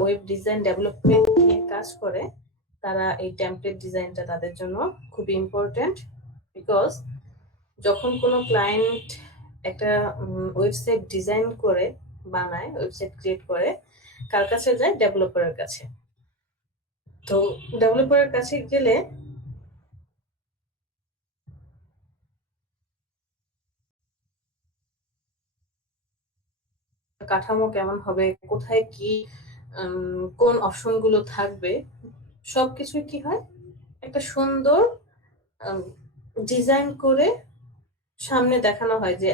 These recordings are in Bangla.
ওয়েব ডিজাইন ডেভেলপমেন্ট নিয়ে কাজ করে তারা এই টেমপ্লেট ডিজাইনটা তাদের জন্য খুবই ইম্পর্টেন্ট। বিকজ যখন কোনো ক্লায়েন্ট একটা ওয়েবসাইট ডিজাইন করে বানায়, ওয়েবসাইট ক্রিয়েট করে, কার কাছে যায়? ডেভেলপারের কাছে। তো ডেভেলপারের কাছে গেলে কাঠামো কেমন হবে, কোথায় কি কোন অপশনগুলো থাকবে, সবকিছুই কি হয় একটা সুন্দর ডিজাইন করে সামনে দেখানো হয়। যে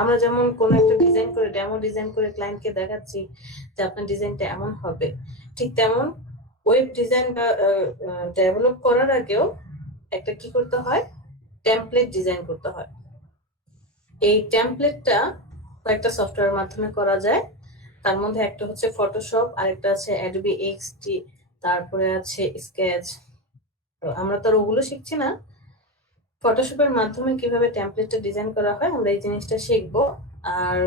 আমরা যেমন কোনো একটা ডিজাইন করে ডেমো ডিজাইন করে ক্লায়েন্টকে দেখাচ্ছি যে আপনার ডিজাইনটা এমন হবে, ঠিক তেমন ওয়েব ডিজাইন বা ডেভেলপ করার আগেও একটা কি করতে হয়? টেমপ্লেট ডিজাইন করতে হয়। এই টেমপ্লেটটা কয়েকটা সফটওয়্যারের মাধ্যমে করা যায়। তার মধ্যে একটা হচ্ছে ফটোশপ, আরেকটা আছে অ্যাডোবি এক্সডি, তারপরে আছে স্কেচ। তো আমরা তো আর ওগুলো শিখছি না। ফটোশপের মাধ্যমে কিভাবে টেমপ্লেটটা ডিজাইন করা হয় আমরা এই জিনিসটা শিখবো। আর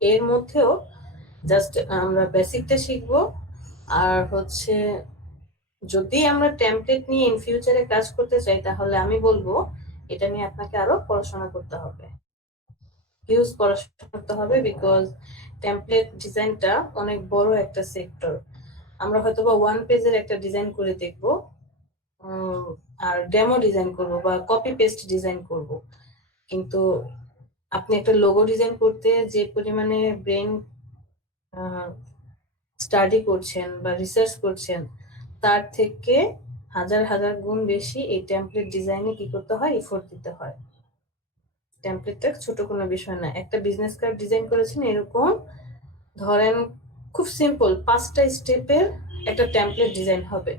এর মধ্যেও জাস্ট আমরা বেসিকটা শিখবো। আর হচ্ছে যদি আমরা টেমপ্লেট নিয়ে ইন ফিউচারে কাজ করতে চাই তাহলে আমি বলবো এটা নিয়ে আপনাকে আরো পড়াশোনা করতে হবে, হিউজ পড়াশোনা করতে হবে। বিকজ টেমপ্লেট ডিজাইনটা অনেক বড় একটা সেক্টর। আমরা হয়তো বা ওয়ান পেজের একটা ডিজাইন করে দেখবো, আর ডেমো ডিজাইন করব বা কপি পেস্ট ডিজাইন করব, কিন্তু আপনি একটা লোগো ডিজাইন করতে যে পরিমাণে ব্রেন স্টাডি করছেন বা রিসার্চ করছেন তার থেকে হাজার হাজার গুণ বেশি এই টেমপ্লেট ডিজাইনে কি করতে হয়? এফোর্ট দিতে হয়। টেমপ্লেটটা ছোট কোনো বিষয় না। একটা বিজনেস কার্ড ডিজাইন করেছেন, এরকম ধরেন খুব সিম্পল 5টা স্টেপের একটা টেমপ্লেট ডিজাইন হবে।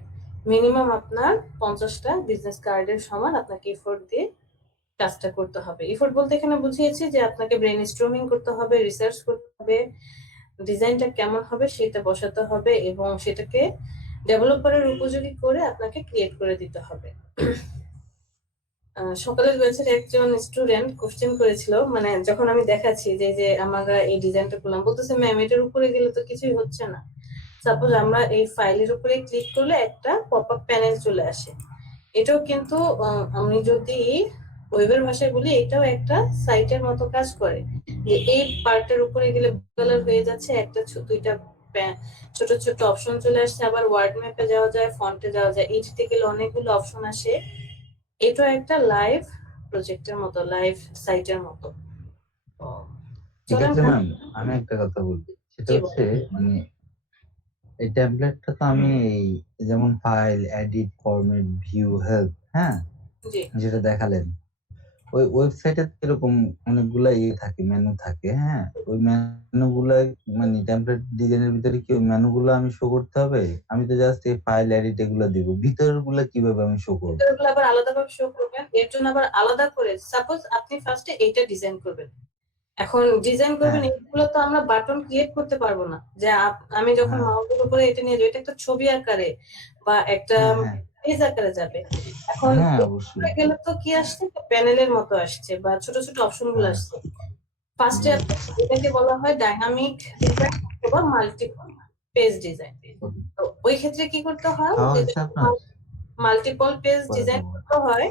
মিনিমাম আপনার 50টা বিজনেস কার্ডের সমান আপনাকে এফোর্ট দিয়ে কাজটা করতে হবে। এফোর্ট বলতে এখানে বুঝিয়েছি যে আপনাকে ব্রেন স্ট্রমিং করতে হবে, রিসার্চ করতে হবে, ডিজাইনটা কেমন হবে সেটা বসাতে হবে এবং সেটাকে ডেভেলপারের উপযোগী করে আপনাকে ক্রিয়েট করে দিতে হবে। সকালের ব্যাচের একজন স্টুডেন্ট কোশ্চেন করেছিল, মানে যখন আমি দেখাচ্ছি যে আমরা এই ডিজাইনটা করলাম, বলতেছে ম্যাম এটার উপরে গেলে তো কিছুই হচ্ছে না। সাপোজ আমরা এই ফাইলের উপরে ক্লিক করলে একটা পপ আপ প্যানেল চলে আসে। এটাও কিন্তু আমি যদি ওয়েবের ভাষায় বলি এটাও একটা সাইটের মতো কাজ করে। যে এই পার্টের উপরে গেলে কালার হয়ে যাচ্ছে, একটা দুইটা ছোট ছোট অপশন চলে আসছে, আবার ওয়ার্ড ম্যাপে যাওয়া যায়, ফন্টে যাওয়া যায়, এইচতে গেলে অনেকগুলো অপশন আসে। এটা একটা লাইভ প্রজেক্টের মতো, লাইভ সাইটের মতো। ঠিক আছে ম্যাম, আমি একটা কথা বলবো, সেটা হচ্ছে মানে এই ট্যাবলেটটা তো আমি যেমন file, edit, format, view, help, হ্যাঁ, যেটা দেখালেন, ওই ওয়েবসাইটে এরকম অনেকগুলা থাকে, মেনু থাকে, হ্যাঁ, ওই মেনুগুলা মানে টেমপ্লেট ডিজাইনের ভিতরে কি ওই মেনুগুলো আমি শো করতে হবে? আমি তো জাস্ট এই ফাইল, এডিট এগুলো দিব, ভিতরগুলো কিভাবে আমি শো করব? ভিতরগুলো আবার আলাদাভাবে শো করবেন। এর জন্য আবার আলাদা করে সাপোজ আপনি ফার্স্টে এইটা ডিজাইন করবেন। এখন ডিজাইন করবেন, এগুলো তো আমরা বাটন ক্রিয়েট করতে পারবো না। যে আমি যখন মাউসের উপরে এটা নিয়ে যাই, এটা একটা ছবি আকারে বা একটা পেজ আকারে যাবে। এখন উপরে গেলে তো কি আসছে? প্যানেলের মতো আসছে বা ছোট ছোট অপশন গুলো আসছে। ফার্স্টে এটাকে বলা হয় ডাইনামিক ডিজাইন অথবা মাল্টি পেজ ডিজাইন। তো ওই ক্ষেত্রে কি করতে হয়? মাল্টিপল পেজ ডিজাইন করতে হয়।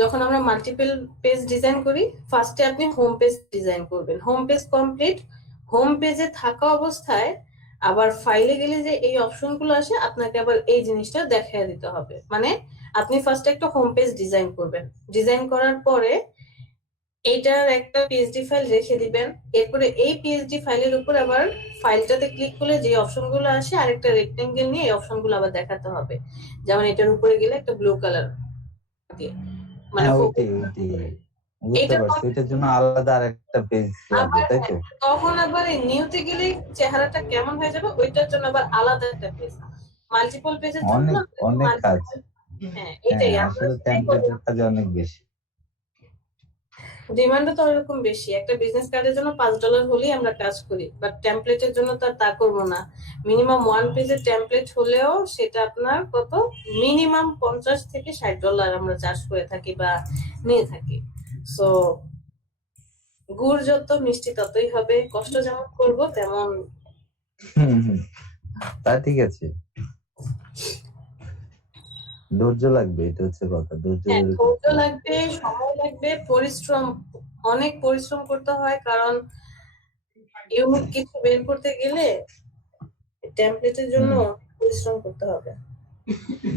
যখন আমরা মাল্টিপল পেজ ডিজাইন করি, ফার্স্টে আপনি হোম পেজ ডিজাইন করবেন। হোম পেজ কমপ্লিট, হোম পেজে থাকা অবস্থায় আবার ফাইলে গেলে যে এই অপশনগুলো আসে আপনাকে আবার এই জিনিসটা দেখায় দিতে হবে। মানে আপনি ফার্স্টে একটা হোম পেজ ডিজাইন করবেন, ডিজাইন করার পরে এইটার একটা পিএসডি ফাইল রেখে দিবেন। এরপরে এই পিএসডি ফাইলের উপর আবার ফাইলটাতে ক্লিক করলে যে অপশনগুলো আসে আরেকটা রেক্টেঙ্গেল নিয়ে এই অপশনগুলো আবার দেখাতে হবে। যেমন এটার উপরে গেলে একটা ব্লু কালার দিয়ে, মানে এটার জন্য আলাদা আরেকটা পেজ লাগবে, তাই তো? তখন আবার এই নিউতে গেলে চেহারাটা কেমন হয়ে যাবে ওইটার জন্য আবার আলাদা একটা পেজ। মাল্টিপল পেজের জন্য অনেক কাজ। হ্যাঁ, এটাই আসলে টেমপ্লেটের কাজ অনেক বেশি, ডিমান্ডও তো এরকম বেশি। একটা বিজনেস কার্ডের জন্য $5 হলেই আমরা কাজ করি, বাট টেমপ্লেটের জন্য তো তা করবো না। মিনিমাম ওয়ান পেজের টেমপ্লেট হলেও সেটা আপনার কত? মিনিমাম $50 থেকে $60 আমরা চার্জ করে থাকি বা নিয়ে থাকি। সো গুড় যত মিষ্টি ততই হবে, কষ্ট যেমন করবো তেমন হুম, তা ঠিক আছে, ধৈর্য লাগবে, এটা হচ্ছে কথা, ধৈর্য হ্যাঁ, ধরে ধৈর্য করতে হবে। লাগবে, সময় লাগবে, পরিশ্রম, অনেক পরিশ্রম করতে হয়, কারণ ইউনিক কিছু বের করতে গেলে টেমপ্লেটের জন্য হুম, অনেক পরিশ্রম করতে হবে।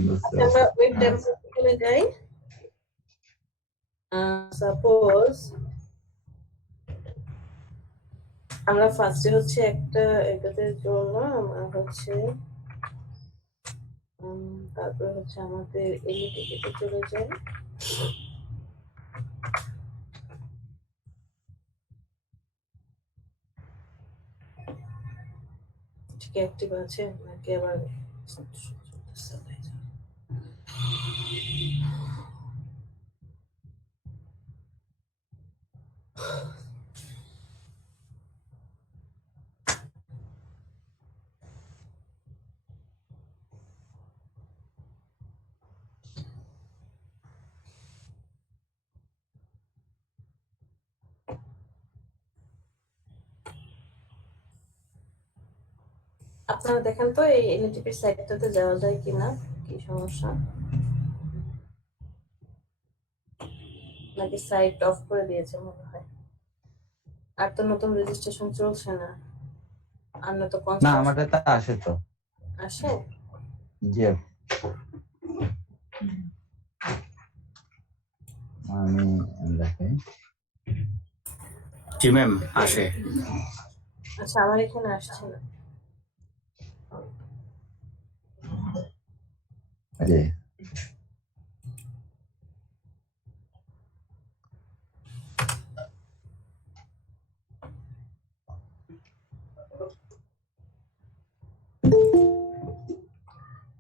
বুঝতে আচ্ছা, আমরা পারছি। ওয়েব আচ্ছা, টেমপ্লেটে চলে যাই। সাপোজ আমরা ফার্স্টে হচ্ছে একটা এটাতে জন্য আমরা হচ্ছে তারপরে হচ্ছে আমাদের এই টিকেটে চলে যাই। ঠিক অ্যাক্টিভ আছে নাকি আবার আপনারা দেখেন তো এই এনএটিপির সাইটটাতে যাওয়া যায় কিনা, কি সমস্যা, নাকি সাইট অফ করে দিয়েছে মনে হয়। আর তো নতুন রেজিস্ট্রেশন চলছে না, আর না তো না কনস্ট্রাকশন আমারটা তা আসে তো। আসে। জি আমি দেখাই। জি ম্যাম, আসে। আচ্ছা, আমার এখানে আসছে না। জি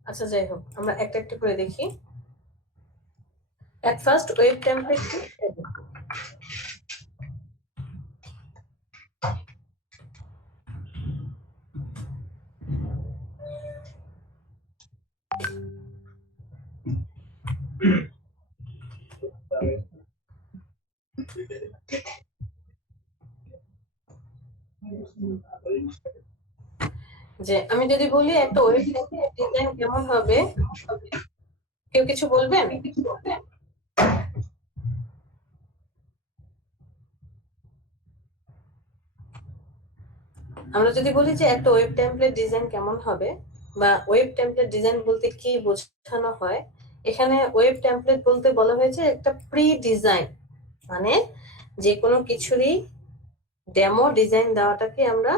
আচ্ছা, যাই হোক, আমরা একটা একটা করে দেখি। এট ফার্স্ট ওয়েব টেমপ্লেট কি? যে আমি যদি বলি একটা ওয়েব টেমপ্লেট ডিজাইন কেমন হবে, কেউ কিছু বলবেন? আমরা যদি বলি যে একটা ওয়েব টেমপ্লেট ডিজাইন কেমন হবে, বা ওয়েব টেমপ্লেট ডিজাইন বলতে কি বোঝানো হয়, এখানে ওয়েব টেমপ্লেট বলতে বলা হয়েছে একটা প্রি ডিজাইন, মানে যে কোনো কিছুরই ডেমো ডিজাইন দেওয়াটাকে আমরা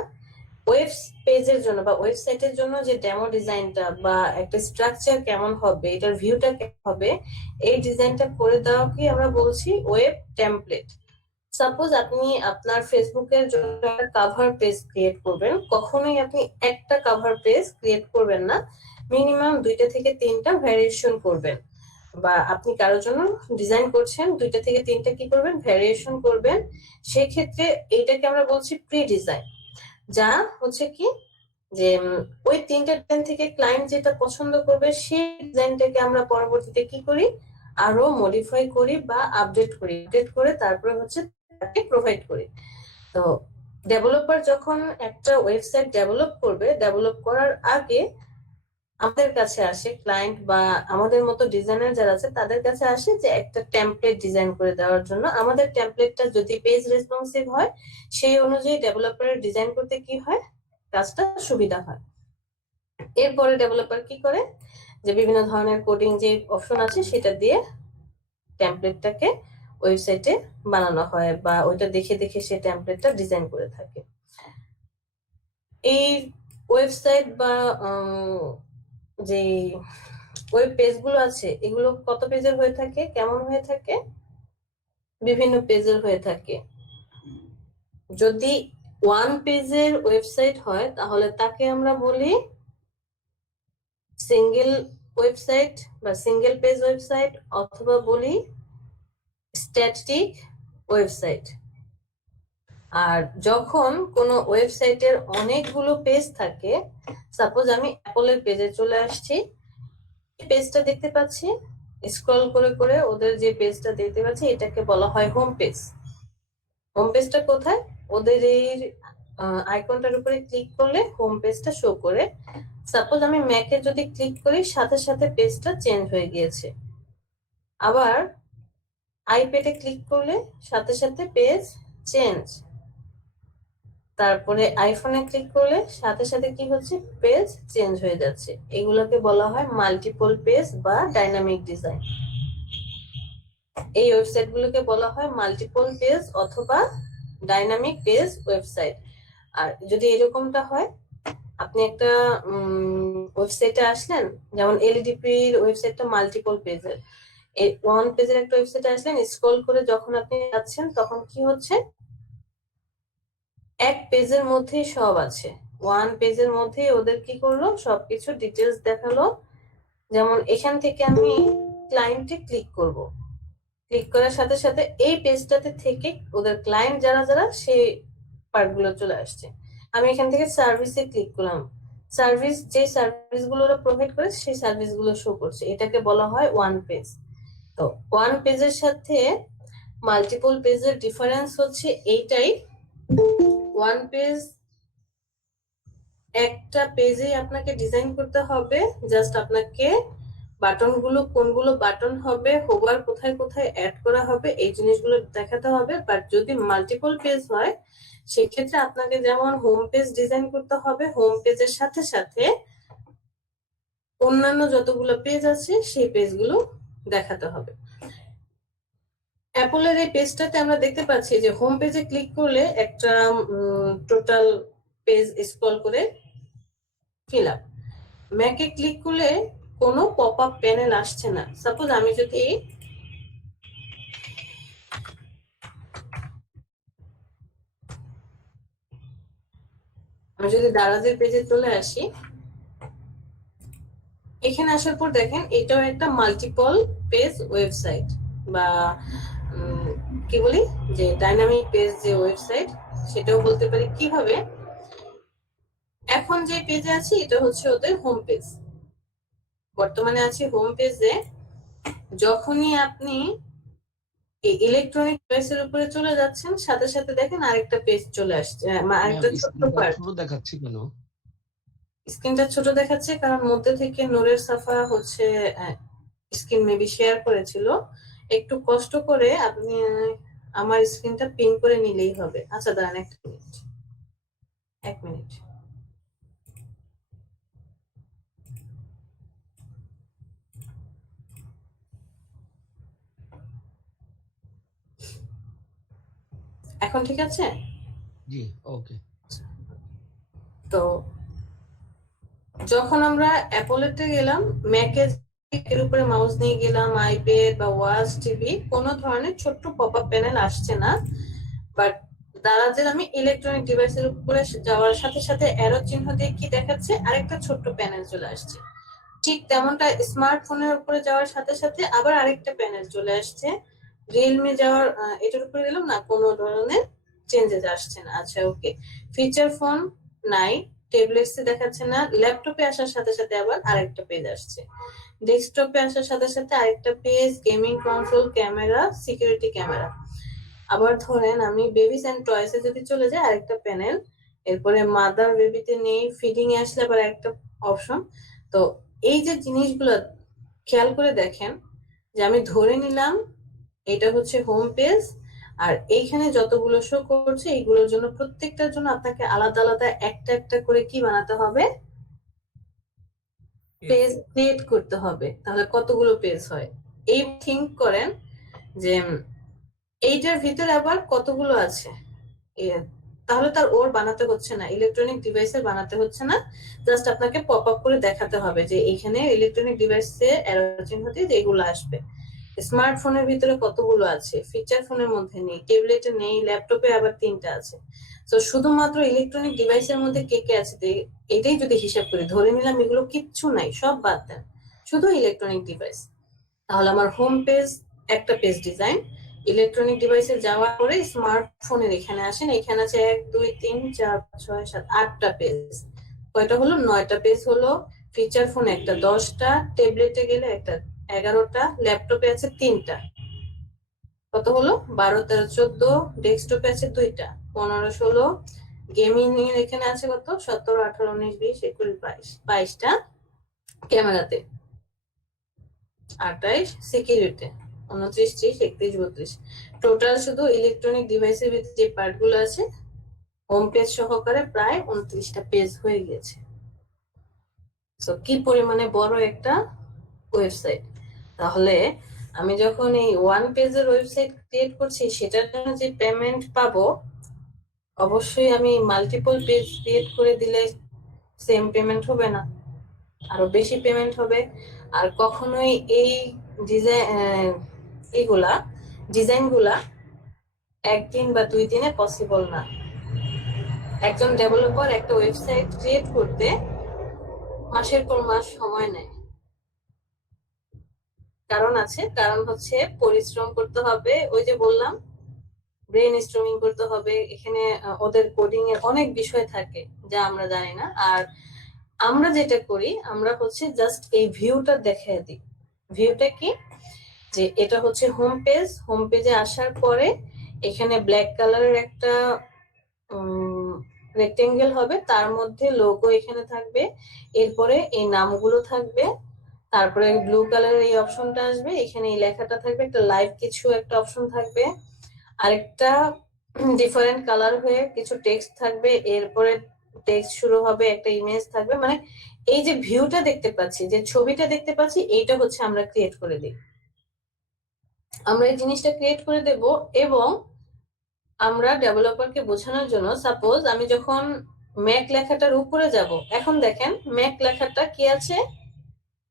ওয়েব পেজের জন্য বা ওয়েবসাইটের জন্য যে ডেমো ডিজাইনটা বা একটা স্ট্রাকচার কেমন হবে, এটার ভিউটা কেমন হবে, এই ডিজাইনটা করে দেওয়াকে আমরা বলছি ওয়েব টেমপ্লেট। সাপোজ আপনি আপনার ফেসবুকের জন্য একটা কাভার পেজ ক্রিয়েট করবেন, কখনোই আপনি একটা কাভার পেজ ক্রিয়েট করবেন না, মিনিমাম 2টা থেকে 3টা ভ্যারিয়েশন করবেন। বা আপনি কারোর জন্য ডিজাইন করছেন, 2টা থেকে 3টা কি করবেন, ভ্যারিয়েশন করবেন। সেক্ষেত্রে এইটাকে আমরা বলছি প্রি ডিজাইন, যা হচ্ছে কি যে ওই 3টা ডিজাইন থেকে ক্লায়েন্ট যেটা পছন্দ করবে সেই ডিজাইনটাকে আমরা পরবর্তীতে কি করি, আরো মডিফাই করি বা আপডেট করে তারপরে হচ্ছে তাকে প্রোভাইড করি। তো ডেভেলপার যখন একটা ওয়েবসাইট ডেভেলপ করবে, ডেভেলপ করার আগে আমাদের কাছে আসে ক্লায়েন্ট বা আমাদের মতো ডিজাইনার যারা আছে তাদের কাছে আসে যে একটা টেমপ্লেট ডিজাইন করে দেওয়ার জন্য। আমাদের টেমপ্লেটটা যদি পেজ রেসপন্সিভ হয়, সেই অনুযায়ী ডেভেলপারের ডিজাইন করতে কি হয়, কাজটা সুবিধা হয়। এরপরে ডেভেলপার কি করে, যে বিভিন্ন ধরনের কোডিং যে অপশন আছে সেটা দিয়ে টেমপ্লেটটাকে ওয়েবসাইটে বানানো হয় বা ওইটা দেখে দেখে সে টেমপ্লেটটা ডিজাইন করে থাকে। এই ওয়েবসাইট বা যে ওয়েব পেজগুলো আছে এগুলো কত পেজের হয়ে থাকে, কেমন হয়ে থাকে, বিভিন্ন পেজের হয়ে থাকে। যদি 1 পেজের ওয়েবসাইট হয় তাহলে তাকে আমরা বলি সিঙ্গেল ওয়েবসাইট বা সিঙ্গেল পেজ ওয়েবসাইট, অথবা বলি স্ট্যাটিক ওয়েবসাইট। আর যখন কোনো ওয়েবসাইটের অনেকগুলো পেজ থাকে, সাপোজ আমি অ্যাপলের পেজে চলে আসছি, পেজটা দেখতে পাচ্ছি, স্ক্রল করে করে ওদের যে পেজটা দেখতে পাচ্ছি এটাকে বলা হয় হোম পেজ। হোম পেজটা কোথায়, ওদের এই আইকনটার উপরে ক্লিক করলে হোম পেজটা শো করে। সাপোজ আমি ম্যাকে যদি ক্লিক করি সাথে সাথে পেজটা চেঞ্জ হয়ে গিয়েছে। আবার আইপ্যাডে ক্লিক করলে সাথে সাথে পেজ চেঞ্জ। তারপরে আইফোনে ক্লিক করলে সাথে সাথে কি হচ্ছে, পেজ চেঞ্জ হয়ে যাচ্ছে। এগুলোকে বলা হয় মাল্টিপল পেজ বা ডাইনামিক ডিজাইন। এই ওয়েবসাইটগুলোকে বলা হয় মাল্টিপল পেজ অথবা ডাইনামিক পেজ ওয়েবসাইট। আর যদি এরকমটা হয়, আপনি একটা ওয়েবসাইটে আসলেন, যেমন এলডিপির ওয়েবসাইটটা মাল্টিপল পেজের, ওয়ান পেজের একটা ওয়েবসাইটে আসলেন, স্ক্রল করে যখন আপনি যাচ্ছেন তখন কি হচ্ছে, এক পেজের মধ্যেই সব আছে, ওয়ান পেজের মধ্যেই ওদের কি করলো, সবকিছু ডিটেলস দেখালো। যেমন এখান থেকে আমি ক্লায়েন্টে ক্লিক করব, ক্লিক করার সাথে সাথে এই পেজটাতে থেকে ওদের ক্লায়েন্ট যারা যারা সেই পার্টগুলো চলে আসছে। আমি এখান থেকে সার্ভিসে ক্লিক করলাম, সার্ভিস যে সার্ভিসগুলো ওরা প্রোভাইড করে সেই সার্ভিসগুলো শো করছে। এটাকে বলা হয় ওয়ান পেজ। তো ওয়ান পেজের সাথে মাল্টিপল পেজের ডিফারেন্স হচ্ছে এইটাই, ওয়ান পেজ একটা পেজে আপনাকে ডিজাইন করতে হবে, জাস্ট আপনাকে বাটনগুলো কোনগুলো বাটন হবে, হোভার কোথায় কোথায় অ্যাড করা হবে, এই জিনিসগুলো দেখাতে হবে। বাট যদি মাল্টিপল পেজ হয় সেক্ষেত্রে আপনাকে যেমন হোম পেজ ডিজাইন করতে হবে, হোম পেজের সাথে সাথে অন্যান্য যতগুলো পেজ আছে সেই পেজগুলো দেখাতে হবে। অ্যাপলের এই পেজটাতে আমরা দেখতে পাচ্ছি যে হোম পেজে ক্লিক করলে একটা টোটাল পেজ স্ক্রল করে ফিল আপ। ম্যাকে ক্লিক করলে কোনো পপ আপ প্যানেল আসছে না। সাপোজ আমি যদি দারাজের পেজে চলে আসি, এখানে আসার পর দেখেন এটাও একটা মাল্টিপল পেজ ওয়েবসাইট বা কি বলি যে ডাইনামিক পেজ যে ওয়েবসাইট, সেটাও বলতে পারি। কিভাবে, এখন যে পেজে আছি এটা হচ্ছে ওদের হোম পেজ, বর্তমানে আছি হোম পেজে। যখনই আপনি এই ইলেকট্রনিক ডিভাইসের উপরে চলে যাচ্ছেন সাথে সাথে দেখেন আরেকটা পেজ চলে আসছে, আরেকটা ছোট্ট পার্ট। ছোট দেখাচ্ছে কেন? স্ক্রিনটা ছোট দেখাচ্ছে কারণ মধ্যে থেকে নূরের সাফা হচ্ছে স্ক্রিন মেবি শেয়ার করেছিল। একটু কষ্ট করে আপনি আমার স্ক্রিনটা পিন করে নিলেই হবে। আচ্ছা দাঁড়ান এক মিনিট। এখন ঠিক আছে? জি, ওকে। তো যখন আমরা অ্যাপলেতে গেলাম, ম্যাকে এর উপরে মাউস নিয়ে গেলাম, আইপ্যাড বা ওয়াচ টিভি, কোনো ধরনের ছোট্ট পপ আপ প্যানেল আসছে না। বাট দারাজের আমি ইলেকট্রনিক ডিভাইসের উপরে যাওয়ার সাথে সাথে অ্যারো চিহ্ন দিয়ে কি দেখাচ্ছে, আরেকটা ছোট্ট প্যানেল চলে আসছে। ঠিক তেমনটা স্মার্টফোনের উপরে যাওয়ার সাথে সাথে আবার আরেকটা প্যানেল চলে আসছে। রিয়েলমি যাওয়ার এটার উপরে গেলাম না, কোনো ধরনের চেঞ্জেস আসছে না। আচ্ছা ওকে, ফিচার ফোন নাই, ট্যাবলেটসে দেখাচ্ছে না, ল্যাপটপে আসার সাথে সাথে আবার আরেকটা পেজ আসছে, ডেস্কটপে আসার সাথে সাথে আরেকটা page, gaming console, camera, security camera. আবার ধরেন আমি বেবিস এন্ড টয়েসে যদি চলে যাই আরেকটা প্যানেল, এরপরে মাদার বেবিতে নেই, ফিডিং এ আসলে আবার একটা অপশন। তো এই যে জিনিসগুলো খেয়াল করে দেখেন যে আমি ধরে নিলাম এটা হচ্ছে হোম পেজ, আর এইখানে যতগুলো শো করছে এইগুলোর জন্য প্রত্যেকটার জন্য আপনাকে আলাদা আলাদা একটা একটা করে কি বানাতে হবে, পেজ ক্রিয়েট করতে হবে। তাহলে কতগুলো পেজ হয়, এই থিঙ্ক করেন যে এইটার ভিতরে আবার কতগুলো আছে। তাহলে তার ওর বানাতে হচ্ছে না, ইলেকট্রনিক ডিভাইসের বানাতে হচ্ছে না, জাস্ট আপনাকে পপ আপ করে দেখাতে হবে যে এইখানে ইলেকট্রনিক ডিভাইসে অ্যারো চিহ্ন দিয়ে যেগুলো আসবে। স্মার্টফোনের ভিতরে কতগুলো আছে, ফিচার ফোনের মধ্যে নেই, ট্যাবলেটে নেই, ল্যাপটপে আবার 3টা আছে। তো শুধুমাত্র ইলেকট্রনিক ডিভাইসের মধ্যে কে কে আছে এটাই যদি হিসাব করি, ধরে নিলাম এগুলো কিচ্ছু নাই, সব বাদ দেন, শুধু ইলেকট্রনিক ডিভাইস, তাহলে আমার হোম পেজ একটা পেজ ডিজাইন। ইলেকট্রনিক ডিভাইসে যাওয়ার পরে স্মার্টফোনের এখানে আসেন, এখানে আছে 1 2 3 4 6 7 8টা পেজ। কয়টা হলো? 9টা পেজ হলো। ফিচার ফোন একটা 10টা, ট্যাবলেটে গেলে একটা 11টা, ল্যাপটপে আছে 3টা, কত হলো? 12 13 14, ডেস্কটপে আছে 2টা, 15 16, গেমিং এর এখানে আছে কত 17, 18, 19, 20, 21, 22, 22টা ক্যামেরাতে, 28 সিকিউরিটি, 29, 30, 31, 32, টোটাল শুধু ইলেকট্রনিক ডিভাইসের ভিতরে যে পার্ট গুলো আছে হোম পেজ সহকারে প্রায় 29টা পেজ হয়ে গেছে। তো কি পরিমাণে বড় একটা ওয়েবসাইট। তাহলে আমি যখন এই ওয়ান পেজের ওয়েবসাইট ক্রিয়েট করছি সেটার জন্য যে পেমেন্ট পাবো, অবশ্যই আমি মাল্টিপল পেজ ক্রিয়েট করে দিলে সেম পেমেন্ট হবে না, আরো বেশি পেমেন্ট হবে। আর কখনোই এই ডিজাইনগুলা একদিন বা 2 দিনে পসিবল না। একজন ডেভেলপার একটা ওয়েবসাইট ক্রিয়েট করতে মাসের পর মাস সময় নেয়। কারণ আছে, কারণ হচ্ছে পরিশ্রম করতে হবে, ওই যে বললাম ব্রেন স্টর্মিং করতে হবে, এখানে ওদের কোডিং এর অনেক বিষয় থাকে যা আমরা জানি না। আর আমরা যেটা করি, আমরা হচ্ছে জাস্ট এই ভিউটা দেখাই দিই। ভিউটা কি, যে এটা হচ্ছে হোম পেজ, হোম পেজে আসার পরে এখানে ব্ল্যাক কালারের একটা রেক্টেঙ্গেল হবে, তার মধ্যে লোগো এখানে থাকবে, এরপরে এই নামগুলো থাকবে, তারপরে ব্লু কালারের এই অপশনটা আসবে, এখানে এই লেখাটা থাকবে, একটা লাইভ কিছু একটা অপশন থাকবে, আরেকটা ডিফারেন্ট কালার হয়ে কিছু টেক্সট থাকবে, এরপরে টেক্সট শুরু হবে, একটা ইমেজ থাকবে। মানে এই যে ভিউটা দেখতে পাচ্ছি, যে ছবিটা দেখতে পাচ্ছি, এইটা হচ্ছে আমরা ক্রিয়েট করে দিই। আমরা এই জিনিসটা ক্রিয়েট করে দেব এবং আমরা ডেভেলপারকে বোঝানোর জন্য, সাপোজ আমি যখন ম্যাক লেখাটার উপরে যাব, এখন দেখেন ম্যাক লেখাটা কি আছে,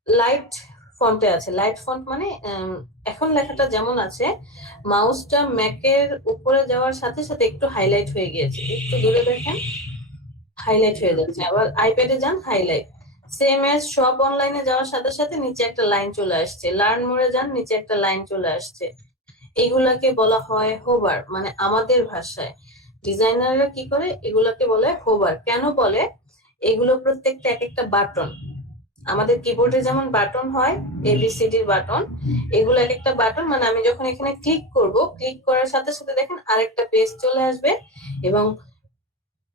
লাইট ফন্টে আছে। লাইট ফন্ট মানে এখন লেখাটা যেমন আছে, মাউসটা ম্যাকের উপরে যাওয়ার সাথে সাথে একটু হাইলাইট হয়ে গিয়েছে, একটু দূরে দেখেন হাইলাইট হয়ে যাচ্ছে, আবার আইপ্যাডে যান হাইলাইট, সেম এজ শপ অনলাইনে যাওয়ার সাথে সাথে নিচে একটা লাইন চলে আসছে, লার্ন মোডে যান নিচে একটা লাইন চলে আসছে। এগুলাকে বলা হয় হোভার, মানে আমাদের ভাষায় ডিজাইনাররা কি করে, এগুলাকে বলে হোভার। কেন বলে, এগুলো প্রত্যেকটা এক একটা বাটন, আমাদের কিবোর্ডে যেমন বাটন হয় এবিসিডির বাটন, এগুলো এক একটা বাটন। মানে আমি যখন এখানে ক্লিক করব, ক্লিক করার সাথে সাথে দেখেন আরেকটা পেজ চলে আসবে এবং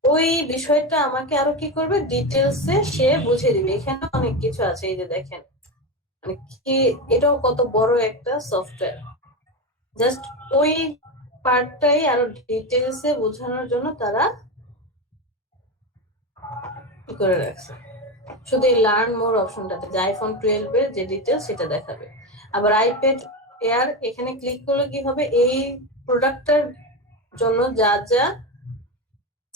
ওই বিষয়টা আমাকে আরো কি করবে, ডিটেলসে সে বুঝিয়ে দিবে। এখানে অনেক কিছু আছে, এই যে দেখেন, মানে কি, এটাও কত বড় একটা সফটওয়্যার। জাস্ট ওই পার্টটাই আরো ডিটেলসে বোঝানোর জন্য তারা কি করে রাখছে। শুধু এই লার্ন মোর অপশনটাতে, যে আইফোন 12 এর যে ডিটেলস সেটা দেখাবে। আবার আইপ্যাড এয়ার এখানে ক্লিক করলে কি হবে, এই প্রোডাক্টটার জন্য যা যা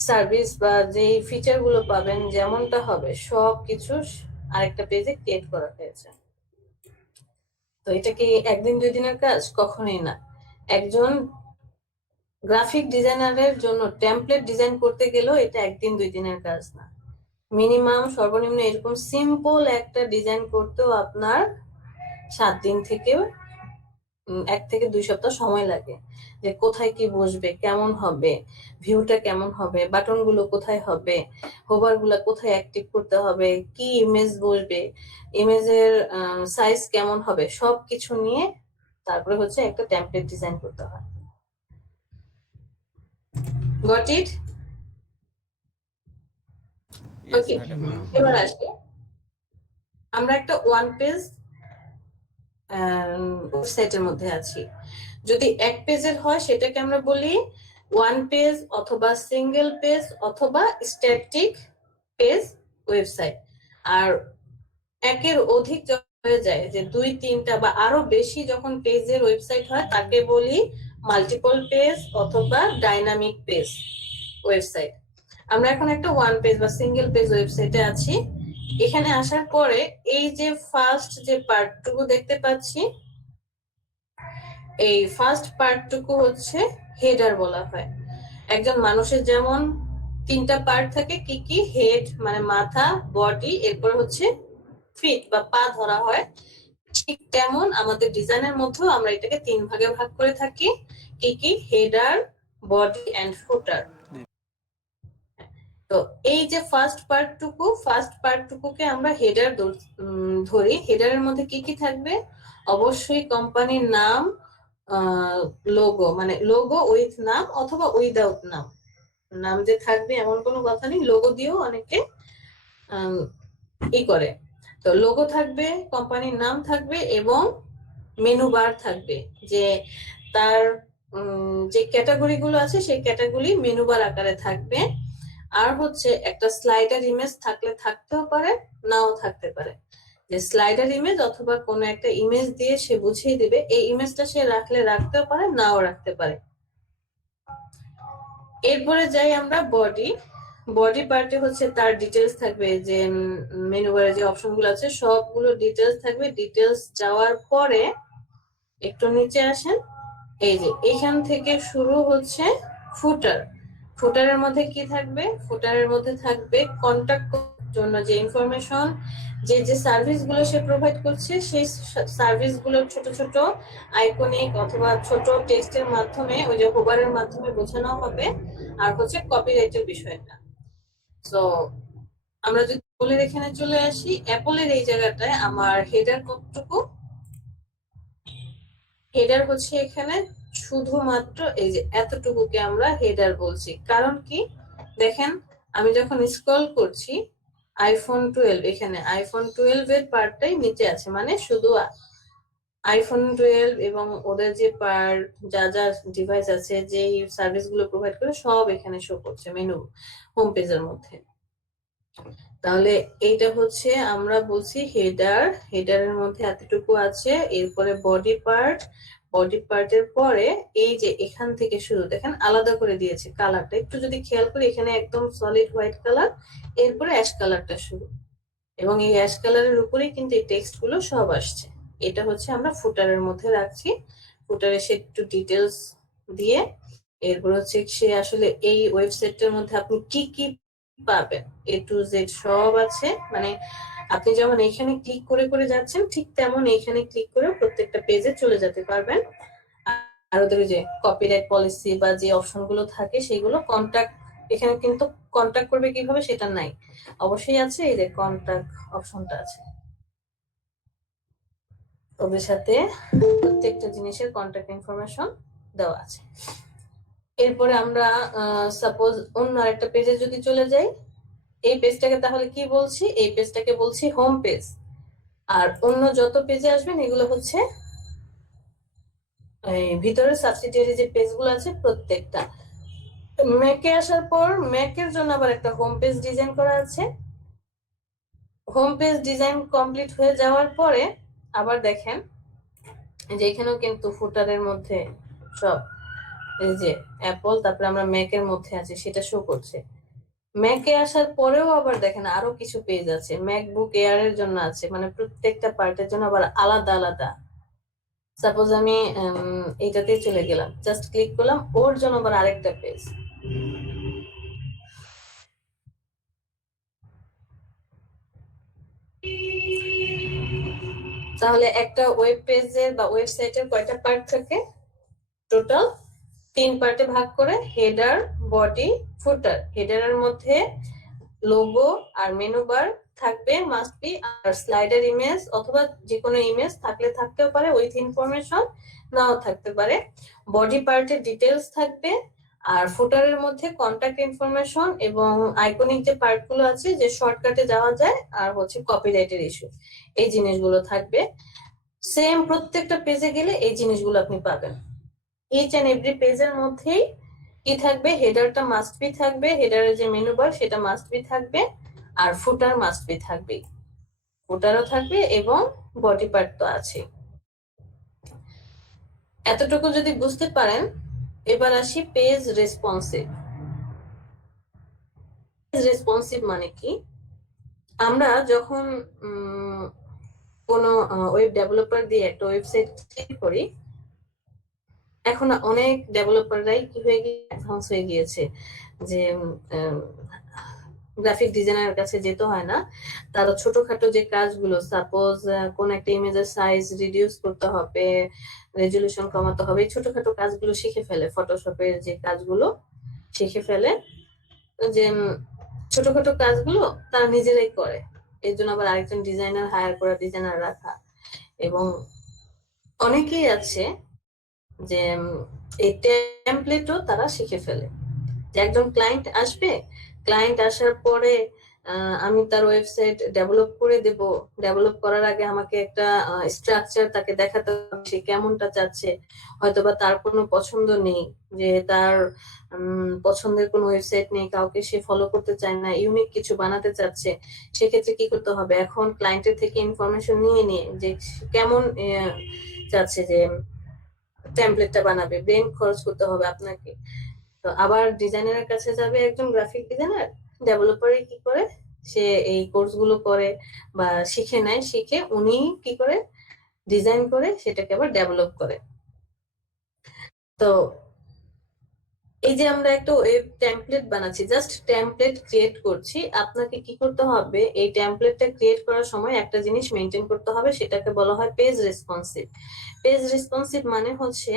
সার্ভিস বা যে ফিচার গুলো পাবেন যেমনটা হবে সবকিছু আরেকটা পেজে ক্রিয়েট করা হয়েছে। তো এটা কি একদিন 2 দিনের কাজ? কখনোই না। একজন গ্রাফিক ডিজাইনারের জন্য টেমপ্লেট ডিজাইন করতে গেলেও এটা একদিন 2 দিনের কাজ না। মিনিমাম সর্বনিম্ন এরকম সিম্পল একটা ডিজাইন করতেও আপনার 7 দিন থেকে 1 থেকে 2 সপ্তাহ সময় লাগে। যে কোথায় কি বসবে, কেমন হবে, ভিউটা কেমন হবে, বাটন গুলো কোথায় হবে, হোভার গুলা কোথায় অ্যাক্টিভ করতে হবে, কি ইমেজ বসবে, ইমেজের সাইজ কেমন হবে, সবকিছু নিয়ে তারপরে হচ্ছে একটা টেমপ্লেট ডিজাইন করতে হয়। Got it? ওকে, এবার আসি, আমরা একটা ওয়ান পেজ ওয়েবসাইটের মধ্যে আছি। যদি এক পেজের হয় সেটাকে আমরা বলি ওয়ান পেজ অথবা সিঙ্গেল পেজ অথবা স্ট্যাটিক পেজ ওয়েবসাইট। আর একের অধিক হয়ে যায়, যে 2, 3টা বা আরো বেশি যখন পেজের ওয়েবসাইট হয় তাকে বলি মাল্টিপল পেজ অথবা ডাইনামিক পেজ ওয়েবসাইট। আমরা এখন একটা ওয়ান পেজ বা সিঙ্গেল পেজ ওয়েবসাইটে আছি। এখানে আসার পরে এই যে ফার্স্ট যে পার্টটুকু দেখতে পাচ্ছি, এই ফার্স্ট পার্টটুকু হচ্ছে হেডার বলা হয়। একজন মানুষের যেমন 3টা পার্ট থাকে, কি কি, হেড মানে মাথা, বডি, এরপর হচ্ছে ফিট বা পা ধরা হয়, ঠিক তেমন আমাদের ডিজাইনের মধ্যেও আমরা এটাকে 3 ভাগে ভাগ করে থাকি। কি কি, হেডার, বডি এন্ড ফুটার। তো এই যে ফার্স্ট পার্টটুকুকে আমরা হেডার ধরি। হেডারের মধ্যে কি কি থাকবে, অবশ্যই কোম্পানির নাম, লোগো মানে লোগো উইথ নাম অথবা উইদাউট নাম, নাম যে থাকবে এমন কোনো কথা নেই, লোগো দিয়েও অনেকে করে। তো লোগো থাকবে, কোম্পানির নাম থাকবে এবং মেনু বার থাকবে, যে তার যে ক্যাটাগরি গুলো আছে সেই ক্যাটাগরি মেনু বার আকারে থাকবে। আর হচ্ছে একটা স্লাইডার ইমেজ থাকলে থাকতেও পারে, নাও থাকতে পারে। যে স্লাইডার ইমেজ অথবা কোনো একটা ইমেজ দিয়ে সে বুঝিয়ে দিবে, এই ইমেজটা সে রাখলে রাখতেও পারে, নাও রাখতে পারে। এরপরে যাই আমরা বডি। বডি পার্টে হচ্ছে তার ডিটেলস থাকবে, যে মেনু বারে যে অপশন গুলো আছে সবগুলো ডিটেলস থাকবে। ডিটেলস যাওয়ার পরে একটু নিচে আসেন, এই যে এখান থেকে শুরু হচ্ছে ফুটার। ফুটারের মধ্যে কি থাকবে? ফুটারের মধ্যে থাকবে কন্টাক্ট জন্য যে ইনফরমেশন, যে যে সার্ভিস গুলো সে প্রোভাইড করছে সেই সার্ভিস গুলো ছোট ছোট আইকনিক অথবা ছোট টেক্সটের মাধ্যমে, ওই যে হোভারের মাধ্যমে বোঝানো হবে। আর হচ্ছে কপিরাইটের বিষয়টা। তো আমরা যদি অ্যাপলের এখানে চলে আসি, অ্যাপলের এই জায়গাটায় আমার হেডার কতটুকু? হেডার হচ্ছে এখানে শুধুমাত্র এই যে এতটুকুকে আমরা হেডার বলছি। কারণ কি দেখেন, আমি যখন স্ক্রল করছি আইফোন 12, এখানে আইফোন 12 এর পার্টটাই নিচে আছে, মানে শুধু আইফোন 12 এবং ওদের যে পার্ট, যা যা ডিভাইস আছে, যে সার্ভিস গুলো প্রোভাইড করে সব এখানে শো করছে মেনু হোম পেজের মধ্যে। তাহলে এইটা হচ্ছে আমরা বলছি হেডার। হেডারের মধ্যে এতটুকু আছে। এরপরে বডি পার্ট, বডি পার্টের পরে এই যে এখান থেকে শুরু, দেখেন আলাদা করে দিয়েছে কালারটা, একটু যদি খেয়াল করি এখানে একদম সলিড হোয়াইট কালার, এরপরে অ্যাশ কালারটা শুরু, এবং এই অ্যাশ কালারের উপরেই কিন্তু এই টেক্সট গুলো সব আসছে। এটা হচ্ছে আমরা ফুটারের মধ্যে রাখছি। ফুটারে সে একটু ডিটেলস দিয়ে, এরপর হচ্ছে সে আসলে এই ওয়েবসাইটটার মধ্যে আপনি কি কি পাবেন, এ টু জেড সব আছে। মানে আপনি যেমন এখানে ক্লিক করে করে যাচ্ছেন, ঠিক তেমন এখানে ক্লিক করে প্রত্যেকটা পেজে চলে যেতে পারবেন। আর ওদের যে কপিরাইট পলিসি বা যে অপশন গুলো থাকে সেগুলো, কন্টাক্ট, এখানে কিন্তু কন্টাক্ট করবে কিভাবে সেটা নাই, অবশ্যই আছে, এই যে কন্টাক্ট অপশনটা আছে, ওদের সাথে প্রত্যেকটা জিনিসের কন্টাক্ট ইনফরমেশন দেওয়া আছে। এরপরে আমরা সাপোজ অন্য আরেকটা পেজে যদি চলে যাই, এই পেজটাকে তাহলে কি বলছি? এই পেজটাকে বলছি হোম পেজ। আর অন্য যত পেজে আসবেন এগুলো হচ্ছে ভিতরে সাবসিডিয়ারি যে পেজগুলো আছে প্রত্যেকটা। ম্যাকে আসার পর ম্যাকের জন্য আবার একটা হোম পেজ ডিজাইন করা আছে। হোম পেজ ডিজাইন কমপ্লিট হয়ে যাওয়ার পরে আবার দেখেন যে এখানেও কিন্তু ফুটারের মধ্যে সব, এই যে অ্যাপল, তারপরে আমরা ম্যাকের মধ্যে আছি সেটা শো করছে। ম্যাকে আসার পরেও আবার দেখেন আরো কিছু পেজ আছে, ম্যাকবুক এয়ার এর জন্য আছে, মানে প্রত্যেকটা পার্টের জন্য আবার আলাদা আলাদা। সাপোজ আমি এইটাতে চলে গেলাম, জাস্ট ক্লিক করলাম, ওর জন্য আবার আরেকটা পেজ। তাহলে একটা ওয়েব পেজের বা ওয়েবসাইটের কয়টা পার্ট থাকে? টোটাল 3 পার্টে ভাগ করে, হেডার, বডি, ফুটার। হেডারের মধ্যে লোগো আর মেনু বার থাকবে মাস্ট বি, আর স্লাইডার ইমেজ অথবা যে কোনো ইমেজ থাকলে থাকতেও পারে উইথ ইনফরমেশন, নাও থাকতে পারে। বডি পার্টের ডিটেলস থাকবে, আর ফুটারের মধ্যে কন্টাক্ট ইনফরমেশন এবং আইকনিক যে পার্টগুলো আছে যে শর্টকাটে যাওয়া যায়, আর হচ্ছে কপিরাইটের ইস্যু, এই জিনিসগুলো থাকবে। সেম প্রত্যেকটা পেজে গেলে এই জিনিসগুলো আপনি পাবেন। ইচ এন্ড এভরি পেজের মধ্যেই কি থাকবে? হেডারটা মাস্ট বি থাকবে, হেডারের যে মেনু বার সেটা মাস্ট বি থাকবে, আর ফুটার মাস্ট বি থাকবে, ফুটারও থাকবে এবং বডি পার্ট তো আছে। এতটুকু যদি বুঝতে পারেন, এবার আসি পেজ রেসপন্সিভ। পেজ রেসপন্সিভ মানে কি? আমরা যখন কোনো ওয়েব ডেভেলপার দিয়ে একটা ওয়েবসাইট তৈরি করি, এখন অনেক ডেভেলপাররাই কি হয়ে গিয়ে অ্যাডভান্স হয়ে গিয়েছে, যে গ্রাফিক ডিজাইনারের কাছে যেতে হয় না। তারা ছোটখাটো যে কাজগুলো, সাপোজ কোন একটা ইমেজের সাইজ রিডিউস করতে হবে, রেজলিউশন কমাতে হবে, এই ছোটখাটো কাজগুলো শিখে ফেলে, ফটোশপের যে কাজগুলো শিখে ফেলে, যে ছোটখাটো কাজগুলো তারা নিজেরাই করে। এর জন্য আবার আরেকজন ডিজাইনার হায়ার করা, ডিজাইনার রাখা। এবং অনেকেই আছে যে এই টেমপ্লেটও তারা শিখে ফেলে। যে একজন ক্লায়েন্ট আসবে, ক্লায়েন্ট আসার পরে আমি তার ওয়েবসাইট ডেভেলপ করে দেব। ডেভেলপ করার আগে আমাকে একটা স্ট্রাকচার তাকে দেখাতে হবে, সে কেমনটা চাচ্ছে। হয়তোবা তার কোনো পছন্দ নেই, যে তার পছন্দের কোনো ওয়েবসাইট নেই, কাউকে সে ফলো করতে চায় না, ইউনিক কিছু বানাতে চাচ্ছে। সেক্ষেত্রে কি করতে হবে, এখন ক্লায়েন্টের থেকে ইনফরমেশন নিয়ে নিয়ে যে কেমন চাচ্ছে যে টেমপ্লেটটা বানাবে, ব্রেন খরচ করতে হবে আপনাকে। তো আবার ডিজাইনারের কাছে যাবে একজন গ্রাফিক ডিজাইনার, ডেভেলপারে কি করে, সে এই কোর্স গুলো করে বা শিখে নেয়, শিখে উনি কি করে ডিজাইন করে সেটাকে আবার ডেভেলপ করে। তো এই যে আমরা একটা ওয়েব টেমপ্লেট বানাচ্ছি, জাস্ট টেমপ্লেট ক্রিয়েট করছি, আপনাকে কি করতে হবে, এই টেমপ্লেটটা ক্রিয়েট করার সময় একটা জিনিস মেনটেন করতে হবে, সেটাকে বলা হয় পেজ রেসপন্সিভ। পেজ রেসপন্সিভ মানে হচ্ছে,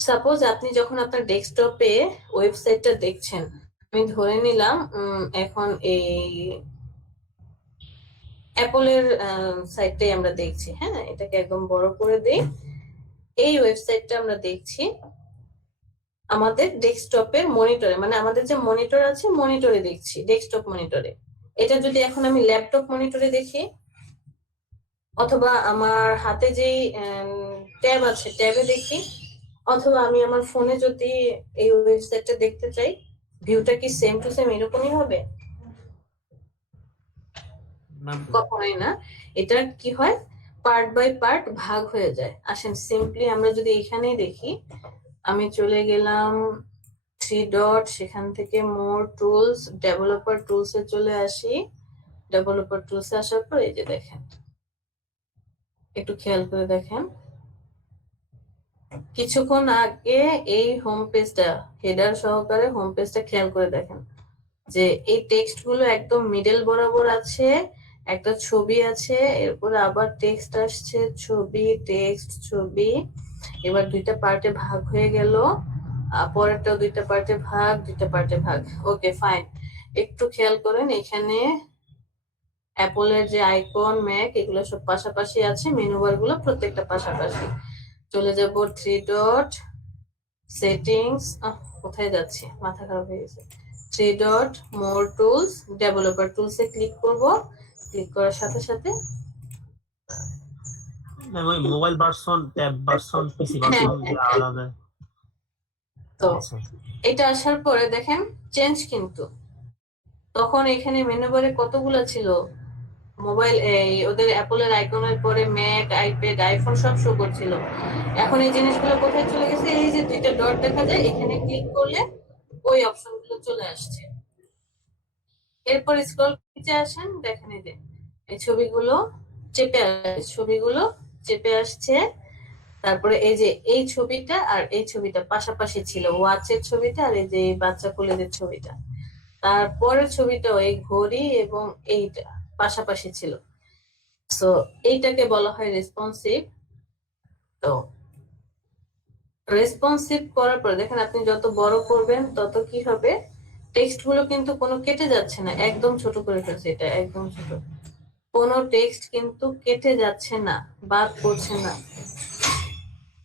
সাপোজ আপনি যখন আপনার ডেস্কটপে ওয়েবসাইটটা দেখছেন, আমি ধরে নিলাম এখন এই অ্যাপলের সাইটটাই আমরা দেখছি, হ্যাঁ, এটাকে একদম বড় করে দিই। এই ওয়েবসাইটটা আমরা দেখছি আমাদের ডেস্কটপের মনিটরে, মানে আমাদের যে মনিটর আছে মনিটরে দেখছি, ডেস্কটপ মনিটরে। এটা যদি এখন আমি ল্যাপটপ মনিটরে দেখি, অথবা আমার হাতে যেই ট্যাব আছে ট্যাবে দেখি, অথবা আমি আমার ফোনে যদি এই ওয়েবসাইটটা দেখতে চাই, ভিউটা কি সেম টু সেম এরকমই হবে? কখনোই না। এটা কি হয়, পার্ট বাই পার্ট ভাগ হয়ে যায়। আসেন সিম্পলি আমরা যদি এখানেই দেখি, আমি চলে গেলাম 3 ডট, সেখান থেকে মোর টুলস, ডেভেলপার টুলসে চলে আসি। ডেভেলপার টুলসে আসার পর এই যে দেখেন, একটু খেয়াল করে দেখেন, কিছুক্ষণ আগে এই হোম পেজটা, হেডার সহকারে হোম পেজটা খেয়াল করে দেখেন, যে এই টেক্সট গুলো একদম মিডল বরাবর আছে, একটা ছবি আছে, এরপরে আবার টেক্সট আসছে, ছবি, টেক্সট, ছবি, এবার দুইটা পার্টে ভাগ হয়ে গেল, পরেরটা দুইটা পার্টে ভাগ, দুইটা পার্টে ভাগ। ওকে ফাইন, একটু খেয়াল করেন, এখানে অ্যাপলের যে আইকন, ম্যাক, এগুলো সব পাশাপাশি আছে, মেনু বার গুলো প্রত্যেকটা পাশাপাশি। চলে যাব 3 ডট, সেটিংস, কোথায় যাচ্ছে, মাথা খারাপ হয়ে গেছে। 3 ডট, মোর টুলস, ডেভেলপার টুলসে ক্লিক করব। ক্লিক করার সাথে সাথে ওই mobile version, tab version, PC হ্যাঁ ভার্সন যে আলাদা। তো আচ্ছা, এটা আসার পরে দেখেন চেঞ্জ, কিন্তু তখন এখানে মেনু বারে কতগুলো ছিল, মোবাইল, এই ওদের অ্যাপলের আইকনের পরে ম্যাক, আইপ্যাড, আইফোন সব শো করছিল। এখন এই জিনিসগুলো কোথায় চলে গেছে, এই যে দুইটা ডট দেখা যায়, এখানে ক্লিক করলে ওই অপশনগুলো চলে আসছে। এরপর স্ক্রল নিচে আসেন, দেখেন এই যে এই ছবিগুলো চেপে আসছে, ছবিগুলো চেপে আসছে। তারপরে এই যে এই ছবিটা আর এই ছবিটা পাশাপাশি ছিল, ওয়াচের ছবিটা আর এই যে বাচ্চা কোলের ছবিটা, তারপরের ছবিটাও এই ঘড়ি এবং এইটা পাশাপাশি ছিল। সো এইটাকে বলা হয় রেসপন্সিভ। তো রেসপন্সিভ করার পর দেখেন, আপনি যত বড় করবেন তত কি হবে, টেক্সট গুলো কিন্তু কোনো কেটে যাচ্ছে না, একদম ছোট করে ফেলছে, এটা একদম ছোট, কোনো টেক্সট কিন্তু কেটে যাচ্ছে না, বাদ পড়ছে না।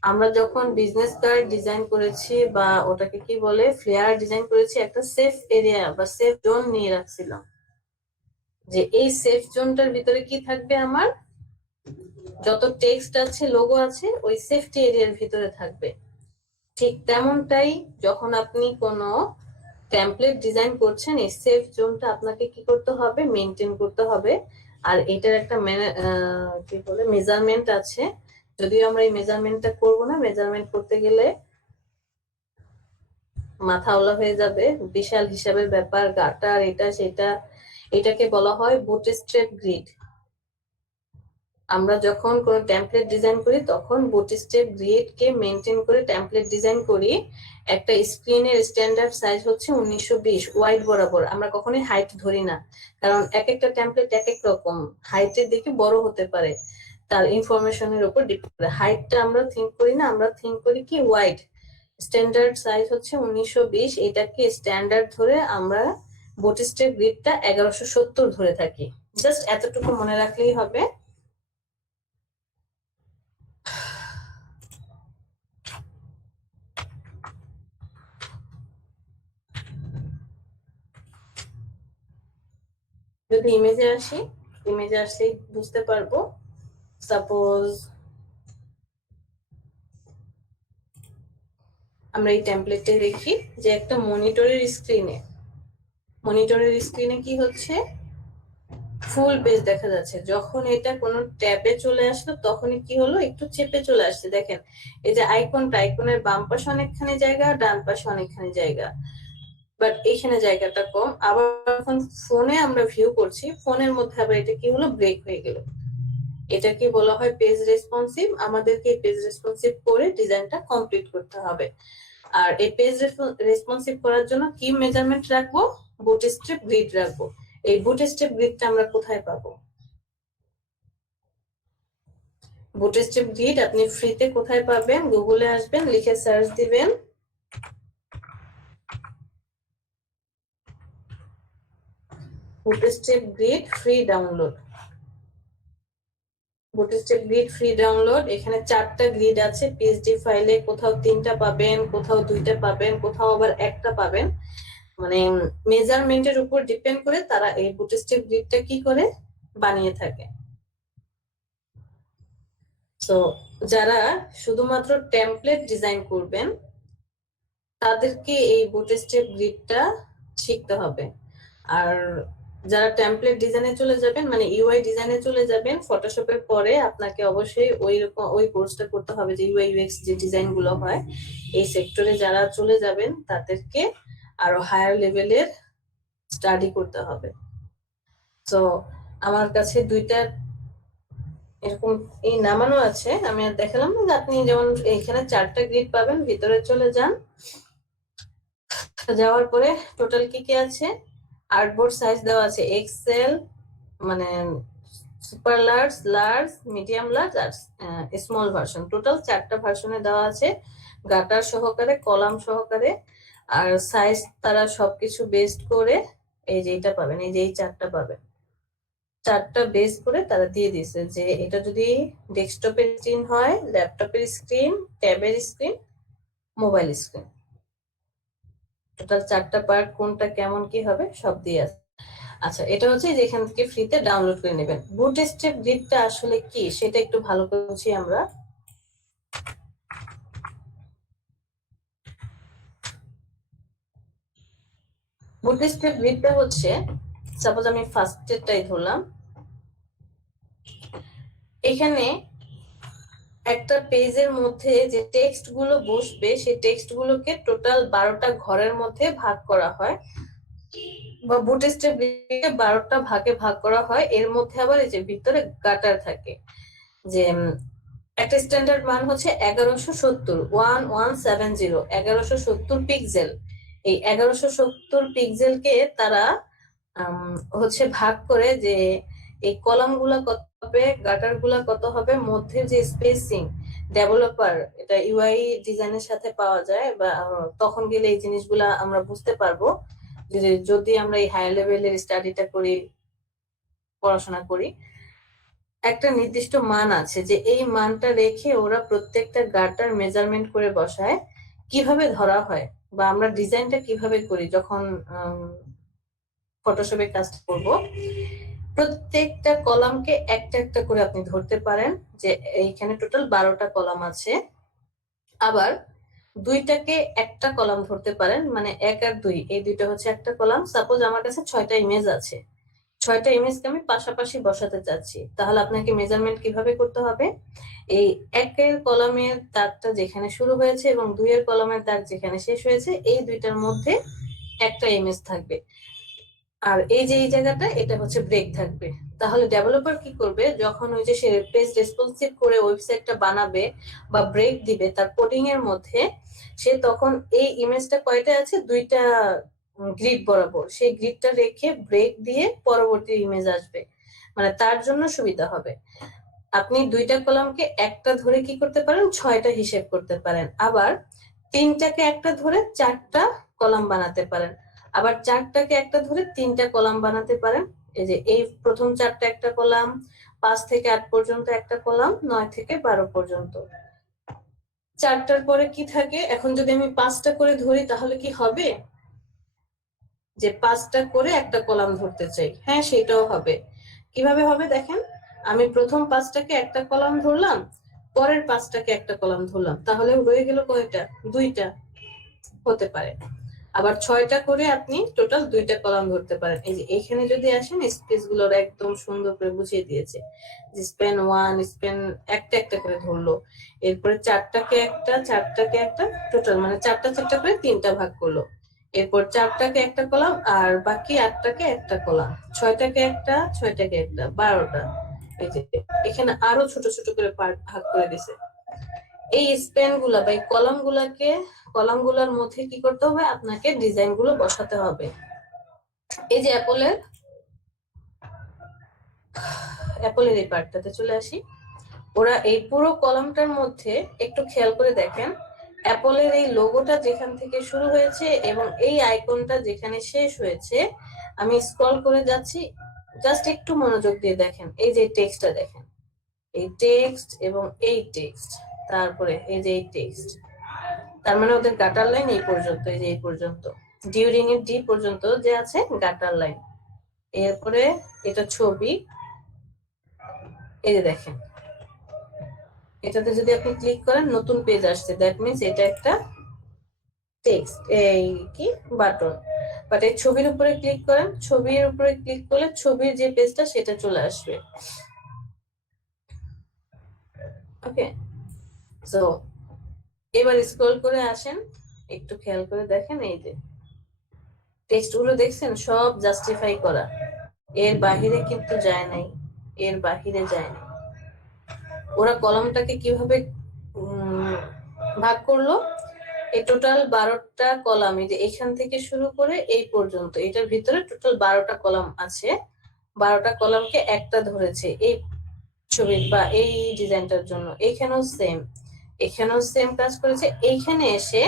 আমরা যখন বিজনেস কার্ড ডিজাইন করেছি বা ওটাকে কি বলে ফ্লেয়ার ডিজাইন করেছি, একটা সেফ এরিয়া বা সেফ জোন নিয়ে রাখছিলাম, যে এই সেফ জোনটার ভিতরে কি থাকবে, আমার যত টেক্সট আছে, লোগো আছে, ওই সেফটি এরিয়ার ভিতরে থাকবে। ঠিক তেমনটাই যখন আপনি কোনো টেমপ্লেট ডিজাইন করছেন, এই সেফ জোনটা আপনাকে কি করতে হবে, মেনটেন করতে হবে। আর এটার একটা কি বলে মেজারমেন্ট আছে, যদিও আমরা এই মেজারমেন্টটা করবো না, মেজারমেন্ট করতে গেলে মাথা ওলা হয়ে যাবে, বিশাল হিসাবের ব্যাপার, গাটার, এটা সেটা। এটাকে বলা হয় বুটস্ট্র্যাপ গ্রিড। আমরা যখন কোনো টেমপ্লেট ডিজাইন করি তখন বুটস্ট্র্যাপ গ্রিড কে মেনটেন করে টেমপ্লেট ডিজাইন করি। একটা স্ক্রিনের স্ট্যান্ডার্ড সাইজ হচ্ছে 1920 ওয়াইড বরাবর, আমরা কখনোই হাইট ধরি না, কারণ এক একটা টেমপ্লেট এক এক রকম, হাইটের দিকে বড় হতে পারে, তার ইনফরমেশনের উপর ডিপেন্ড করে। হাইটটা আমরা থিঙ্ক করি না, আমরা থিঙ্ক করি কি ওয়াইড, স্ট্যান্ডার্ড সাইজ হচ্ছে 1920, এটাকে স্ট্যান্ডার্ড ধরে আমরা বুটস্ট্র্যাপ গ্রিডটা 1170 ধরে থাকি। জাস্ট এতটুকু মনে রাখলেই হবে। যদি ইমেজে আসি, ইমেজে আসলেই বুঝতে পারবো। সাপোজ আমরা এই টেমপ্লেটে দেখি যে একটা মনিটরের স্ক্রিনে কি হচ্ছে, ফুল পেজ দেখা যাচ্ছে। যখন এটা কোনো ট্যাবে চলে আসলো তখনই কি হলো, একটু চেপে চলে আসছে। দেখেন এই যে আইকনের বাম পাশে অনেকখানি জায়গা, ডান পাশে অনেকখানি জায়গা, বাট এইখানে জায়গাটা কম। আবার যখন ফোনে আমরা ভিউ করছি, ফোনের মধ্যে আবার এটা কি হলো, ব্রেক হয়ে গেল। এটাকে বলা হয় পেজ রেসপন্সিভ। আমাদেরকে পেজ রেসপন্সিভ করে ডিজাইনটা কমপ্লিট করতে হবে। আর এই পেজ রেসপন্সিভ করার জন্য কি মেজারমেন্ট রাখবো, বুটস্ট্র্যাপ গ্রিড রাখবো। এই বুটস্ট্র্যাপ গ্রিডটা আমরা কোথায় পাবো? বুটস্ট্র্যাপ গ্রিড আপনি ফ্রিতে কোথায় পাবেন? গুগলে আসবেন, লিখে সার্চ দিবেন bootstrap grid free download. Bootstrap grid free download. এখানে 4টা গ্রিড আছে পিএসডি ফাইলে, কোথাও 3টা পাবেন, কোথাও 2টা পাবেন, কোথাও আবার 1টা পাবেন। মানে মেজারমেন্টের উপর ডিপেন্ড করে তারা এই বুটস্ট্র্যাপ গ্রিডটা কি করে বানিয়ে থাকে। তো যারা শুধুমাত্র টেমপ্লেট ডিজাইন করবেন তাদেরকে এই বুটস্ট্র্যাপ গ্রিডটা শিখতে হবে। আর যারা টেমপ্লেট ডিজাইনে চলে যাবেন, মানে ইউআই ডিজাইনে চলে যাবেন, ফটোশপের পরে আপনাকে অবশ্যই ওই কোর্সটা করতে হবে যে ইউআই ইউএক্স যে ডিজাইন গুলো হয়। এই সেক্টরে যারা চলে যাবেন তাদেরকে আরো হায়ার লেভেলের স্টাডি করতে হবে। তো আমার কাছে 2টা এরকম এই নামানো আছে, আমি আর দেখালাম না। আপনি যেমন এখানে 4টা গ্রিড পাবেন, ভিতরে চলে যান। যাওয়ার পরে টোটাল কি কি আছে, আর্টবোর্ড সাইজ দেওয়া আছে এক্সেল, মানে super large, large, medium large আর স্মল ভার্সন। টোটাল 4টা ভার্সনে দেওয়া আছে, গাটার সহকারে, কলাম সহকারে। আর সাইজ তারা সবকিছু বেস্ট করে এই যে এটা পাবেন, এই যে এই 4টা পাবেন। 4টা বেস করে তারা দিয়ে দিছে যে এটা যদি ডেস্কটপের স্ক্রিন হয়, ল্যাপটপের স্ক্রিন, ট্যাবের স্ক্রিন, মোবাইল স্ক্রিন, টোটাল 4টা পার্ট কোনটা কেমন কি হবে সব দিয়ে আছে। আচ্ছা, এটা হচ্ছে যে এখান থেকে ফ্রিতে ডাউনলোড করে নেবেন। বুটস্ট্র্যাপ গ্রিডটা আসলে কি সেটা একটু ভালো করে বুঝি আমরা। বুটস্ট্র্যাপ গ্রিডটা হচ্ছে, সাপোজ আমি ফার্স্টেরটাই ধরলাম, এখানে একটা পেজের মধ্যে যে টেক্সট গুলো বসবে সেই টেক্সট গুলোকে টোটাল 12টা ঘরের মধ্যে ভাগ করা হয়, বা বুটস্ট্র্যাপ গ্রিডে 12টা ভাগে ভাগ করা হয়। এর মধ্যে আবার এই যে ভিতরে গাটার থাকে, যে একটা স্ট্যান্ডার্ড মান হচ্ছে 1170 1170 পিক্সেল। এই 1170 পিক্সেলকে তারা হচ্ছে ভাগ করে যে এই কলাম গুলা কত হবে, গাটার গুলা কত হবে, মধ্যে যে স্পেসিং, ডেভেলপার এটা ইউআই ডিজাইনের সাথে পাওয়া যায়, বা তখন গেলে এই জিনিসগুলা আমরা বুঝতে পারবো যদি আমরা এই হাই লেভেলের স্টাডিটা করি, পড়াশোনা করি। একটা নির্দিষ্ট মান আছে যে এই মানটা রেখে ওরা প্রত্যেকটা গাটার মেজারমেন্ট করে বসায়। কিভাবে ধরা হয় বা আমরা ডিজাইনটা কিভাবে করি যখন ফটোশপে কাজ করব, প্রত্যেকটা কলামকে একটা একটা করে আপনি ধরতে পারেন যে এইখানে টোটাল 12টা কলাম আছে। আবার 2টাকে একটা কলাম ধরতে পারেন, মানে 1 আর 2 এই 2টা হচ্ছে একটা কলাম। সাপোজ আমার কাছে 6টা ইমেজ আছে, 6টা ইমেজকে আমি পাশাপাশি বসাতে চাচ্ছি, তাহলে আপনাকে মেজারমেন্ট কিভাবে করতে হবে, এই 1 কলামের দাগটা যেখানে শুরু হয়েছে এবং 2 কলামের দাগ যেখানে শেষ হয়েছে, এই 2টার মধ্যে একটা ইমেজ থাকবে। আর এই যে এই জায়গাটা এটা হচ্ছে ব্রেক থাকবে। তাহলে ডেভেলপার কি করবে, যখন ওই যে সে পেজ রেসপন্সিভ করে ওয়েবসাইটটা বানাবে বা ব্রেক দিবে তার কোডিং এর মধ্যে, সে তখন এই ইমেজটা কয়টা আছে, 2টা গ্রিড বরাবর, সেই গ্রিডটা রেখে ব্রেক দিয়ে পরবর্তী ইমেজ আসবে, মানে তার জন্য সুবিধা হবে। আপনি 2টা কলামকে একটা ধরে কি করতে পারেন, 6টা হিসেব করতে পারেন। আবার 3টাকে একটা ধরে 4টা কলাম বানাতে পারেন। আবার 4টাকে একটা ধরে 3টা কলাম বানাতে পারেন। এই যে এই প্রথম 4টা একটা কলাম, 5 থেকে 8 পর্যন্ত একটা কলাম, 9 থেকে 12 পর্যন্ত। 4টার পরে কি থাকে, এখন যদি আমি 5টা করে ধরি তাহলে কি হবে, যে 5টা করে একটা কলাম ধরতে চাই, হ্যাঁ সেটাও হবে। কিভাবে হবে দেখেন, আমি প্রথম 5টাকে একটা কলাম ধরলাম, পরের 5টাকে একটা কলাম ধরলাম, তাহলে রয়ে গেল কয়টা? 2টা হতে পারে। আবার 6টা করে আপনি টোটাল 2টা কলাম ধরতে পারেন। এই যে এখানে যদি আসেন, স্পেস গুলোর একদম সুন্দর করে বুঝিয়ে দিয়েছে যে স্পেন 1, স্পেন একটা একটা করে ধরলো, এরপরে 4টাকে একটা টোটাল মানে 4টা করে 3টা ভাগ করলো, এরপর 4টাকে একটা কলাম আর বাকি 8টাকে একটা কলাম, 6টাকে একটা 12টা। এই যে এখানে আরো ছোট ছোট করে পার্ট ভাগ করে দিছে। এই স্প্যান গুলা বা এই কলাম গুলার মধ্যে কি করতে হবে, আপনাকে ডিজাইন গুলো বসাতে হবে। এই যে অ্যাপলের এই পার্টটাতে চলে আসি। ওরা এই পুরো কলামটার মধ্যে একটু খেয়াল করে দেখেন, অ্যাপলের এই লোগোটা যেখান থেকে শুরু হয়েছে এবং এই আইকনটা যেখানে শেষ হয়েছে, আমি স্ক্রল করে যাচ্ছি, জাস্ট একটু মনোযোগ দিয়ে দেখেন। এই যে টেক্সটটা দেখেন, এই টেক্সট এবং এই টেক্সট, তারপরে এই যে এই টেক্সট, তার মানে ওদের গাটার লাইন এই পর্যন্ত, এই যে এই পর্যন্ত, ডিউরিং এর ডি পর্যন্ত যে আছে গাটার লাইন। এরপরে এটা ছবি, এই যে দেখেন, এটাতে যদি আপনি ক্লিক করেন নতুন পেজ আসছে, দ্যাট মিনস এটা একটা টেক্সট, এই কি বাটন। বাট এই ছবির উপরে ক্লিক করেন, ছবির উপরে ক্লিক করলে ছবির যে পেজটা সেটা চলে আসবে। ওকে, সো এবার স্ক্রল করে আসেন, একটু খেয়াল করে দেখেন, এই যে টেক্সট গুলো দেখছেন সব জাস্টিফাই করা, এর বাহিরে কিন্তু যায় নাই, এর বাহিরে যায় নাই। ওরা কলামটাকে কিভাবে ভাগ করলো, এই টোটাল 12টা কলাম, এই যে এখান থেকে শুরু করে এই পর্যন্ত, এটার ভিতরে টোটাল 12টা কলাম আছে, 12টা কলামকে একটা ধরেছে এই ছবির বা এই ডিজাইনটার জন্য। এখানেও সেম কাজ করেছে, এইখানে এসে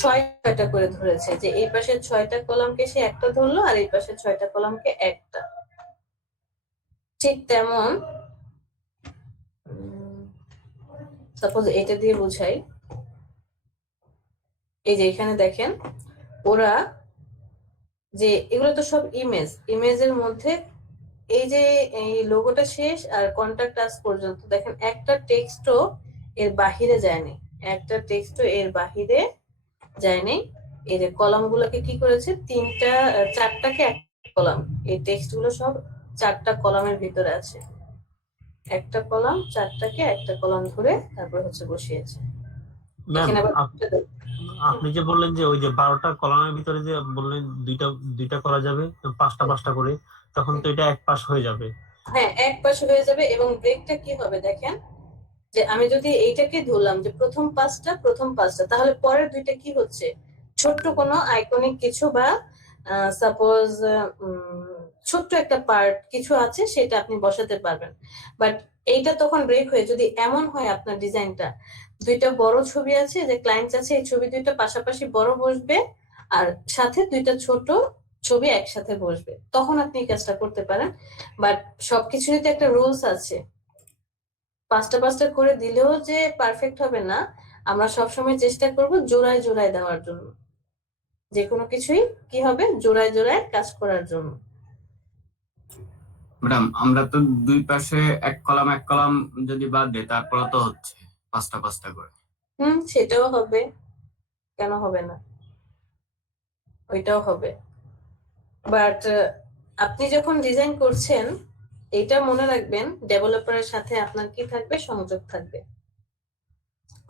6টা করে ধরেছে, যে এই পাশে 6টা কলামকে সে একটা ধরলো আর এই পাশে 6টা কলামকে একটা। ঠিক তেমন সাপোজ এটা দিয়ে বুঝাই, এই যে এখানে দেখেন ওরা যে এগুলো তো সব ইমেজের মধ্যে, এই যে এই লোগোটা শেষ আর কন্টাক্ট আস পর্যন্ত দেখেন একটা টেক্সটও এর বাহিরে যায়নি, একটা টেক্সটও এর বাহিরে যায়নি। এই যে কলাম গুলোকে কি করেছে, 4টাকে একটা কলাম, এই টেক্সট গুলো সব 4টা কলামের ভিতরে আছে, একটা কলাম 4টাকে একটা কলাম ধরে তারপর হচ্ছে বসিয়েছে। ম্যাম এখানে আবার আপনি যে বললেন যে ওই যে 12টা কলামের ভিতরে যে বললেন দুইটা করা যাবে 5টা করে, তখন তো এটা এক পাশ হয়ে যাবে। হ্যাঁ এক পাশে হয়ে যাবে। এবং ব্রেকটা কি হবে দেখেন, যে আমি যদি এইটাকে ধরলাম যে প্রথম পাঁচটা, তাহলে পরের দুইটা কি হচ্ছে, ছোট্ট কোনো আইকনিক কিছু বা সাপোজ ছোট্ট একটা পার্ট কিছু আছে সেটা আপনি বসাতে পারবেন। বাট এইটা তখন ব্রেক হয়ে যদি এমন হয় আপনার ডিজাইনটা, দুইটা বড় ছবি আছে, যে ক্লায়েন্ট আছে এই ছবি দুইটা পাশাপাশি বড় বসবে আর সাথে দুইটা ছোট ছবি একসাথে বসবে, তখন আপনি এই কাজটা করতে পারেন। বাট সবকিছুরই তো একটা রুলস আছে, 5টা করে দিলেও যে পারফেক্ট হবে না। আমরা সবসময় চেষ্টা করব জোড়ায় জোড়ায় দেওয়ার জন্য, যে কোনো কিছুই কি হবে জোড়ায় জোড়ায় কাজ করার জন্য। ম্যাডাম আমরা তো দুই পাশে এক কলাম যদি বাদ দেই তারপরে তো হচ্ছে 5টা করে। সেটাও হবে, কেন হবে না, ওইটাও হবে। বাট আপনি যখন ডিজাইন করছেন এটা মনে রাখবেন, ডেভেলপারের সাথে আপনার কি থাকবে, সংযোগ থাকবে।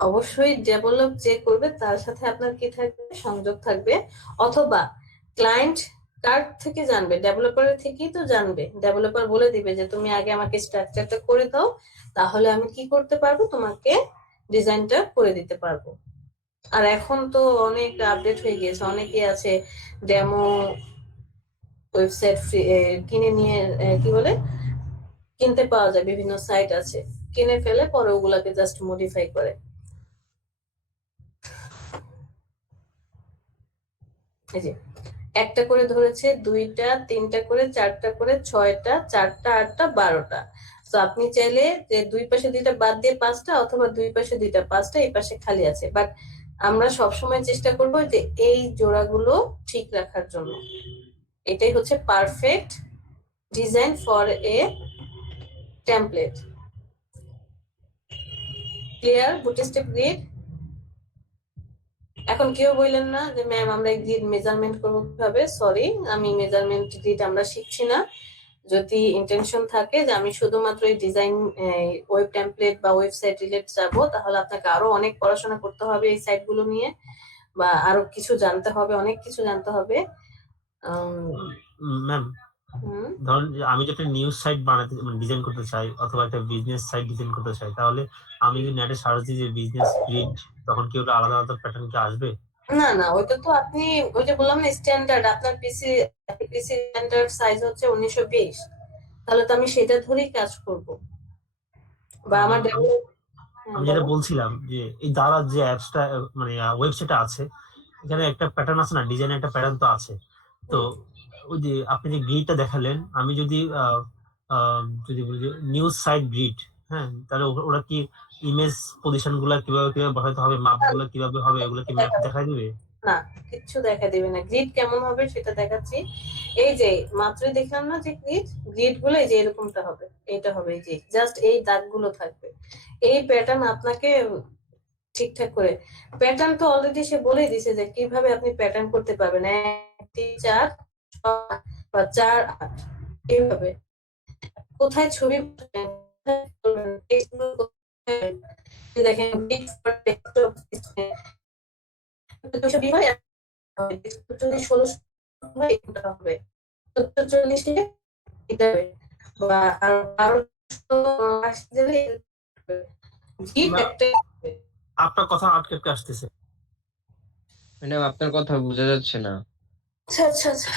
অবশ্যই ডেভেলপ যে করবে তার সাথে আপনার কি থাকবে, সংযোগ থাকবে। অথবা ক্লায়েন্ট কার থেকে জানবে, ডেভেলপারের থেকেই তো জানবে। ডেভেলপার বলে দিবে যে তুমি আগে আমাকে স্ট্রাকচারটা করে দাও, তাহলে আমি কি করতে পারবো, তোমাকে ডিজাইনটা করে দিতে পারবো। আর এখন তো অনেক আপডেট হয়ে গিয়েছে, অনেকে আছে ডেমো ওয়েবসাইট কিনে নিয়ে কি বলে কিনতে পাওয়া যায়, বিভিন্ন সাইট আছে, কিনে ফেলে পরে ওগুলাকে জাস্ট মডিফাই করে। এই যে একটা করে ধরেছে, 2টা 3টা করে 4টা করে 6টা 4টা 8টা 12টা। তো আপনি চাইলে যে দুই পাশে 2টা বাদ দিয়ে 5টা, অথবা দুই পাশে 2টা 5টা, এই পাশে খালি আছে, বাট আমরা সবসময় চেষ্টা করব যে এই জোড়াগুলো ঠিক রাখার জন্য। এটাই হচ্ছে perfect design for a template. Clear? বুটি স্টেপ গ্রিড। এখন কেউ বললেন না যে ম্যাম আমরা গ্রিড মেজারমেন্ট করবো কিভাবে। সরি, আমি মেজারমেন্ট গ্রিড আমরা শিখছি না। যদি ইন্টেনশন থাকে যে আমি শুধুমাত্র এই ডিজাইন ওয়েব টেমপ্লেট বা ওয়েবসাইট রিলেট যাবো, তাহলে আপনাকে আরো অনেক পড়াশোনা করতে হবে এই সাইটগুলো নিয়ে, বা আরো কিছু জানতে হবে, অনেক কিছু জানতে হবে। ম্যাম হুম, ধরুন যে আমি যদি নিউজ সাইট বানাতে ডিজাইন করতে চাই অথবা একটা বিজনেস সাইট ডিজাইন করতে চাই, তাহলে আমি যদি নেটে সার্চ দিই যে বিজনেস গ্রিড, তখন কি ওটা আলাদা আলাদা প্যাটার্ন কি আসবে? না না, ওইটা তো আপনি ওই যে বললাম না স্ট্যান্ডার্ড, আপনার পিসি স্ট্যান্ডার্ড সাইজ হচ্ছে 1920, তাহলে তো আমি সেটা ধরেই কাজ করব। বা আমার আমি যেটা বলছিলাম যে এই দ্বারা যে অ্যাপসটা মানে ওয়েবসাইটটা আছে, এখানে একটা প্যাটার্ন আছে না, ডিজাইনের একটা প্যাটার্ন তো আছে। তো ওই যে আপনি যে গ্রিডটা দেখালেন, আমি যদি যদি বলি যে নিউজ সাইট গ্রিড, হ্যাঁ, তাহলে ওরা কি ইমেজ পজিশন গুলা কিভাবে কিভাবে বসাতে হবে, মাপ গুলা কিভাবে হবে, এগুলো কি ম্যাপ দেখাই দিবে? না, কিচ্ছু দেখা দিবে না। গ্রিড কেমন হবে সেটা দেখাচ্ছি। এই যে মাত্রই দেখলাম না যে গ্রিড গুলো এই যে এরকমটা হবে, এটা হবে, এই যে জাস্ট এই দাগগুলো থাকবে। এই প্যাটার্ন আপনাকে ঠিকঠাক করে, প্যাটার্ন তো অলরেডি সে বলেই দিছে যে কিভাবে আপনি প্যাটার্ন করতে পারবেন 1 3 4 বা 4 8 এইভাবে। কোথায় ছবি বসাবেন, কোথায় করবেন, এগুলো কোথায়, এই দেখেন গ্রিড ফর ডেস্কটপ সিস্টেম 220 হয়, যদি 16 হয় এটা হবে 740 এটা হবে, বা আরো 80 দিলে গ্রিড একটা। আপনার কথা আটকে আটকে আসতেছে। ম্যাডাম আপনার কথা বোঝা যাচ্ছে না। আচ্ছা আচ্ছা আচ্ছা,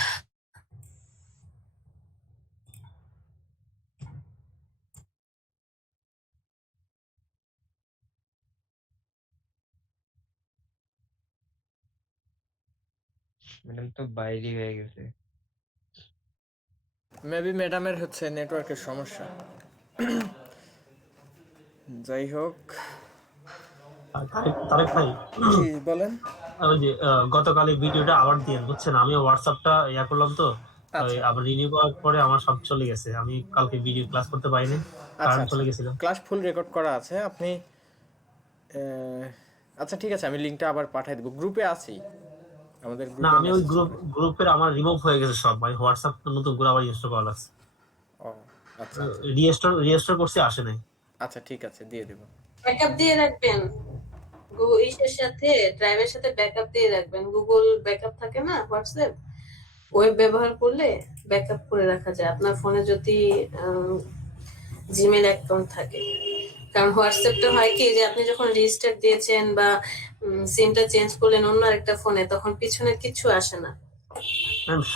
ম্যাডাম তো বাইরে হয়ে গেছে। মেবি ম্যাডামের হচ্ছে নেটওয়ার্কের সমস্যা। যাই হোক, তারেক ভাই, জি বলেন। ওই যে গতকালের ভিডিওটা আবার দিয়ে বুঝছেন, আমি হোয়াটসঅ্যাপটা করলাম তো, ওই আচ্ছা আবার রিনিউ করার পরে আমার সব চলে গেছে। আমি কালকে ভিডিও ক্লাস করতে পারিনি, আচ্ছা কারেন্ট আচ্ছা, চলে গেছিল। ক্লাস ফুল রেকর্ড করা আছে। আপনি আচ্ছা ঠিক আছে, আমি লিঙ্কটা আবার পাঠিয়ে দেবো। গ্রুপে আছি, আমাদের না, গ্রুপে আমি ওই গ্রুপের আমার রিমুভ হয়ে গেছে সব, মানে হোয়াটসঅ্যাপ নতুন করে আবার ইনস্টল করা লাগছে। ও আচ্ছা আচ্ছা রিস্টোর করছি, আসে নাই। আচ্ছা, ঠিক আছে, দিয়ে দেবো। ব্যাকআপ দিয়ে রাখবেন। ইসের সাথে, ড্রাইভের সাথে ব্যাকআপ দিয়ে রাখবেন। গুগল ব্যাকআপ থাকে না, হোয়াটসঅ্যাপ ওয়েব ব্যবহার করলে ব্যাকআপ করে রাখা যায় আপনার ফোনে যদি জিমেল অ্যাকাউন্ট থাকে। কারণ হোয়াটসঅ্যাপটা হয় কি যে আপনি যখন রেজিস্টার দিয়েছেন বা সিমটা চেঞ্জ করলেন অন্য একটা ফোনে, তখন পিছনে কিছু আসে না।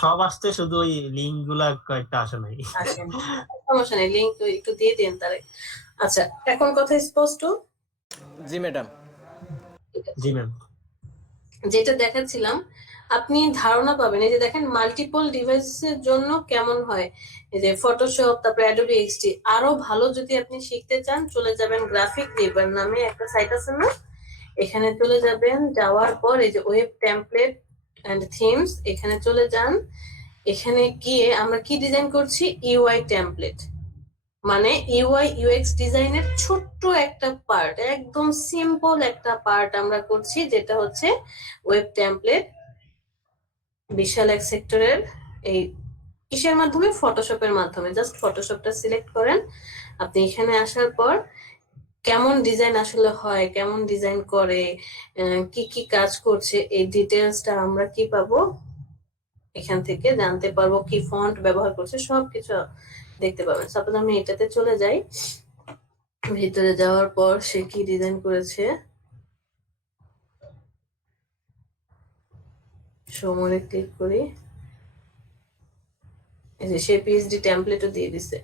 সব আসছে, শুধু ওই লিঙ্ক গুলা কয়েকটা আসে নাই। সমস্যা নেই, লিঙ্ক একটু দিয়ে দিন তারে। আচ্ছা, এখন কথা স্পষ্ট? জি ম্যাডাম। জি ম্যাম। যেটা দেখাচ্ছিলাম, আপনি ধারণা পাবেন। এই যে দেখেন মাল্টিপল ডিভাইসের জন্য কেমন হয়, এই যে ফটোশপ, তারপরে অ্যাডোবি এক্সডি। আরো ভালো যদি আপনি শিখতে চান, চলে যাবেন গ্রাফিক রিবার নামে একটা সাইট আছে না, এখানে চলে যাবেন। যাওয়ার পর এই যে ওয়েব টেমপ্লেট এন্ড থিমস, এখানে চলে যান। এখানে গিয়ে আমরা কি ডিজাইন করছি, ইউআই টেমপ্লেট, মানে ইউআই ইউএক্স ডিজাইনের ছোট্ট একটা পার্ট, একদম সিম্পল একটা পার্ট আমরা করছি, যেটা হচ্ছে ওয়েব টেমপ্লেট। বিশাল এক সেক্টরের এই কিসের মাধ্যমে, ফটোশপের মাধ্যমে। জাস্ট ফটোশপটা সিলেক্ট করেন। আপনি এখানে আসার পর কেমন ডিজাইন আসলে হয়, কেমন ডিজাইন করে, কি কি কাজ করছে, এই ডিটেলসটা আমরা কি পাবো এখান থেকে জানতে পারবো। কি ফন্ট ব্যবহার করছে সবকিছু দেখতে পাবেন। সাপোজ আমি এটাতে চলে যাই, ভিতরে যাওয়ার পর সে কি ডিজাইন করেছে, সমরে ক্লিক করি। এই যে সে পিএইচডি টেমপ্লেটও দিয়ে দিছে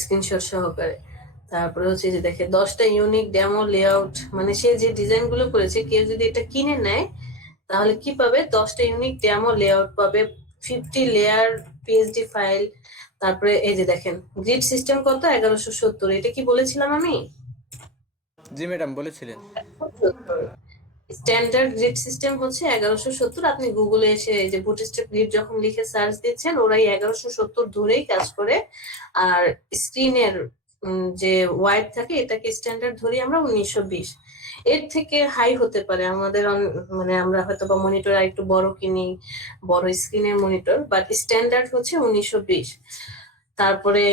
স্ক্রিনশট সহকারে। তারপরে হচ্ছে যে দেখে 10টা ইউনিক ডেমো লেআউট, মানে সে যে ডিজাইন গুলো করেছে, কেউ যদি এটা কিনে নেয় তাহলে কি পাবে, 10টা ইউনিক ডেমো লেআউট পাবে, 50 লেয়ার পিএইচডি ফাইল। তারপরে এই যে দেখেন গ্রিড সিস্টেম কত, 1170। এটা কি বলেছিলাম আমি? জি ম্যাডাম বলেছিলেন। স্ট্যান্ডার্ড গ্রিড সিস্টেম হচ্ছে 1170। আপনি গুগলে এসে এই যে বুটস্ট্র্যাপ গ্রিড যখন লিখে সার্চ দিচ্ছেন, ওরাই 1170 ধরেই কাজ করে। আর স্ক্রিনের যে ওয়াইড থাকে এটাকে স্ট্যান্ডার্ড ধরি আমরা 1920। এর থেকে হাই হতে পারে আমাদের মানে আমরা হয়তো বা মনিটর আর একটু বড় কিনি, বড় স্ক্রিনের মনিটর, বাট স্ট্যান্ডার্ড হচ্ছে 1920। তারপরে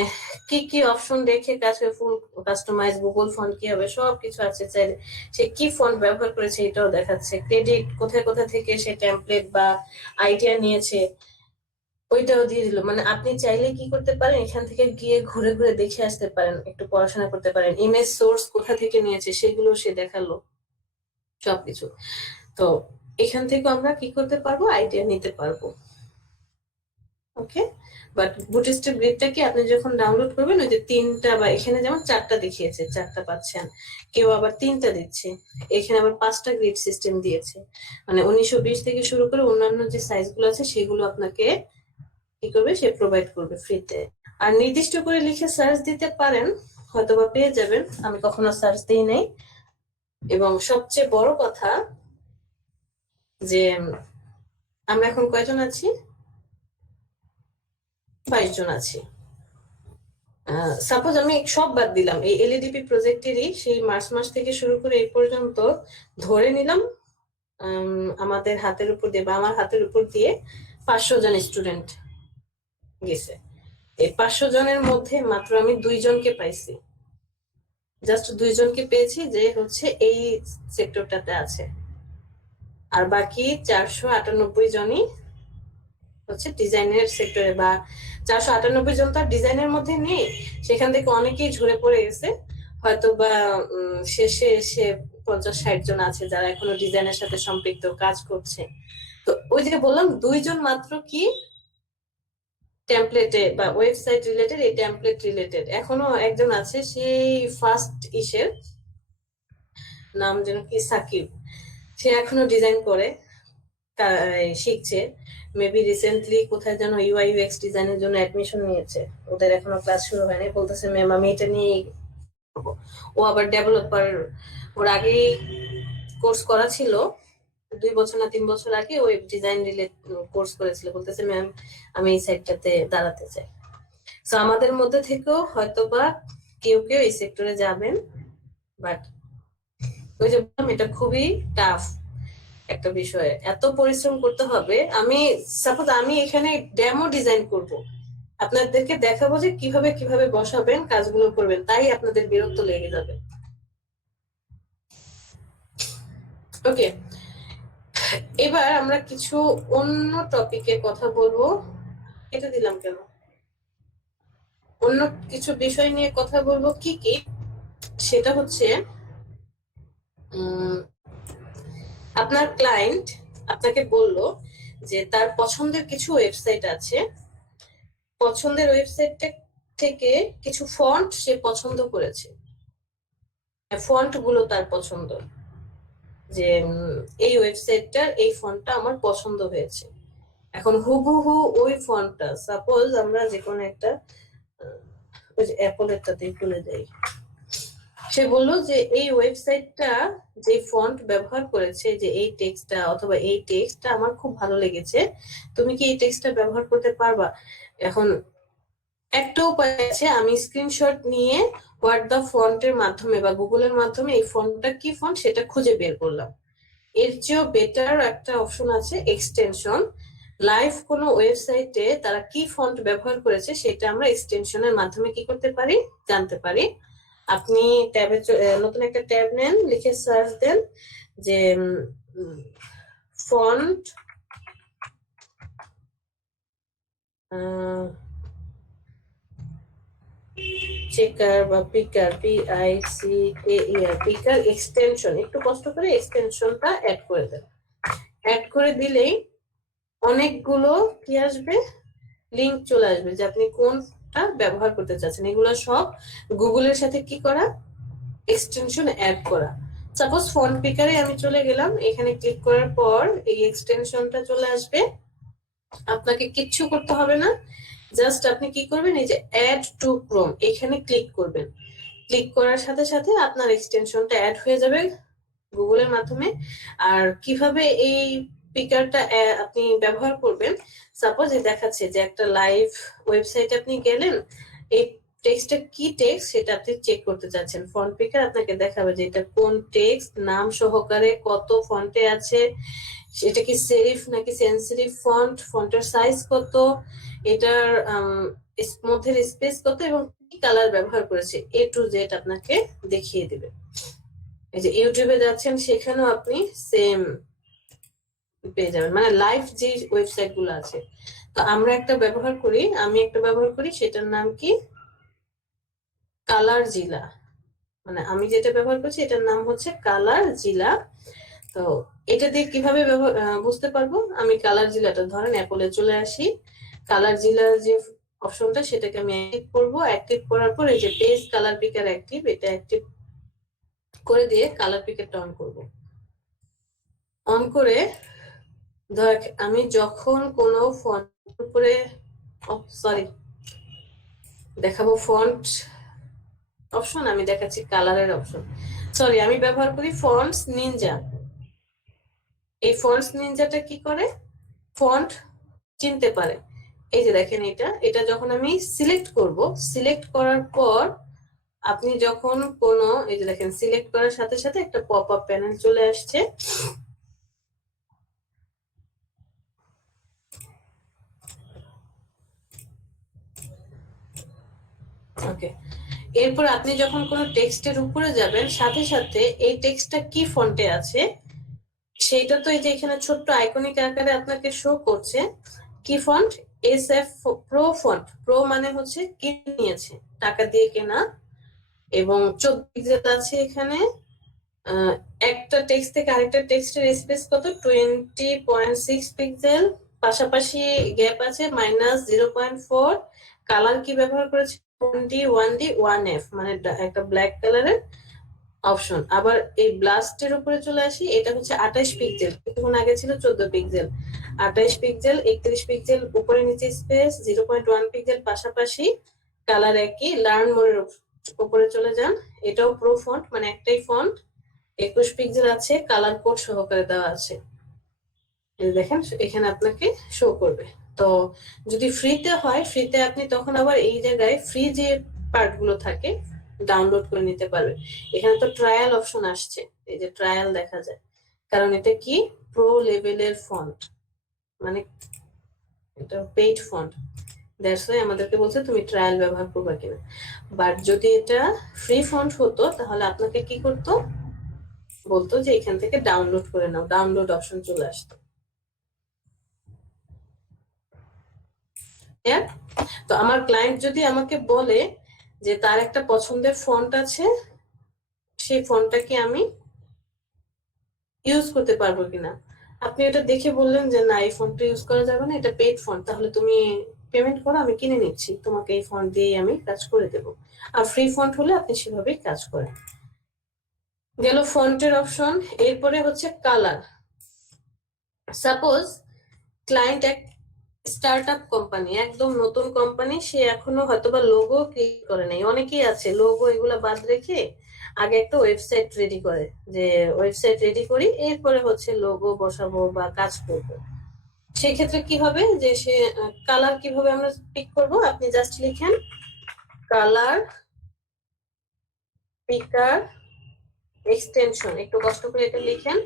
কি কি অপশন রেখে কাছে ফুল কাস্টমাইজ গুগল ফন্ট কি হবে সবকিছু আছে। চাইলে সে কি ফন্ট ব্যবহার করেছে এটাও দেখাচ্ছে, ক্রেডিট কোথায় কোথায় থেকে সে টেমপ্লেট বা আইডিয়া নিয়েছে ওইটাও দিয়ে দিল। মানে আপনি চাইলে কি করতে পারেন, এখান থেকে গিয়ে ঘুরে ঘুরে দেখে আসতে পারেন, একটু পড়াশোনা করতে পারেন, ইমেজ সোর্স কোথা থেকে নিয়েছে সেগুলো সে দেখালো সবকিছু। তো এখান থেকে আমরা কি করতে পারবো, আইডিয়া নিতে পারবো। ওকে, বাট বুটস্ট্র্যাপ গ্রিডটাকে আপনি যখন ডাউনলোড করবেন, ওই যে 3টা বা এখানে যেমন 4টা দেখিয়েছে, 4টা পাচ্ছেন, কেউ আবার 3টা দিচ্ছে, এখানে আবার 5টা গ্রিড সিস্টেম দিয়েছে। মানে 1920 থেকে শুরু করে অন্যান্য যে সাইজগুলো আছে সেগুলো আপনাকে কি করবে, সে প্রোভাইড করবে ফ্রিতে। আর নির্দিষ্ট করে লিখে সার্চ দিতে পারেন, হয়তোবা পেয়ে যাবেন। আমি কখনো সার্চ দিই নাই। এবং সবচেয়ে বড় কথা যে আমরা এখন কয়জন আছি, 22 জন আছি। সাপোজ আমি সব বাদ দিলাম, এই এলইডিপি প্রজেক্টেরই সেই মার্চ মাস থেকে শুরু করে এই পর্যন্ত ধরে নিলাম আমাদের হাতের উপর দিয়ে বা আমার হাতের উপর দিয়ে 500 জন স্টুডেন্ট গেছে। এই 500 জনের মধ্যে মাত্র আমি 2 জনকে পাইছি, জাস্ট 2 জনকে পেয়েছি যে হচ্ছে এই সেক্টরটাতে আছে। আর বাকি 498 জনই হচ্ছে ডিজাইনের সেক্টরে, বা 498 জন তো ডিজাইনের মধ্যে নেই, সেখান থেকে অনেকেই ঝরে পড়ে গেছে। হয়তো বা শেষে এসে 50-60 জন আছে যারা এখনো ডিজাইনের সাথে সম্পৃক্ত কাজ করছে। তো ওই যে বললাম 2 জন মাত্র কি টেমপ্লেটে বা ওয়েবসাইট রিলেটেড, এই টেমপ্লেট রিলেটেড এখনো একজন আছে, সেই ফার্স্ট ইসের নাম যেন কি সাকিব, সে এখনো ডিজাইন করে শিখছে। মেবি রিসেন্টলি কোথায় যেন ইউআই ইউএক্স ডিজাইনের জন্য অ্যাডমিশন নিয়েছে, ওদের এখনো ক্লাস শুরু হয়নি। বলতেছে ম্যাম আমি এটা নিয়ে করবো। ও আবার ডেভেলপার, ওর আগেই কোর্স করা ছিল 2 বছর না 3 বছর আগে, ওয়েব ডিজাইন রিলেটেড কোর্স করেছিল। বলতেছে ম্যাম আমি এই সাইডটাতে দাঁড়াতে চাই। সো আমাদের মধ্যে থেকেও হয়তোবা কেউ কেউ এই সেক্টরে যাবেন, বাট ওই যে বললাম এটা খুবই টাফ একটা বিষয়, এত পরিশ্রম করতে হবে। আমি সাপোজ আমি এখানে ডেমো ডিজাইন করব, আপনাদেরকে দেখাবো যে কিভাবে কিভাবে বসাবেন, কাজগুলো করবেন, তাই আপনাদের বিরক্ত লেগে যাবে। ওকে, এবার আমরা কিছু অন্য টপিকে কথা বলবো। এটা দিলাম কেন, অন্য কিছু বিষয় নিয়ে কথা বলবো। কি কি সেটা হচ্ছে আপনার ক্লায়েন্ট আপনাকে বলল যে তার পছন্দের কিছু ওয়েবসাইট আছে, পছন্দের ওয়েবসাইটটা থেকে কিছু ফন্ট সে পছন্দ করেছে, ফন্ট গুলো তার পছন্দ, যে এই ওয়েবসাইটটার এই ফন্টটা আমার পছন্দ হয়েছে। এখন হুবহু ওই ফন্টটা, সাপোজ আমরা যে কোনো একটা ওই যে অ্যাপলেরটাতেই তুলে যাই, সে বললো যে এই ওয়েবসাইটটা যে ফন্ট ব্যবহার করেছে, যে এই টেক্সটটা অথবা এই টেক্সটটা আমার খুব ভালো লেগেছে, তুমি কি এই টেক্সটটা ব্যবহার করতে পারবা? এখন একটা উপায় আছে, আমি স্ক্রিনশট নিয়ে হোয়াট দ্য ফন্টের মাধ্যমে বা গুগলের মাধ্যমে এই ফন্টটা কি ফন্ট সেটা খুঁজে বের করলাম। এর চেয়েও বেটার একটা অপশন আছে এক্সটেনশন। লাইভ কোনো ওয়েবসাইটে তারা কি ফন্ট ব্যবহার করেছে সেটা আমরা এক্সটেনশনের মাধ্যমে কি করতে পারি, জানতে পারি। আপনি ট্যাবে নতুন একটা ট্যাব নেন, লিখে সার্চ দেন যে ফন্ট চেকার বা পিকার, PICAER, পিকার এক্সটেনশন, একটু কষ্ট করে এক্সটেনশনটা অ্যাড করে দেন। অ্যাড করে দিলেই অনেকগুলো কি আসবে, লিংক চলে আসবে যে আপনি কোনটা ব্যবহার করতে চাচ্ছেন। এগুলো সব গুগলের সাথে কি করা, এক্সটেনশন অ্যাড করা। সাপোজ ফন্ট পিকারে আমি চলে গেলাম, এখানে ক্লিক করার পর এই এক্সটেনশনটা চলে আসবে, আপনাকে কিচ্ছু করতে হবে না। জাস্ট আপনি কি করবেন, এই যে অ্যাড টু ক্রোম এখানে ক্লিক করবেন। ক্লিক করার সাথে সাথে আপনার এক্সটেনশনটা অ্যাড হয়ে যাবে গুগলের মাধ্যমে। আর কিভাবে এই পিকারটা আপনি ব্যবহার করবেন, সাপোজ দেখাচ্ছে যে একটা লাইভ ওয়েবসাইটে আপনি গেলেন, এই টেক্সটটা কি টেক্সট সেটা আপনি চেক করতে চাচ্ছেন, ফন্ট পিকার আপনাকে দেখাবে যে এটা কোন টেক্সট, নাম সহকারে কত ফন্টে আছে, সেটা কি সেরিফ নাকি সেন্সিটিভ ফন্ট, ফন্টের সাইজ কত, এটার মধ্যে স্পেস কত এবং কি কালার ব্যবহার করেছে, এ টু জেড আপনাকে দেখিয়ে দিবে। এই যে ইউটিউবে যাচ্ছেন সেখানেও আপনি সেম পেয়ে যাবেন, মানে লাইভ যে ওয়েবসাইট গুলো আছে। তো আমরা একটা ব্যবহার করি, আমি একটা ব্যবহার করি, সেটার নাম কি কালার জিলা। মানে আমি যেটা ব্যবহার করছি এটার নাম হচ্ছে কালার জিলা। তো এটা দিয়ে কিভাবে বুঝতে পারবো, আমি কালার জিলাটা ধরেন অ্যাপলে চলে আসি, কালার জিলার যে অপশনটা সেটাকে আমি অ্যাক্টিভ করবো, অ্যাক্টিভ করার পর এই যে পেজ কালার পিকার অ্যাক্টিভ, এটা অ্যাক্টিভ করে দিয়ে কালার পিকারটা অন করব। অন করে ধর আমি যখন কোনো ফন্ট উপরে, সরি দেখাবো ফন্ট অপশন, আমি দেখাচ্ছি কালারের অপশন, সরি আমি ব্যবহার করি ফন্টস নিনজা। এই ফন্টস নিনজাটা কি করে, ফন্ট চিনতে পারে। এই যে দেখেন এটা এটা যখন আমি সিলেক্ট করব, সিলেক্ট করার পর আপনি যখন কোনো, এই যে দেখেন সিলেক্ট করার সাথে সাথে একটা পপ আপ প্যানেল চলে আসছে। ওকে, এরপর আপনি যখন কোনো টেক্সটের উপরে যাবেন, সাথে সাথে এই টেক্সটটা কি ফন্টে আছে সেইটা তো এই যে এখানে ছোট্ট আইকনিক আকারে আপনাকে শো করছে। কি font, SF pro font, pro মানে হচ্ছে কিনে নিয়েছে, টাকা দিয়ে কেনা, এবং 14 পিক্সেল আছে এখানে। একটা টেক্সট থেকে আরেকটা টেক্সটের স্পেস কত, 20.6 পিক্সেল, পাশাপাশি গ্যাপ আছে -0.4। কালার কি ব্যবহার করেছে, 1D1F, মানে একটা ব্ল্যাক কালারের অপশন। আবার এই ব্লাস্টের উপরে চলে আসি, এটা হচ্ছে 28 পিক্সেল, কিছুক্ষণ আগে ছিল 14 পিক্সেল, 28 পিক্সেল, 31 পিক্সেল, উপরে নিচে স্পেস 0.1 পিক্সেল, পাশাপাশি কালার একই। লার্ন মোডের উপরে চলে যান, এটাও প্রো ফন্ট, মানে একটাই ফন্ট, 21 পিক্সেল আছে, কালার কোড সহকারে দেওয়া আছে। দেখেন এখানে আপনাকে শো করবে। তো যদি ফ্রিতে হয়, ফ্রিতে আপনি তখন আবার এই জায়গায় ফ্রি যে পার্ট গুলো থাকে ডাউনলোড করে নিতে পারবে। এখানে তো ট্রায়াল অপশন আসছে, এই যে ট্রায়াল দেখা যায়, কারণ এটা কি প্রো লেভেলের ফন্ট, মানে এটা পেইড ফন্ট, দ্যাটস ওয়াই আমাদেরকে বলছে তুমি ট্রায়াল ব্যবহার করবে কিনা। বাট যদি এটা ফ্রি ফন্ট হতো তাহলে আপনাকে কি করতো, বলতো যে এখান থেকে ডাউনলোড করে নাও, ডাউনলোড অপশন চলে আসতো। তো আমার ক্লায়েন্ট যদি আমাকে বলে যে তার একটা পছন্দের ফন্ট আছে, সেই ফন্টটা কি আমি ইউজ করতে পারবো কিনা, আপনি এটা দেখে বললেন যে না এই ফন্টটা ইউজ করা যাবে না, এটা পেইড ফন্ট, তাহলে তুমি পেমেন্ট করো, আমি কিনে নিচ্ছি, তোমাকে এই ফন্ট দিয়ে আমি কাজ করে দেবো। আর ফ্রি ফন্ট হলে আপনি সেভাবেই কাজ করেন। গেল ফন্টের অপশন, এরপরে হচ্ছে কালার। সাপোজ ক্লায়েন্ট এক স্টার্টআপ কোম্পানি, একদম নতুন কোম্পানি, সে এখনো হয়তোবা লোগো ক্রিয়েট করে নাই, অনেকেই আছে লোগো এগুলা বাদ রেখে আগে একটা ওয়েবসাইট রেডি করে, যে ওয়েবসাইট রেডি করি এরপরে হচ্ছে লোগো বসাবো বা কাজ করবো। সেক্ষেত্রে কি হবে যে সে কালার কিভাবে আমরা পিক করব, আপনি জাস্ট লিখেন কালার পিকার এক্সটেনশন, একটু কষ্ট করে এটা লিখেন,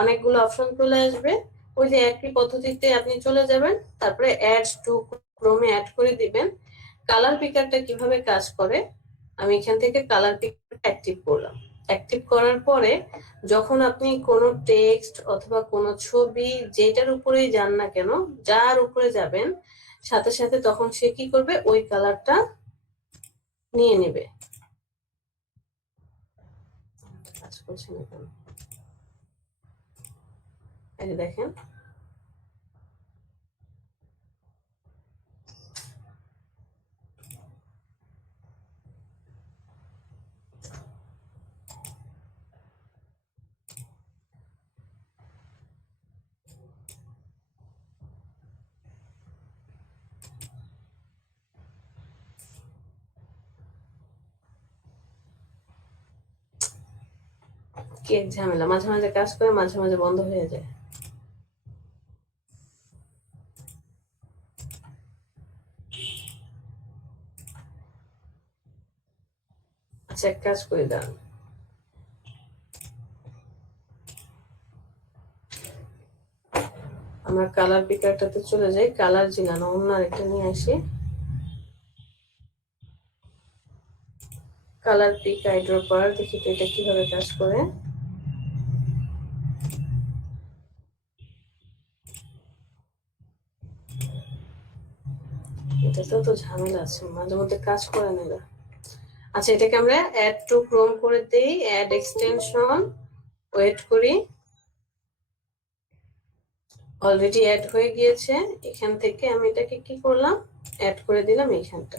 অনেকগুলো অপশন চলে আসবে। ওই যে একই পদ্ধতিতে আপনি চলে যাবেন, তারপরে অ্যাড টু ক্রোমে অ্যাড করে দিবেন। কালার পিকারটা কিভাবে কাজ করে, আমি এখান থেকে কালার পিকার অ্যাক্টিভ করলাম। অ্যাক্টিভ করার পরে যখন আপনি কোনো টেক্সট অথবা কোনো ছবি যেটার উপরেই যান না কেন, যার উপরে যাবেন সাথে সাথে তখন সে কি করবে, ওই কালারটা নিয়ে নেবে। কাজ করছে না কেন, এই যে দেখেন কি এক ঝামেলা, মাঝে মাঝে কাজ করে মাঝে মাঝে বন্ধ হয়ে যায়। আচ্ছা এক কাজ করে দাও, আমরা কালার পিকারটাতে চলে যাই, কালার ঝিলানো অন্য আরেকটা নিয়ে আসি। কালার পিক আইড্রপার, দেখি তো এটা কিভাবে কাজ করে। এটাতেও তো ঝামেলা আছে, মাঝে মধ্যে কাজ করে না এরা। আচ্ছা এটাকে আমরা অ্যাড টু ক্রোম করে দেই, অ্যাড এক্সটেনশন, ওয়েট করি, অলরেডি অ্যাড হয়ে গিয়েছে। এখান থেকে আমি এটাকে কি করলাম, অ্যাড করে দিলাম এইখানটা।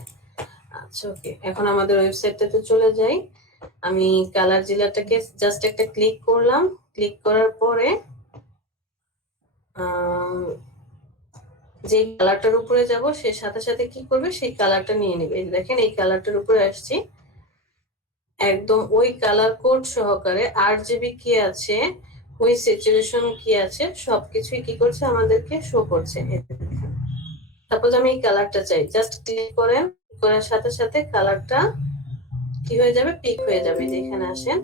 আচ্ছা ওকে, এখন আমাদের ওয়েবসাইটটাতে চলে যাই। আমি কালার জিলাটাকে জাস্ট একটা ক্লিক করলাম, ক্লিক করার পরে যে কালারটার উপরে যাব সে সাথে সাথে কি করবে, সেই কালারটা নিয়ে নেবে। দেখেন এই কালারটার উপরে আসছি, একদম ওই কালার কোড সহকারে আরজিবি কি আছে, ওই স্যাচুরেশন কি আছে, সবকিছুই কি করছে আমাদেরকে শো করছে। সাপোজ আমি এই কালারটা চাই, জাস্ট ক্লিক করেন, করার সাথে সাথে কালারটা কি হয়ে যাবে, পিক হয়ে যাবে। এখানে আসেন,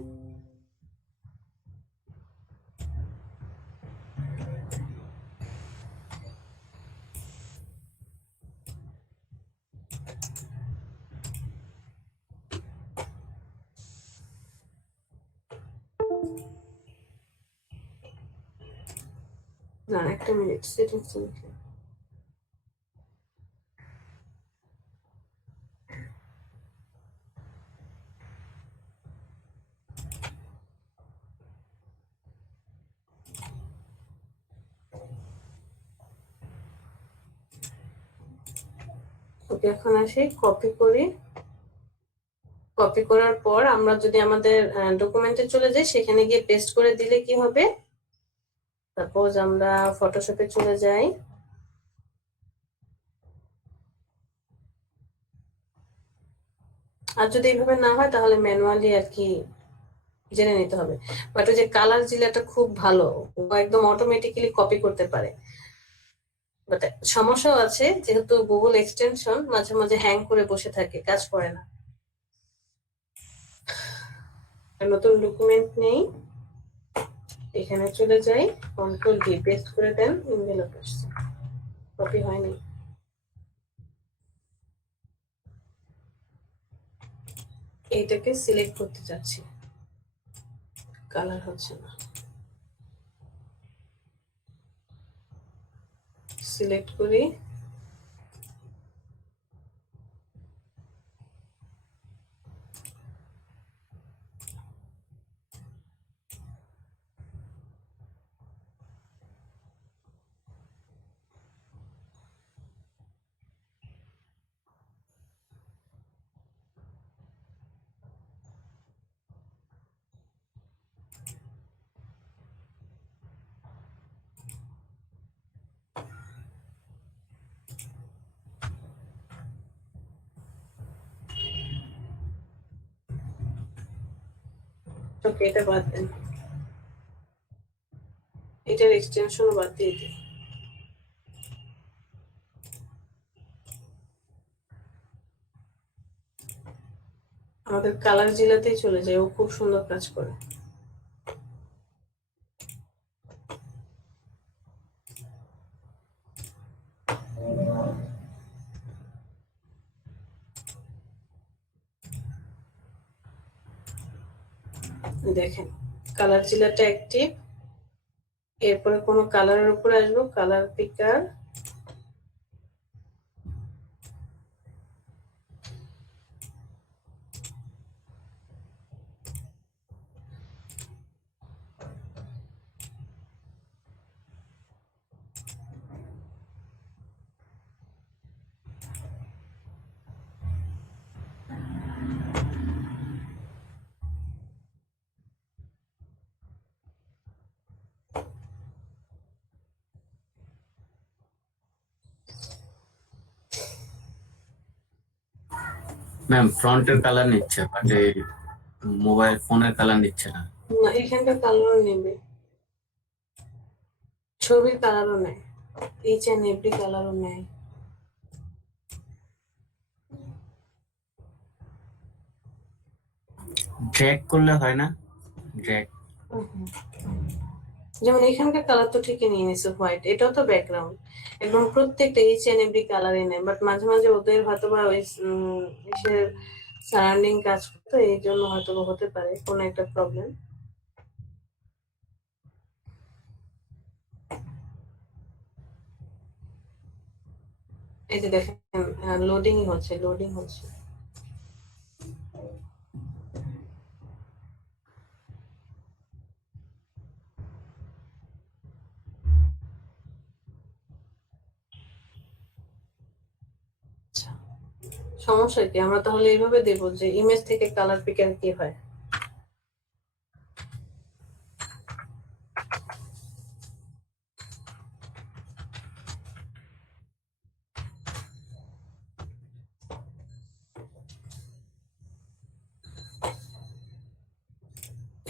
না একটা মিনিট, সেটিংস ওকে। এখন আসি, কপি করি, কপি করার পর আমরা যদি আমাদের ডকুমেন্টে চলে যাই, সেখানে গিয়ে পেস্ট করে দিলে কি হবে, সাপোজ আমরা ফটোশপে চলে যাই, আর যদি এইভাবে না হয় তাহলে ম্যানুয়ালি আর কি জেনে নিতে হবে। বাট ওই যে কালার জিলাটা খুব ভালো, ও একদম অটোমেটিক্যালি কপি করতে পারে। বাট সমস্যাও আছে, যেহেতু গুগল এক্সটেনশন মাঝে মাঝে হ্যাং করে বসে থাকে, কাজ করে না। নতুন ডকুমেন্ট নেই, এখানে চলে যাই, কন্ট্রোল ডি, পেস্ট করে দেন, এনভেলপ আসছে, কপি হয়নি। এইটাকে সিলেক্ট করতে চাচ্ছি, কালার হচ্ছে না, সিলেক্ট করি, ওকে এটা বাদ দেন, এটার এক্সটেনশনও বাদ দিয়ে দিই। আমাদের কালার জেলাতেই চলে যায়, ও খুব সুন্দর কাজ করে। দেখেন কালার জেলাটা অ্যাক্টিভ, এরপরে কোনো কালারের উপরে আসবো, কালার পিকার, ম্যাম ফ্রন্টের কালার নিচ্ছে বাট এই মোবাইল ফোনের কালার নিচ্ছে না। না, এখানকার কালারও নেবে, ছবির কালারও নেয়, ইচ এন্ড এভরি কালারও নেয়। ড্র্যাগ করলে হয় না? ড্র্যাগ হুম। যেমন এখানকার কালার তো ঠিকই নিয়ে নিছে হোয়াইট, এটাও তো ব্যাকগ্রাউন্ড, এবং প্রত্যেকটা ইচ এন্ড এভরি কালারই নেয়, বাট মাঝে মাঝে ওদের হয়তো বা ওই ইসের সারাউন্ডিং কাজ করতো, এই জন্য হয়তো বা হতে পারে কোনো একটা প্রবলেম। এই যে দেখেন লোডিং হচ্ছে, লোডিং হচ্ছে। আচ্ছা, সমস্যা কি? আমরা তাহলে এইভাবে দেবো যে ইমেজ থেকে কালার পিকার কি হয়।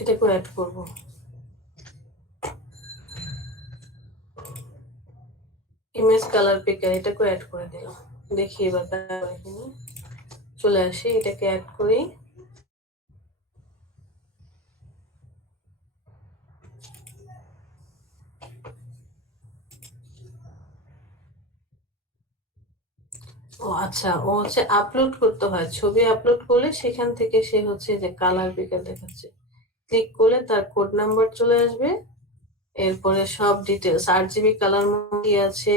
এটাকেও অ্যাড করবো। ইমেজ কালার পিকার এটাকেও অ্যাড করে দিলাম। দেখি এবার এখানে চলে আসি, এটাকে অ্যাড করি। ও আচ্ছা, ও হচ্ছে আপলোড করতে হয়, ছবি আপলোড করলে সেখান থেকে সে হচ্ছে যে কালার পিকার দেখাচ্ছে, ক্লিক করলে তার কোড নাম্বার চলে আসবে, এরপরে সব ডিটেলস RGB কালার কি আছে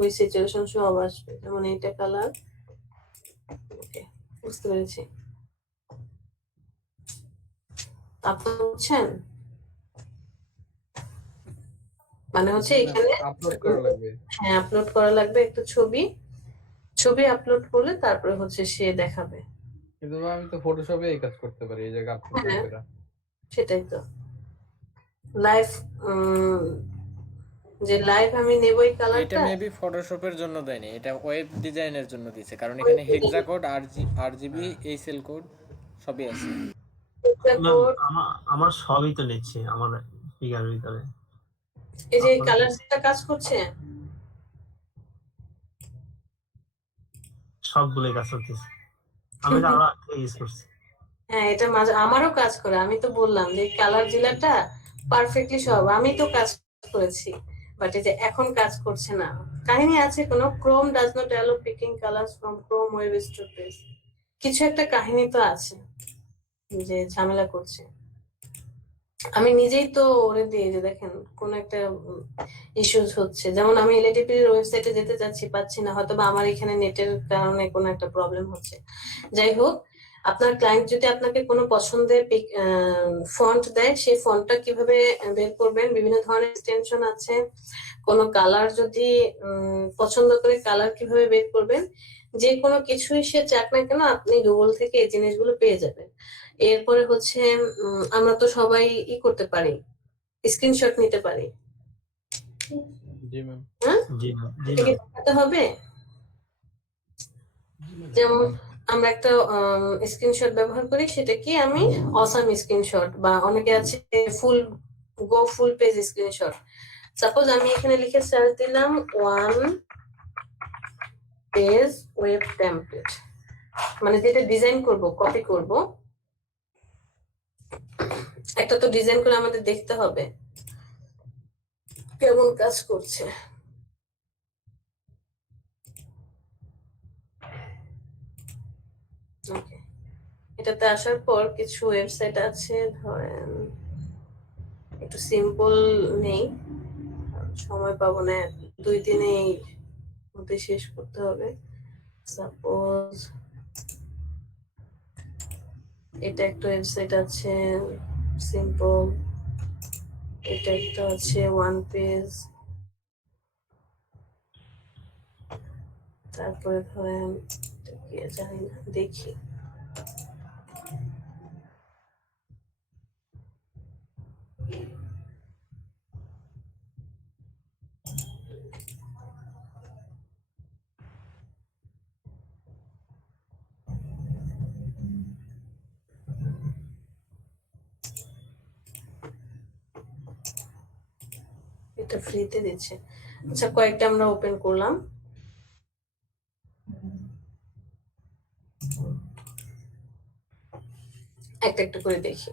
ওই সিচুয়েশন সব আসবে, যেমন এইটা কালার। ওকে, বুঝতে পেরেছি। আপনি বুঝছেন? মানে হচ্ছে জি ম্যাম, এখানে আপলোড করা লাগবে। হ্যাঁ, আপলোড করা লাগবে একটা ছবি, ছবি আপলোড করলে তারপরে হচ্ছে সে দেখাবে। কিন্তু ম্যাম আমি তো ফটোশপে এই কাজ করতে পারি, এই জায়গায় আপলোড না হ্যাঁ, করে। সেটাই তো। লাইভ যে লাইভ আমি নেব এই এটা কালারটা, মেবি ফটোশপের জন্য দেয়নি, এটা ওয়েব ডিজাইনের জন্য দিয়েছে, কারণ এখানে হেক্সা কোড, আরজিবি, হ্যাঁ এইচএল কোড সবই আছে। ম্যাম, আমার সবই তো নিচ্ছে আমার ফিগার ভিতরে। এই যে আপনার কালার যেটা কাজ করছে, সবগুলোই কাজ করতেছে, আমি তো আরো আগে ইউজ করছি। হ্যাঁ এটা মাঝে আমারও কাজ করে, আমি তো বললাম যে কালার জিলাটা পারফেক্টলি সব আমি তো কাজ করেছি, বাট এই যে এখন কাজ করছে না। কাহিনী আছে কোনো, Chrome does not allow picking colours from Chrome web storage, কিছু একটা কাহিনী তো আছে যে ঝামেলা করছে। আমি নিজেই তো ওরে দিয়ে যে দেখেন কোন একটা ইস্যুস হচ্ছে, যেমন আমি এলএডিপির ওয়েবসাইটে যেতে চাচ্ছি, পাচ্ছি না, হয়তো বা আমার এখানে নেটের কারণে কোনো একটা প্রবলেম হচ্ছে। যাই হোক, আপনার ক্লায়েন্ট যদি আপনাকে কোনো পছন্দের ফন্ট দেয়, সেই ফন্টটা কিভাবে বের করবেন, বিভিন্ন ধরনের এক্সটেনশন আছে, কোনো কালার যদি পছন্দ করে কালার কিভাবে বের করবেন, যে কোনো কিছুই সে চাক না কেন আপনি গুগল থেকে এই জিনিসগুলো পেয়ে যাবেন। এরপরে হচ্ছে আমরা তো সবাই করতে পারি, স্ক্রিনশট নিতে পারি। জি ম্যাম। হ্যাঁ, জি ম্যাম, জি এটা কি ম্যাম। দেখাতে হবে? জি ম্যাম। যেমন আমরা একটা স্ক্রিনশট ব্যবহার করি, সেটা কি আমি অসাম স্ক্রিনশট, বা অনেকে আছে ফুল গো ফুল পেজ স্ক্রিনশট। সাপোজ আমি এখানে লিখে সার্চ দিলাম ওয়ান পেজ ওয়েব টেমপ্লেট, মানে যেটা ডিজাইন করব, কপি করব, একটা তো ডিজাইন করে আমাদের দেখতে হবে কেমন কাজ করছে। ওকে, এটাতে আসার পর কিছু ওয়েবসাইট আছে, ধরেন একটু সিম্পল নেই, সময় পাবো না, 2 দিনেই মধ্যে শেষ করতে হবে। সাপোজ এটা একটা ওয়েবসাইট আছে সিম্পল, এটা একটা আছে ওয়ান পেজ, তারপরে ধরেন কি জানি না, দেখি। এটা ফ্রিতে দিচ্ছে। আচ্ছা, কয়েকটা আমরা ওপেন করলাম। একটা একটা করে দেখি।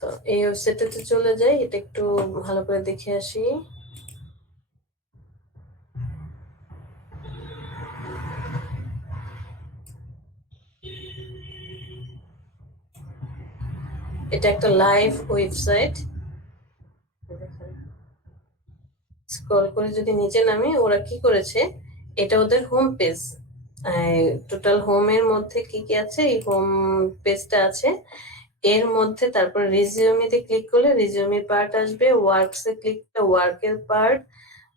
তো এই ওয়েবসাইটটাতে চলে যাই, এটা একটু ভালো করে দেখে আসি। এটা একটা লাইভ ওয়েবসাইট। স্ক্রল করে যদি নিচে নামি, ওরা কি করেছে, এটা ওদের হোম পেজ। টোটাল হোমের মধ্যে কি কি আছে, এই হোম পেজটা আছে, এর মধ্যে তারপর রিজিউমিতে ক্লিক করলে রিজিউমির পার্ট আসবে, ওয়ার্কসে ক্লিক করলে ওয়ার্কের পার্ট,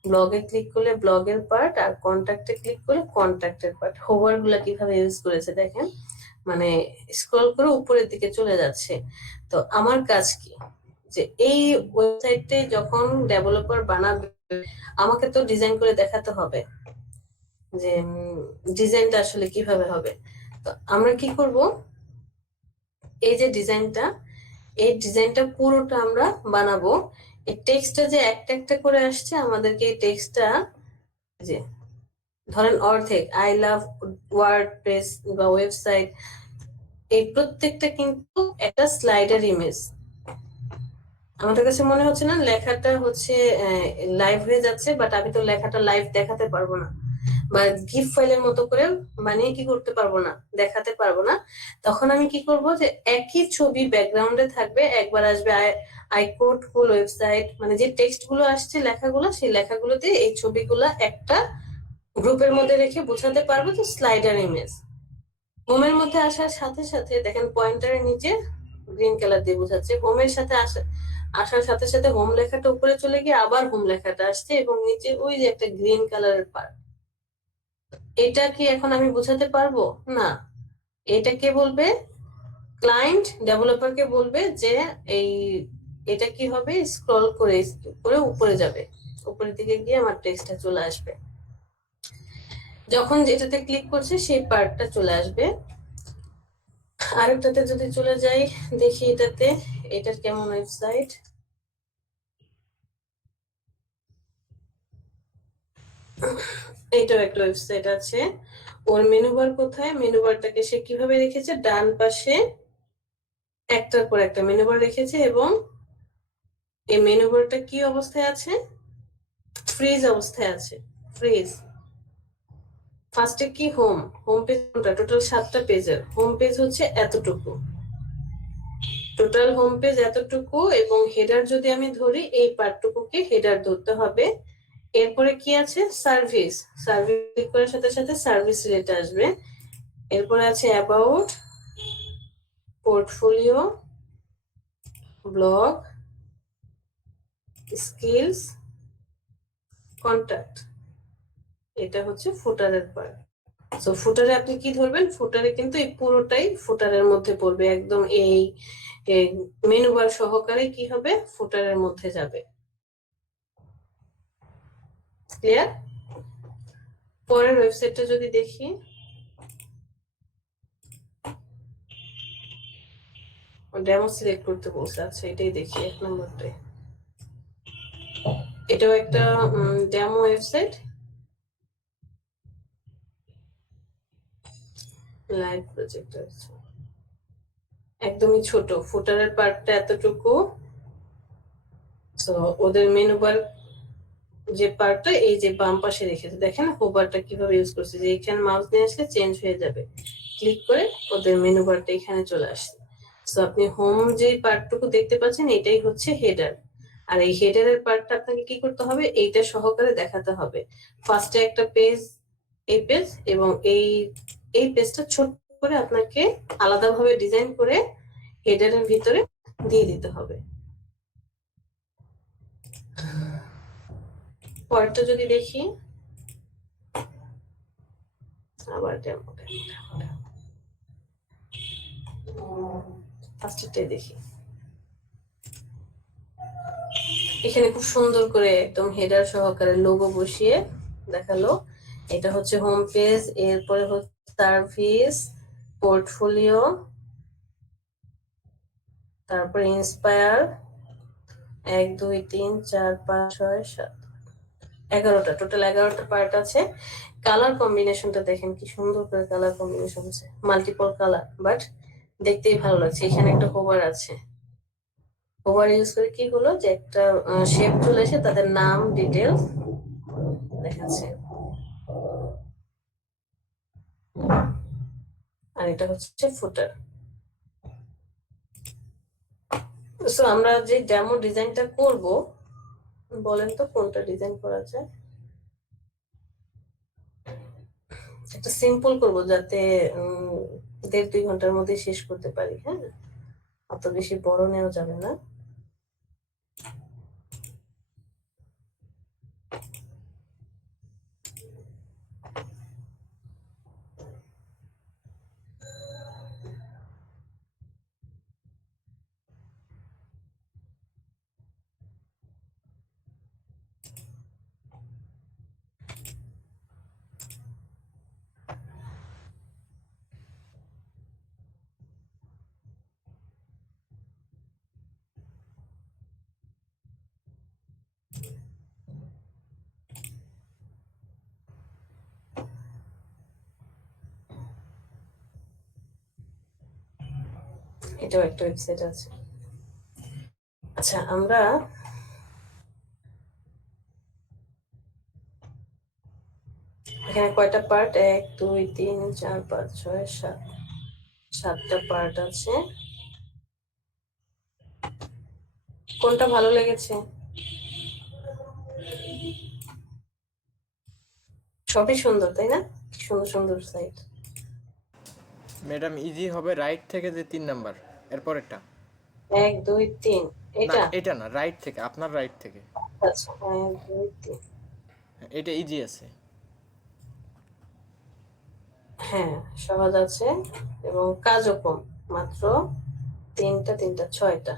ব্লগে ক্লিক করলে ব্লগের পার্ট, আর কন্ট্যাক্টে ক্লিক করলে কন্ট্যাক্টের পার্ট। হোভার গুলা কিভাবে ইউজ করেছে দেখেন, মানে স্ক্রল করে উপরের দিকে চলে যাচ্ছে। তো আমার কাজ কি, যে এই ওয়েবসাইটে যখন ডেভেলপার বানাবে আমাকে তো ডিজাইন করে দেখাতে হবে যে ডিজাইনটা আসলে কিভাবে হবে। তো আমরা কি করব, এই যে ডিজাইনটা, এই ডিজাইনটা পুরোটা আমরা বানাবো। এই টেক্সটটা যে একটা একটা করে আসছে, আমাদেরকে এই টেক্সটটা, যে ধরেন অর্ধেক আই লাভ ওয়ার্ডপ্রেস বা ওয়েবসাইট, এই প্রত্যেকটা কিন্তু একটা স্লাইডার ইমেজ। আমাদের কাছে মনে হচ্ছে না লেখাটা হচ্ছে লাইভ হয়ে যাচ্ছে, বাট আমি তো লেখাটা লাইভ দেখাতে পারবো না, বা গিফ ফাইলের মতো করে বানিয়ে কি করতে পারবো না, দেখাতে পারবো না। তখন আমি কি করব, যে একই ছবি ব্যাকগ্রাউন্ডে থাকবে, একবার আসবে আই কোড ফুল ওয়েবসাইট, মানে যে টেক্সট গুলো আসছে লেখাগুলো, সেই লেখাগুলোতে এই ছবিগুলো একটা গ্রুপের মধ্যে রেখে বোঝাতে পারবো যে স্লাইডার ইমেজ। হোমের মধ্যে আসার সাথে সাথে দেখেন পয়েন্টারের নিচে গ্রিন কালার দিয়ে বোঝাচ্ছে, হোমের সাথে আসার সাথে সাথে হোম লেখাটা উপরে চলে গিয়ে আবার হোম লেখাটা আসছে, এবং নিচে ওই যে একটা গ্রিন কালারের পার্ট। এটা কি এখন আমি বোঝাতে পারবো না, এটা কে বলবে, ক্লায়েন্ট ডেভেলপারকে বলবে যে এই এটা কি হবে, স্ক্রল করে করে উপরে যাবে, উপরের দিকে গিয়ে আমার টেক্সটটা চলে আসবে। যখন যেটাতে ক্লিক করছে সেই পার্টটা চলে আসবে। আরেকটাতে যদি চলে যাই, দেখি এটাতে, এটার কেমন ওয়েবসাইট। এইটাও একটা ওয়েবসাইট আছে। ওর মেনু বার কোথায়, মেনু বারটাকে সে কিভাবে রেখেছে, ডান পাশে একটার পর একটা মেনু বার রেখেছে, এবং এই মেনু বারটা কি অবস্থায় আছে, ফ্রিজ অবস্থায় আছে, ফ্রিজ। ফার্স্টে কি হোম, হোম পেজ কোনটা, টোটাল 7টা পেজের হোম পেজ হচ্ছে এতটুকু, টোটাল হোম পেজ এতটুকু, এবং হেডার যদি আমি ধরি এই পার্টটুকুকে হেডার ধরতে হবে। এরপরে কি আছে, সার্ভিস, সার্ভিস ক্লিক করার সাথে সাথে সার্ভিস রিলেট আসবে। এরপরে আছে about, portfolio, blog, skills, contact. এটা হচ্ছে ফুটারের পার্ট। সো ফুটারে আপনি কি ধরবেন, ফুটারে কিন্তু এই পুরোটাই ফুটারের মধ্যে পড়বে, একদম এই মেনু বার সহকারে কি হবে, ফুটারের মধ্যে যাবে। ক্লিয়ার? পরের ওয়েবসাইটটা যদি দেখি, ডেমো সিলেক্ট করতে বলছে। আচ্ছা, এটাই দেখি, 1 নম্বরটাই। এটাও একটা ডেমো ওয়েবসাইট, লাইভ প্রজেক্ট আছে, একদমই ছোট, ফুটারের পার্টটা এতটুকু। তো ওদের মেনু বার যে পার্টটা এই যে বাম পাশে রেখেছে, দেখেন হোভারটা কিভাবে ইউজ করছে, যে এখানে মাউস নিয়ে আসলে চেঞ্জ হয়ে যাবে, ক্লিক করে ওদের মেনু বারটা এখানে চলে আসছে। সো আপনি হোম যে পার্টটুকু দেখতে পাচ্ছেন, এটাই হচ্ছে হেডার। আর এই হেডারের পার্টটা আপনাকে কি করতে হবে, এইটা সহকারে দেখাতে হবে। ফার্স্টে একটা পেজ, এই পেজ, এবং এই পেজটা ছোট করে আপনাকে আলাদাভাবে ডিজাইন করে হেডারের ভিতরে দিয়ে দিতে হবে। পরেরটা যদি দেখি, আবার ফার্স্টটাই দেখি, এখানে খুব সুন্দর করে একদম হেডার সহকারে লোগো বসিয়ে দেখালো। এটা হচ্ছে হোম পেজ, এরপরে হচ্ছে সার্ভিস, পোর্টফোলিও, তারপরে ইন্সপায়ার, 1 2 3 4 5 6 7 11টা, টোটাল 11টা পার্ট আছে। কালার কম্বিনেশনটা দেখেন কি সুন্দর করে কালার কম্বিনেশন আছে, মাল্টিপল কালার, বাট দেখতেই ভালো লাগছে। এখানে একটা হোভার আছে, হোভার ইউজ করে কি হলো যে একটা শেপ চলে এসে তাদের নাম ডিটেলস দেখাচ্ছে। আর এটা হচ্ছে ফুটার। সো আমরা যে ডেমো ডিজাইনটা করব, বলেন তো কোনটা ডিজাইন করা যায়? একটা সিম্পল করব যাতে 1.5-2 ঘন্টার মধ্যে শেষ করতে পারি। হ্যাঁ, অত বেশি বড় নেওয়া যাবে না। এটাও একটা ওয়েবসাইট আছে। আচ্ছা, আমরা এখানে কয়টা পার্ট? 1 2 3 4 5 6 7, 7টা পার্ট আছে। কোনটা ভালো লেগেছে? সবই সুন্দর, তাই না? কি সুন্দর সুন্দর সাইট। ম্যাডাম ইজি হবে রাইট থেকে যে 3 নাম্বার এরপরেরটা। 1 2 3 না এটা? এটা না, রাইট থেকে, আপনার রাইট থেকে। আচ্ছা, 1 2 3। এটা ইজি আছে। হ্যাঁ, সহজ আছে এবং কাজও কম। মাত্র 6টা।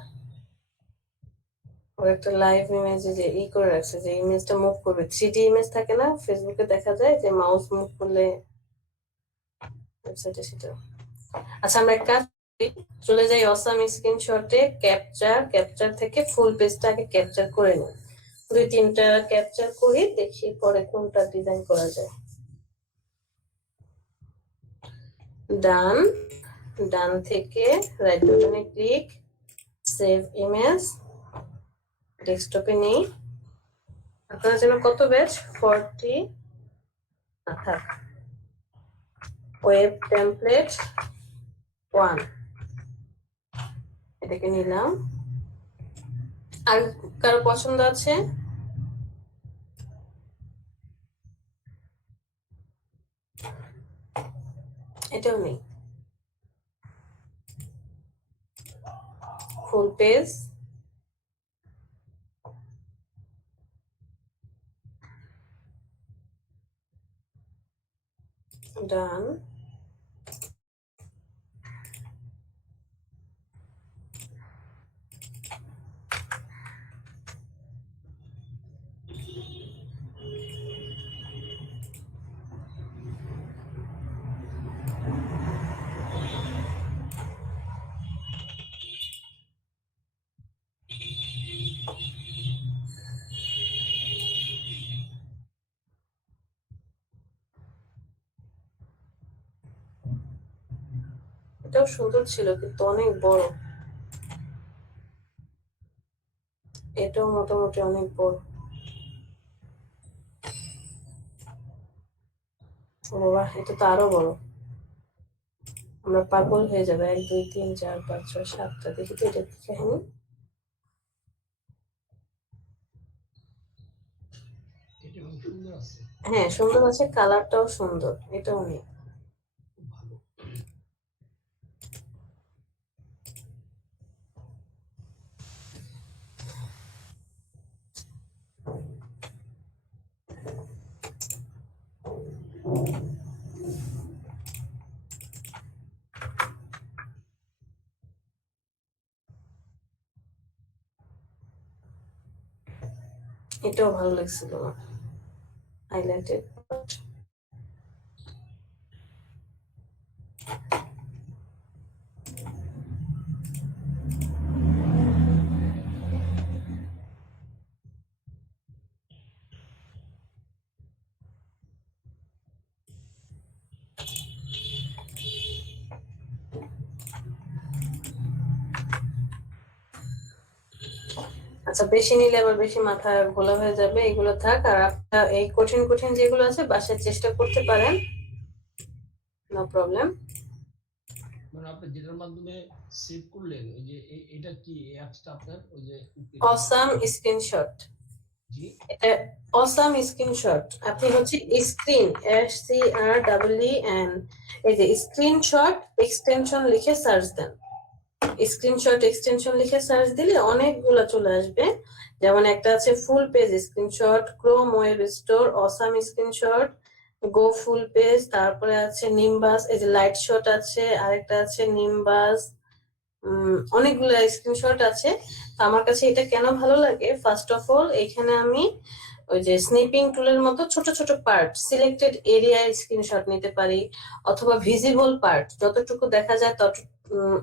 ওর একটা লাইভ ইমেজে যে করে রাখছে, যে ইমেজটা মুভ করবে, 3D ইমেজ থাকে না ফেসবুকে দেখা যায় যে মাউস মুভ করলে ওয়েবসাইটে সেটা। আচ্ছা, আমরা এক কাজ করি, চলে যাই অসাম স্ক্রিনশটে, ক্যাপচার থেকে ফুল পেজটা আগে ক্যাপচার করে নিই। 2-3টা ক্যাপচার করি, দেখি পরে কোনটা ডিজাইন করা যায়। ডান থেকে রাইট বাটনে ক্লিক, সেভ ইমেজ, ডেস্কটপে নেই। আপনার জন্য কত ব্যাচ? 40 থাক। ওয়েব টেমপ্লেট 1 এটাকে নিলাম। আর কারো পছন্দ আছে? এটাও নেই। ফুল পেজ, ডান। এটাও সুন্দর ছিল কিন্তু অনেক বড়। এটাও মোটামুটি অনেক বড়। বাবা, এটা তো আরো বড়। আমরা পাগল হয়ে যাবে। 1 2 3 4 5 6 7টা। দেখি তো এটা কি কাহিনী। এটা অনেক সুন্দর আছে, হ্যাঁ, সুন্দর আছে, কালারটাও সুন্দর। এটাও নেই। খুব ভালো। এটাও ভালো লাগছিল না, হাইলাইটেড। আচ্ছা, বেশি নিলে আবার বেশি মাথা ঘোলা হয়ে যাবে, এগুলো থাক। আর আপনার এই কঠিন কঠিন যেগুলো আছে বাসায় চেষ্টা করতে পারেন, নো প্রবলেম। মানে আপনি যেটার মাধ্যমে সেভ করলেন ওই যে এটা কি অ্যাপসটা আপনার ওই যে অসাম স্ক্রিনশট, জি এটা অসাম স্ক্রিনশট। আপনি হচ্ছে স্ক্রিন SCREEN, এই যে স্ক্রিনশট এক্সটেনশন লিখে সার্চ দেন। স্ক্রিনশট এক্সটেনশন লিখে সার্চ দিলে অনেকগুলো চলে আসবে। যেমন একটা আছে full page screenshot, Chrome web store, awesome screenshot, go full page, তারপরে আছে নিম্বাস, এই যে লাইট শট আছে, আরেকটা আছে নিম্বাস। অনেকগুলো স্ক্রিনশট আছে। তো আমার কাছে এটা কেন ভালো লাগে, ফার্স্ট অফ অল এখানে আমি ওই যে স্নিপিং টুলের মতো ছোট ছোট পার্ট, সিলেক্টেড এরিয়ায় স্ক্রিনশট নিতে পারি, অথবা ভিজিবল পার্ট যতটুকু দেখা যায়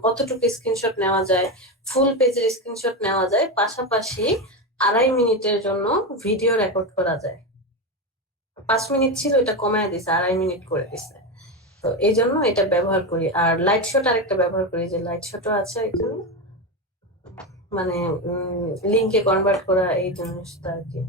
অতটুকু স্ক্রিনশট নেওয়া যায়, ফুল পেজের স্ক্রিনশট নেওয়া যায়, পাশাপাশি 2.5 মিনিটের জন্য ভিডিও রেকর্ড করা যায়। 5 মিনিট ছিল, এটা কমায় দিছে, 2.5 মিনিট করে দিছে। তো এই জন্য এটা ব্যবহার করি। আর লাইট শট আরেকটা ব্যবহার করি, যে লাইট শটও আছে এখানে, মানে লিঙ্কে কনভার্ট করা এই জিনিসটা আর কি।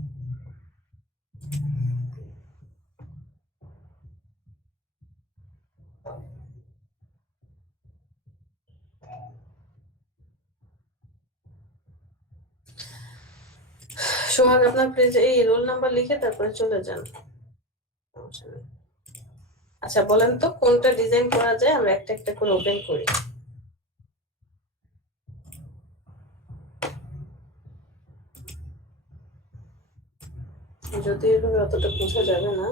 সোহাগ, আপনার প্লিজ এই রোল নাম্বার লিখে তারপরে চলে যান। আচ্ছা, বলেন তো কোনটা ডিজাইন করা যায়, আমরা একটা একটা করে ওপেন করি। যদি এভাবে অতটা বোঝা যাবে না।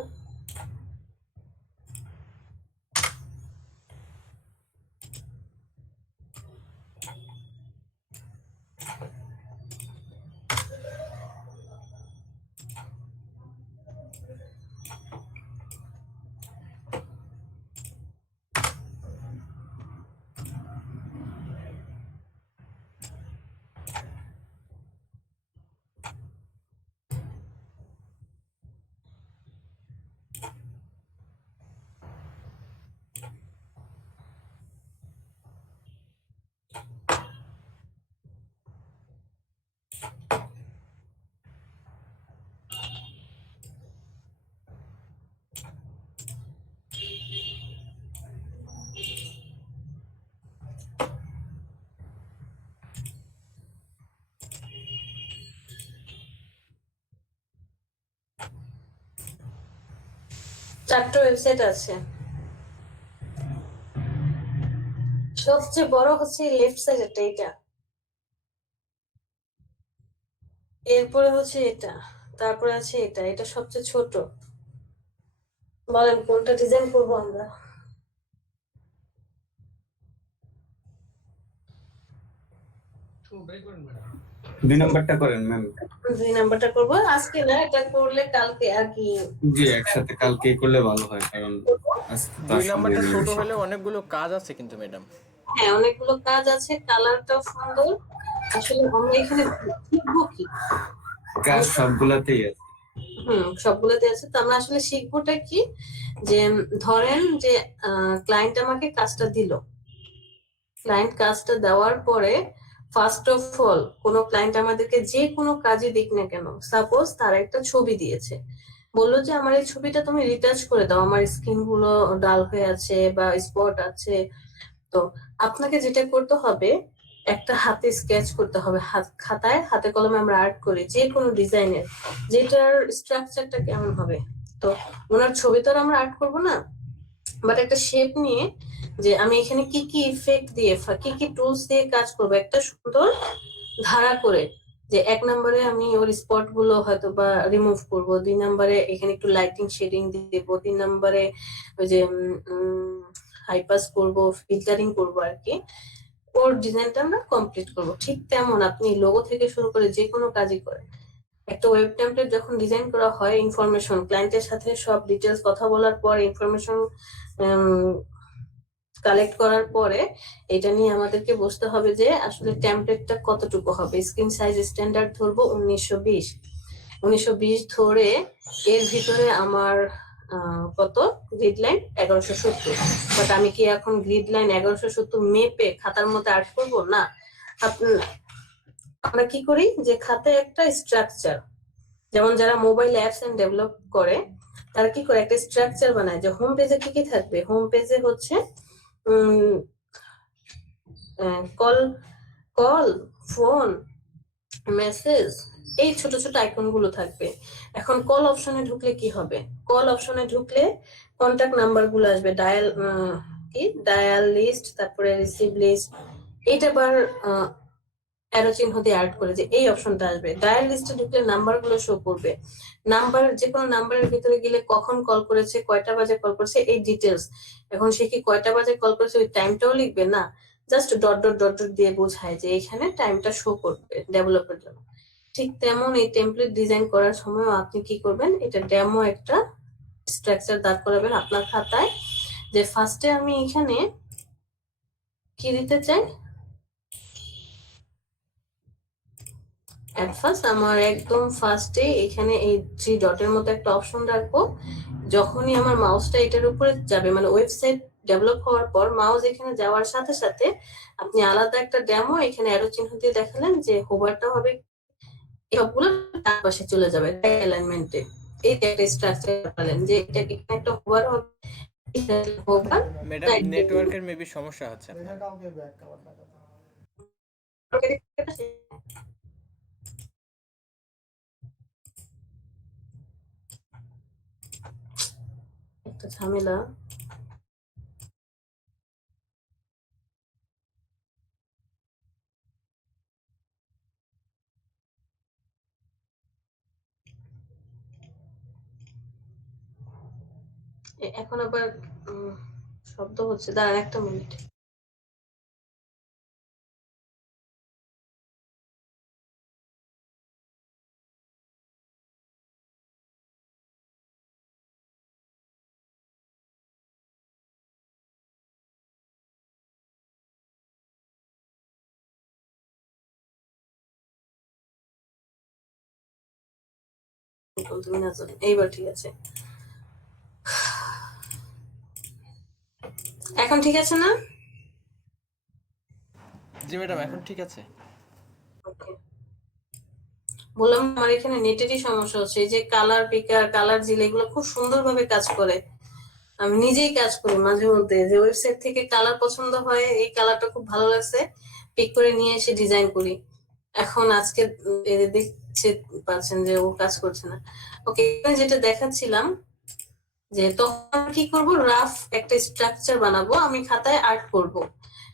চারটে ওয়েবসাইট আছে, সবচেয়ে বড় হচ্ছে লেফট সাইডেরটা, এটা, এরপরে হচ্ছে এটা, তারপরে আছে এটা, এটা সবচেয়ে ছোট। বলেন কোনটা ডিজাইন করবো আমরা? ওটাই করেন ম্যাডাম 2 নাম্বারটা করেন ম্যাম। 2 নাম্বারটা করবো আজকে না, এটা করলে কালকে আর কি। জি একসাথে কালকে করলে ভালো হয়, কারণ আজকে তো 2 আসলে নাম্বারটা ছোট হলে অনেকগুলো কাজ আছে কিন্তু ম্যাডাম। হ্যাঁ, অনেকগুলো কাজ আছে, কালারটাও সুন্দর। আসলে আমরা এখানে শিখবো কি? কাজ সবগুলাতেই আছে। সবগুলোতে আছে। তো আমরা আসলে শিখবোটা কি, যে ধরেন যে ক্লায়েন্ট আমাকে কাজটা দিল, ক্লায়েন্ট কাজটা দেওয়ার পরে ফার্স্ট অফ অল কোনো ক্লায়েন্ট আমাদেরকে যে কোনো কাজই দিক না কেন, সাপোজ তার একটা ছবি দিয়েছে, বললো যে আমার এই ছবিটা তুমি রিটাচ করে দাও, আমার স্কিন গুলো ডাল হয়ে আছে বা স্পট আছে। তো আপনাকে যেটা করতে হবে, একটা হাতে স্কেচ করতে হবে, খাতায় হাতে কলমে আমরা আর্ট করি যে কোনো ডিজাইনের, যেটার স্ট্রাকচারটা কেমন হবে। তো ওনার ছবি তো আর আমরা আর্ট করবো না, বাট একটা শেপ নিয়ে, যে আমি এখানে কি কি ইফেক্ট দিয়ে কি কি টুলস দিয়ে কাজ করবো, একটা সুন্দর ধারা করে, যে 1 নম্বরে আমি ওর স্পট গুলো হয়তো বা রিমুভ করবো, 2 নম্বরে এখানে একটু লাইটিং শেডিং দিয়ে দেবো, 3 নম্বরে ওই যে হাইপাস করবো, ফিল্টারিং করবো আর কি, ওর ডিজাইনটা আমরা কমপ্লিট করবো। ঠিক তেমন আপনি লোগো থেকে শুরু করে যে কোনো কাজই করেন, একটা ওয়েব টেমপ্লেট যখন ডিজাইন করা হয়, ইনফরমেশন ক্লায়েন্টের সাথে সব ডিটেলস কথা বলার পর, ইনফরমেশন কালেক্ট করার পরে, এটা নিয়ে আমাদেরকে বুঝতে হবে যে আসলে টেমপ্লেটটা কতটুকু হবে। স্ক্রিন সাইজ স্ট্যান্ডার্ড ধরবো 1920 ধরে, এর ভিতরে আমার কত গ্রিড লাইন 1170। বাট আমি কি এখন গ্রিড লাইন 1170 মেপে খাতার মধ্যে আর্ট করবো? না, আমরা কি করি যে খাতায় একটা স্ট্রাকচার, যেমন যারা মোবাইল অ্যাপস এন্ড ডেভেলপ করে তারা কি করে একটা স্ট্রাকচার বানায় যে হোম পেজে কি কি থাকবে। হোম পেজে হচ্ছে কল কল ফোন মেসেজ এই ছোট ছোট আইকন গুলো থাকবে। এখন কল অপশনে ঢুকলে কি হবে, কল অপশনে ঢুকলে কন্টাক্ট নাম্বার গুলো আসবে, ডায়াল লিস্ট, তারপরে রিসিভ লিস্ট, এইটা আবার অ্যারো চিহ্ন দিয়ে অ্যাড করে যে এই অপশনটা আসবে। ডায়াল লিস্টে ঢুকলে নাম্বার গুলো শো করবে, নাম্বার যে কোনো নাম্বারের ভিতরে গেলে কখন কল করেছে, কয়টা বাজে কল করেছে, এই ডিটেলস। এখন সে কি কয়টা বাজে কল করেছে ওই টাইমটাও লিখবে না, just dot dot dot dot দিয়ে বোঝায় যে এখানে টাইমটা শো করবে ডেভেলপের জন্য। ঠিক তেমন এই টেমপ্লেট ডিজাইন করার সময় আপনি কি করবেন, এটা ডেমো একটা স্ট্রাকচার দাঁড় করাবেন আপনার খাতায়। যে ফার্স্টে আমি এখানে কি দিতে চাই, এট ফার্স্ট আমার একদম ফার্স্টে এখানে এই 3 ডটের মতো একটা অপশন রাখবো। যখনই আমার মাউসটা এটার উপরে যাবে, মানে ওয়েবসাইট ডেভেলপ হওয়ার পর মাউস এখানে যাওয়ার সাথে সাথে আপনি আলাদা একটা ডেমো এখানে অ্যারো চিহ্ন দিয়ে দেখালেন যে হোভারটা হবে, সবগুলো ডান পাশে চলে যাবে অ্যালাইনমেন্টে। এই একটা স্ট্রাকচার পেলেন যে এটা এখানে একটা হোভার হবে, এটা হোভার। ম্যাডাম নেটওয়ার্কের মেবি সমস্যা হচ্ছে আপনার। একটা ঝামেলা। এখন আবার শব্দ হচ্ছে, দাঁড়ান একটা মিনিট। তুমি না জানো, এইবার ঠিক আছে, এখন ঠিক আছে না? জি ম্যাডাম এখন ঠিক আছে। ওকে, বললাম আমার এখানে নেটেরই সমস্যা হচ্ছে। এই যে কালার পিকার, কালার জিল, এগুলো খুব সুন্দরভাবে কাজ করে। আমি নিজেই কাজ করি মাঝে মধ্যে, যে ওয়েবসাইট থেকে কালার পছন্দ হয়, এই কালারটা খুব ভালো লাগছে, পিক করে নিয়ে এসে ডিজাইন করি। এখন আজকে দেখতে পাচ্ছেন যে ও কাজ করছে না। ওকে, যেটা দেখাচ্ছিলাম যে তখন কি করব, রাফ একটা স্ট্রাকচার বানাবো, আমি খাতায় আর্ট করব।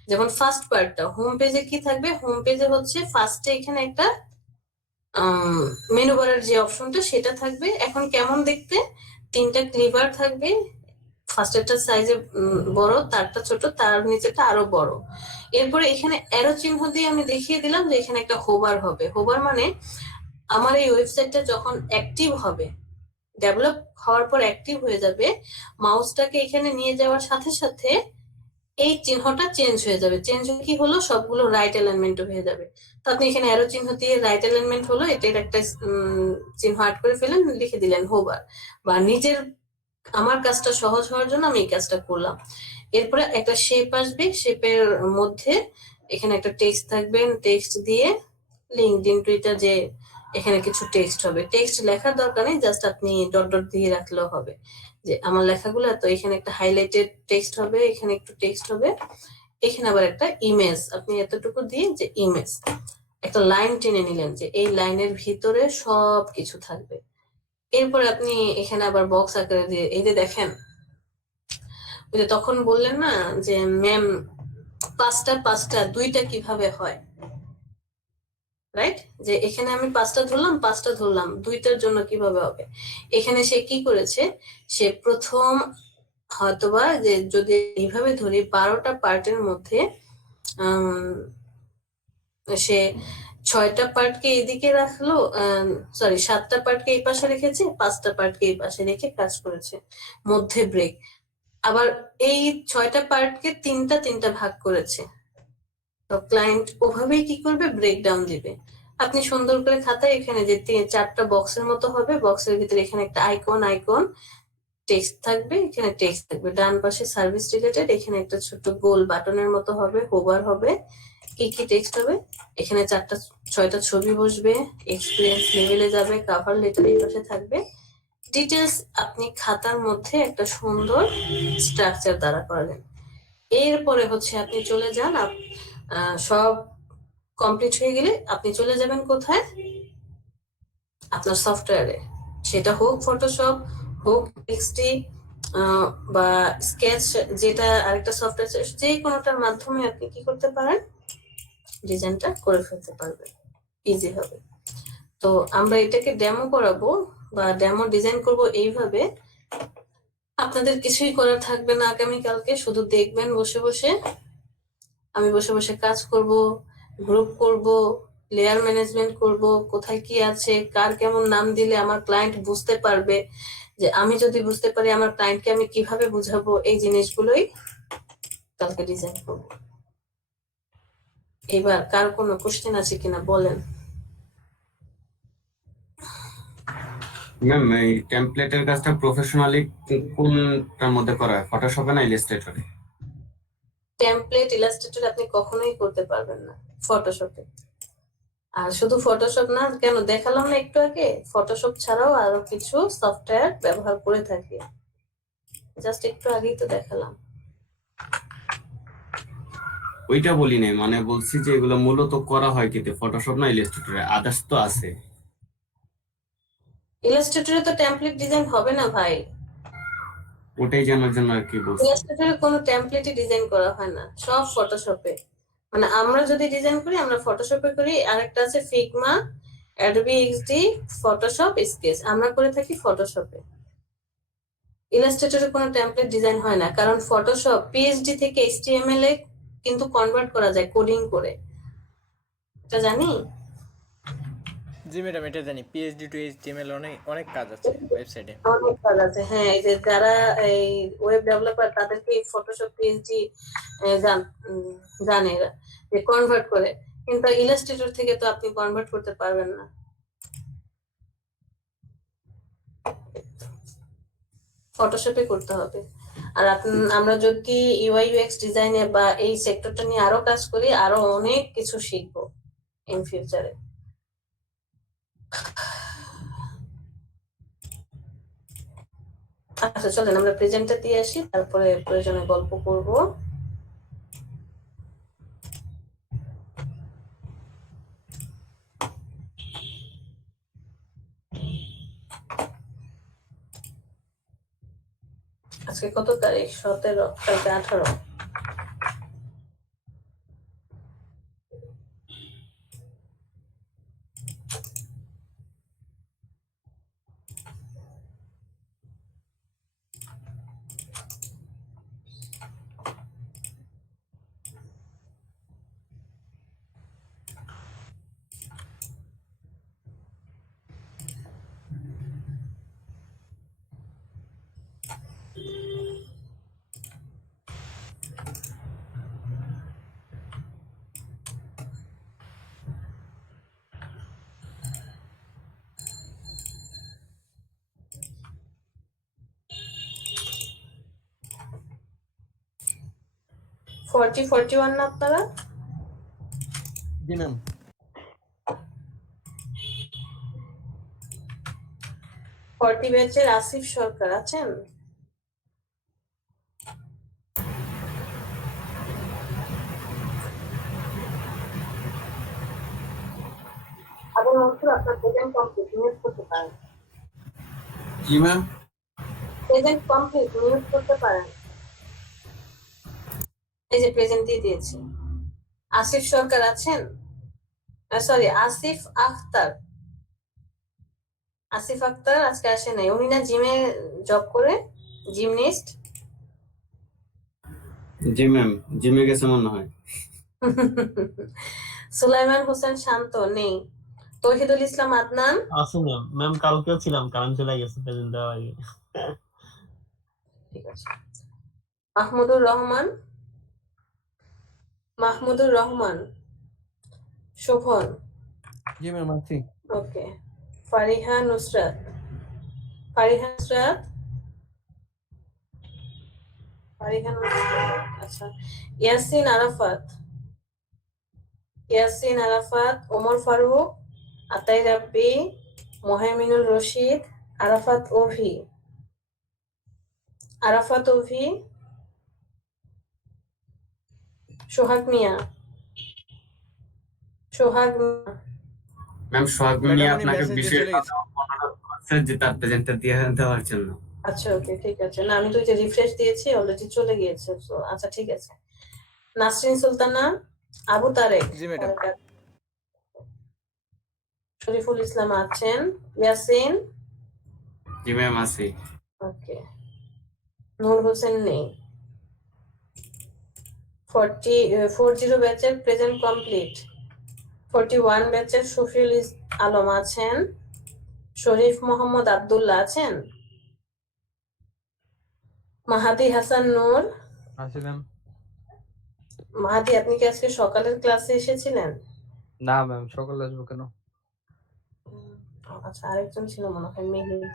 যেমন ফার্স্ট পার্টটা হোম পেজে কি থাকবে, হোম পেজে হচ্ছে ফার্স্টে এখানে একটা মেনু বারের যে অপশনটা সেটা থাকবে। এখন কেমন দেখতে, 3টা ক্লিভার থাকবে, ফার্স্টেরটা সাইজে বড়, তারটা ছোট, তার নিচেটা আরো বড়। এরপরে এখানে অ্যারো চিহ্ন দিয়ে আমি দেখিয়ে দিলাম যে এখানে একটা হোভার হবে। হোভার মানে আমার এই ওয়েবসাইটটা যখন অ্যাক্টিভ হবে, ডেভেলপ হওয়ার পর অ্যাক্টিভ হয়ে যাবে, মাউসটাকে এখানে নিয়ে যাওয়ার সাথে সাথে এই চিহ্নটা চেঞ্জ হয়ে যাবে। চেঞ্জ হয়ে কি হলো, সবগুলো রাইট অ্যালাইনমেন্ট হয়ে যাবে। তো আপনি এখানে অ্যারো চিহ্ন দিয়ে রাইট অ্যালাইনমেন্ট হলো, এটার একটা চিহ্ন অ্যাড করে ফেলেন, লিখে দিলেন হোভার। বা নিজের আমার কাজটা সহজ হওয়ার জন্য আমি এই কাজটা করলাম। এরপরে একটা শেপ আসবে, শেপের মধ্যে এখানে একটা টেক্সট থাকবে, টেক্সট দিয়ে লিঙ্কডইন, টুইটার, যে এখানে কিছু টেক্সট হবে। টেক্সট লেখার দরকার নেই, জাস্ট আপনি ডট ডট দিয়ে রাখলেও হবে যে আমার লেখাগুলো। তো এখানে একটা হাইলাইটেড টেক্সট হবে, এখানে একটু টেক্সট হবে, এখানে আবার একটা ইমেজ, আপনি এতটুকু দিয়ে যে ইমেজ একটা লাইন টেনে নিলেন যে এই লাইনের ভিতরে সব কিছু থাকবে। এরপরে আপনি এখানে আবার বক্স আকারে দিয়ে, এই যে দেখেন ওই যে তখন বললেন না যে ম্যাম 5টা 5টা 2টা কিভাবে হয়, রাইট? যে এখানে আমি 5টা ধরলাম, 5টা ধরলাম, 2টার জন্য কিভাবে হবে। এখানে সে কি করেছে, সে প্রথম হয়তোবা যে যদি এইভাবে ধরি 12টা পার্টের মধ্যে সে 6টা পার্টকে এদিকে রাখলো, সরি 7টা পার্টকে এই পাশে রেখেছে, 5টা পার্টকে এই পাশে রেখে কাজ করেছে, মধ্যে ব্রেক। আবার এই 6টা পার্টকে 3টা ভাগ করেছে। তো ক্লায়েন্ট ওভাবেই কি করবে, ব্রেকডাউন দিবে। আপনি সুন্দর করে খাতায় এখানে যে 4টা বক্সের মতো হবে, বক্সের ভিতরে এখানে একটা আইকন টেক্সট থাকবে, এখানে টেক্সট থাকবে, ডান পাশে সার্ভিস রিলেটেড, এখানে একটা ছোট গোল বাটনের মতো হবে, হোভার হবে, কি কি টেক্সট হবে, এখানে 4টা 6টা ছবি বসবে, এক্সপিরিয়েন্স লেভেলে যাবে, কভার লেটার এই পাশে থাকবে, ডিটেলস আপনি খাতার মধ্যে একটা সুন্দর স্ট্রাকচার দ্বারা করালেন। এরপরে হচ্ছে আপনি চলে যান, সব কমপ্লিট হয়ে গেলে আপনি চলে যাবেন কোথায়, আপনার সফটওয়্যারে, সেটা হোক ফটোশপ, হোক এক্সডি বা স্কেচ, যেটা আরেকটা সফটওয়্যার, যে কোনোটার মাধ্যমে আপনি কি করতে পারেন, ডিজাইনটা করে ফেলতে পারবেন, ইজি হবে। তো আমরা এটাকে ডেমো করাবো বা ডেমো ডিজাইন করব এইভাবে। আপনাদের কিছুই করার থাকবে না আগামীকালকে, শুধু দেখবেন বসে বসে, আমি বসে বসে কাজ করব, গ্রুপ করব, লেয়ার ম্যানেজমেন্ট করব, কোথায় কি আছে, কার কেমন নাম দিলে আমার ক্লায়েন্ট বুঝতে পারবে, যে আমি যদি বুঝতে পারি আমার ক্লায়েন্টকে আমি কিভাবে বুঝাবো, এই জিনিসগুলোই কালকে ডিজাইন করব। এবার কার কোনো কোশ্চেন আছে কিনা বলেন। ম্যাম এই টেমপ্লেটের কাজটা প্রফেশনালি কোনটার মধ্যে করা হয়, ফটোশপে না ইলাস্ট্রেটরে? টেমপ্লেট ইলাস্ট্রেটর আপনি কখনোই করতে পারবেন না, ফটোশপে। আর শুধু ফটোশপ না, কেন দেখালাম না একটু আগে, ফটোশপ ছাড়াও আরো কিছু সফটওয়্যার ব্যবহার করে থাকি, জাস্ট একটু আগেই তো দেখালাম। ওইটা বলি নাই, মানে বলছি যে এগুলো মূলত করা হয় কিতে, ফটোশপ না ইলাস্ট্রেটরে? আদার্স তো আছে। ইলাস্ট্রেটরে তো টেমপ্লেট ডিজাইন হবে না ভাই, ওটাই জানার জন্য আর কি বলছি। ইলাস্ট্রেটরে কোনো টেমপ্লেটই ডিজাইন করা হয় না, সব ফটোশপে। মানে আমরা যদি ডিজাইন করি আমরা ফটোশপে করি, আরেকটা আছে Figma, Adobe XD, Photoshop, sketch, আমরা করে থাকি ফটোশপে। ইলাস্ট্রেটরে কোনো টেমপ্লেট ডিজাইন হয় না, কারণ ফটোশপ পিএইচডি থেকে এইচটিএমএল এ কিন্তু কনভার্ট করা যায় কোডিং করে, এটা জানি। জি ম্যাডাম, এটা জানি, পিএইচডি টু এইচটিএমএল অনেক অনেক কাজ আছে ওয়েবসাইটে। অনেক কাজ আছে, হ্যাঁ। এই যে যারা এই ওয়েব ডেভেলপার তাদেরকে ফটোশপ পিএইচডি জানে এরা, যে কনভার্ট করে, কিন্তু ইলাস্ট্রেটর থেকে তো আপনি কনভার্ট করতে পারবেন না, ফটোশপে করতে হবে। আর আমরা যদি ইউআই ইউএক্স ডিজাইনে বা এই সেক্টরটা নিয়ে আরো কাজ করি, আরো অনেক কিছু শিখবো ইন ফিউচারে। আচ্ছা চলেন আমরা প্রেজেন্টটা দিয়ে আসি, তারপরে প্রয়োজনে গল্প করব। আজকে কত তারিখ? 17, কালকে 18। ফর্টি 41 না আপনারা? জি ম্যাম। 40 ব্যাচের আসিফ সরকার আছেন? আবু মনসুর, আপনার প্রেজেন্ট কমপ্লিট, মিউট করতে পারেন। জি ম্যাম। প্রেজেন্ট কমপ্লিট, মিউট করতে পারেন। এই যে প্রেজেন্ট দিয়ে দিয়েছি। আসিফ সরকার আছেন? সরি, আসিফ আখতার। আসিফ আখতার আজকে আসে নাই, উনি না জিমে জব করে, জিমনিস্ট। জি ম্যাম, জিমে গেছে মনে হয়। সুলাইমান হোসেন শান্ত নেই। তৌহিদুল ইসলাম আদনান আছে ম্যাম। ম্যাম কালকেও ছিলাম, কারণ চলে গেছে প্রেজেন্ট দেওয়ার আগে। ঠিক আছে। মাহমুদুর রহমান, মাহমুদুর রহমান, শোভন, জি ম্যাম আছি। ওকে। ফারিহা নুসরাত, ফারিহা নুসরাত, ফারিহা নুসরাত, আচ্ছা। ইয়াসিন আরাফাত, ইয়াসিন আরাফাত, ওমর ফারুক, আতাই রাব্বি, মোহাইমিনুল রশিদ, আরাফাত অভি, সোহাগ মিয়া, ম্যাম সোহাগ ম্যাডাম মিয়া উনি আপনাকে মেসেজ দিয়ে বিষয়ের চলে গেছে। কথা অনুরোধ করছেন যে তার প্রেজেন্টটা দিয়ে দেওয়ার জন্য। আচ্ছা ওকে ঠিক আছে। না আমি তো যে রিফ্রেশ দিয়েছি অলরেডি চলে গিয়েছে। তো আচ্ছা ঠিক আছে। নাসরিন সুলতানা, আবু তারেক, জি ম্যাডাম। শরীফুল ইসলাম আছেন, ইয়াসিন, জি ম্যাম আছি। ওকে, নূর হোসেন নেই। 40 ব্যাচের প্রেজেন্ট কমপ্লিট। 41 ব্যাচের শফিউল আলম আছেন, শরীফ মোহাম্মদ আব্দুল্লাহ আছেন, মাহাদি হাসান নূর। আছি ম্যাম। মাহাদি আপনি কি আজকে সকালের ক্লাসে এসেছিলেন? না ম্যাম, সকালে আসবো কেন? আচ্ছা আরেকজন ছিল মনে হয় মেহেদি।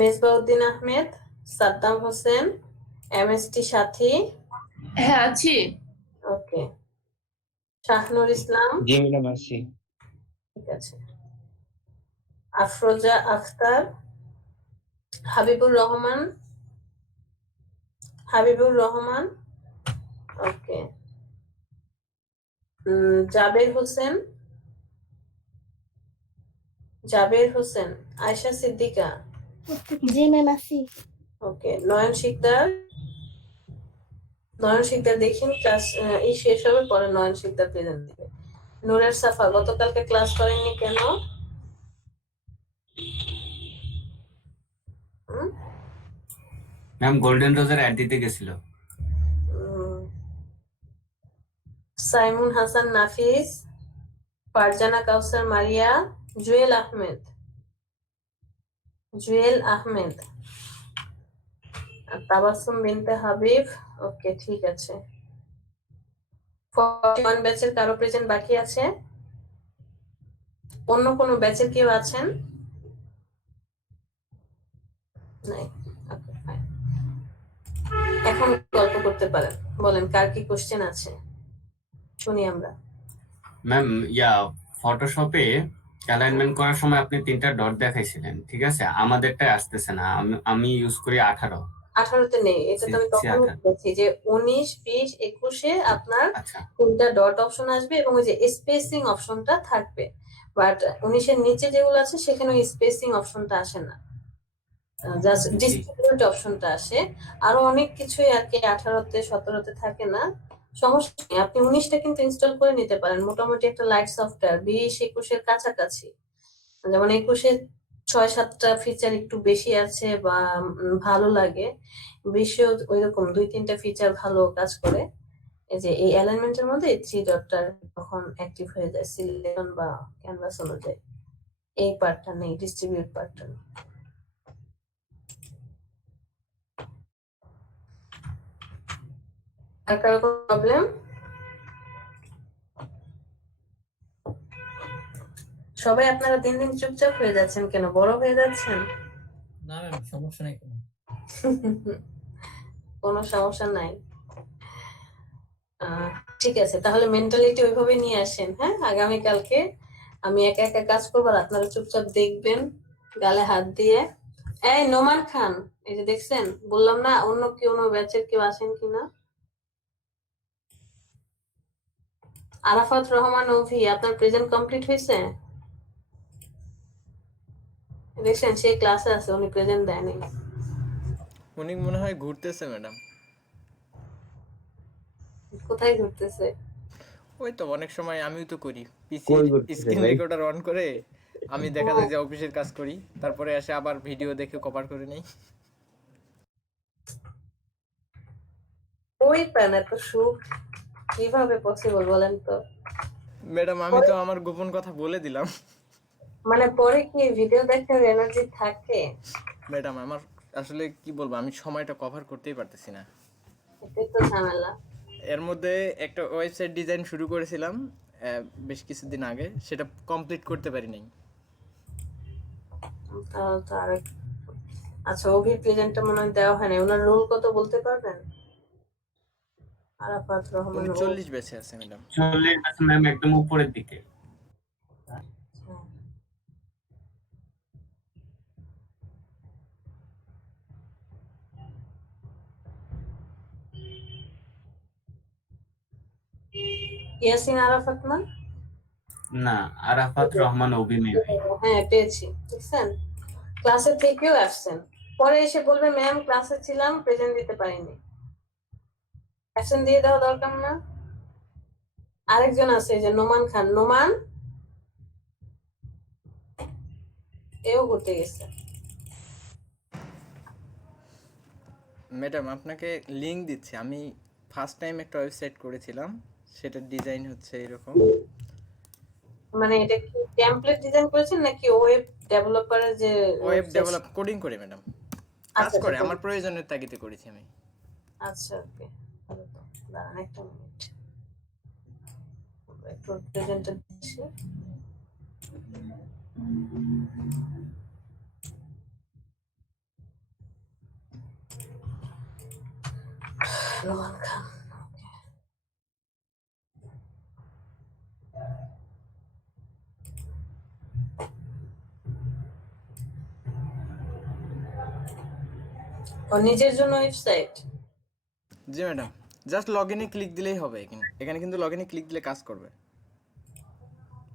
মেজবাউদ্দিন আহমেদ, সাদ্দাম হোসেন, এমএসটি সাথী। হ্যাঁ আছি। ওকে, শাহনুর ইসলাম, জি ম্যাডাম আছি। ঠিক আছে, আফরোজা আখতার, হাবিবুর রহমান, ওকে, জাবের হোসেন, আয়েশা সিদ্দিকা, জি ম্যাম আছি। ওকে, নয়ন শিকদার দেখেন ক্লাস শেষ হবে পরে নয়ন শিকদার প্রেজেন্ট দিবে। নূরের সাফা গতকালকে ক্লাস করেননি কেন? ম্যাম গোল্ডেন রোজের অ্যাড দিতে গেছিল। সাইমুন হাসান নাফিস, ফারজানা কাউসার মারিয়া, জুয়েল আহমেদ, আর তাবাসসুম বিনতে হাবিব। ওকে ঠিক আছে। 41 ব্যাচের কারো প্রেজেন্ট বাকি আছে? অন্য কোনো ব্যাচের কেউ আছেন? নাই। Okay fine. এখন গল্প করতে পারেন, বলেন কার কি কোশ্চেন আছে শুনি আমরা। ম্যাম ফটোশপে অ্যালাইনমেন্ট করার সময় আপনি 3টা ডট দেখাইছিলেন, ঠিক আছে? আমাদেরটাই আসতেছে না, আমি ইউজ করি 18। 18তে নেই, এটা তো আমি তখন বলেছি যে 19, 20, 21-এ আপনার আচ্ছা 3টা ডট অপশন আসবে এবং ওই যে স্পেসিং অপশনটা থাকবে, বাট 19-এর নিচে যেগুলো আছে সেখানে ওই স্পেসিং অপশনটা আসে না, জাস্ট ডিস্ট্রিবিউট অপশনটা আসে। আরো অনেক কিছুই আর কি 18-তে 17-তে থাকে না, সমস্যা নেই। আপনি 19টা কিন্তু ইনস্টল করে নিতে পারেন, মোটামুটি একটা লাইট সফটওয়্যার। 20, 21-এর কাছাকাছি, যেমন 21-এ 6-7টা ফিচার একটু বেশি আছে বা ভালো লাগে, 20-এও ওইরকম 2-3টা ফিচার ভালো কাজ করে। এই যে এই অ্যালাইনমেন্টের মধ্যে 3 ডটটা তখন অ্যাক্টিভ হয়ে যায় সিলেকশন বা ক্যানভাস অনুযায়ী। এই পার্টটা নেই, ডিস্ট্রিবিউট পার্টটা নেই। আর কারো কোনো প্রবলেম? সবাই আপনারা দিন দিন চুপচাপ হয়ে যাচ্ছেন কেন? বড় হয়ে যাচ্ছেন? না ম্যাম, সমস্যা নেই কোনো। কোনো সমস্যা নাই। ঠিক আছে, তাহলে মেন্টালিটি ওইভাবে নিয়ে আসেন। হ্যাঁ, আগামীকালকে আমি একা একা কাজ করবো আর আপনারা চুপচাপ দেখবেন গালে হাত দিয়ে। এই নোমান খান, এই যে দেখছেন, বললাম না অন্য কোনো ব্যাচের কেউ আসেন কিনা। আরাফাত রহমান অভি, আপনার প্রেজেন্ট কমপ্লিট হয়েছে? দেখছেন সে ক্লাসে আছে, উনি প্রেজেন্ট দেয়নি। উনি মনে হয় ঘুরতেছে ম্যাডাম। কোথায় ঘুরতেছে? ওই তো অনেক সময় আমিও তো করি, পিসি কই ঘুরতেছে স্ক্রিন ভাই? রেকর্ডার অন করে আমি দেখা যায় যে অফিসের কাজ করি, তারপরে এসে আবার ভিডিও দেখে কভার করে নেই। ওই প্যান এত সুখ কিভাবে পসিবল বলেন তো? ম্যাডাম আমি তো আমার গোপন কথা বলে দিলাম। মানে পরে কি ভিডিও দেখার এনার্জি থাকে? ম্যাডাম আমার আসলে কি বলবো, আমি সময়টা কভার করতেই পারতেছি না। এটাই তো ঝামেলা। এর মধ্যে একটা ওয়েবসাইট ডিজাইন শুরু করেছিলাম বেশ কিছুদিন আগে, সেটা কমপ্লিট করতে পারি নাই। তাহলে তো আরেক। আচ্ছা, অভির প্রেজেন্টটা মনে হয় দেওয়া হয় না, ওনার রোল কত বলতে পারবেন? আরাফাত রহমান ও 39 ব্যাচে আছে ম্যাডাম। 40 আছে ম্যাম, একদম উপরের দিকে। হ্যাঁ। ইয়াসিন আরাফাত না? না, আরাফাত রহমান অবি মেবি। হ্যাঁ পেয়েছি, দেখছেন ক্লাসে থেকেও আসছেন, পরে এসে বলবে ম্যাম ক্লাসে ছিলাম প্রেজেন্ট দিতে পারিনি। অ্যাবসেন্ট দিয়ে দেওয়া দরকার না? আরেকজন আছে যে নোমান খান, নোমান এও ঘুরতে গেছে। ম্যাডাম আপনাকে লিংক দিচ্ছি, আমি ফার্স্ট টাইম একটা ওয়েবসাইট করেছিলাম, সেটার ডিজাইন হচ্ছে এরকম। মানে এটা কি টেমপ্লেট ডিজাইন করেছেন নাকি ওয়েব ডেভেলপারের যে ওয়েব ডেভেলপ কোডিং করে ম্যাডাম, কাজ আচ্ছা, করে আচ্ছা, আমার প্রয়োজনের তাগিদে করেছি আমি। আচ্ছা ওকে, ভালো তো। দাঁড়ান একটা মিনিট, একটু প্রেজেন্টের দিচ্ছি। নোমান খান, ও নিজের জন্য ওয়েবসাইট। জি ম্যাডাম, জাস্ট লগইনে ক্লিক দিলেই হবে। এখানে কিন্তু লগইনে ক্লিক দিলে কাজ করবে,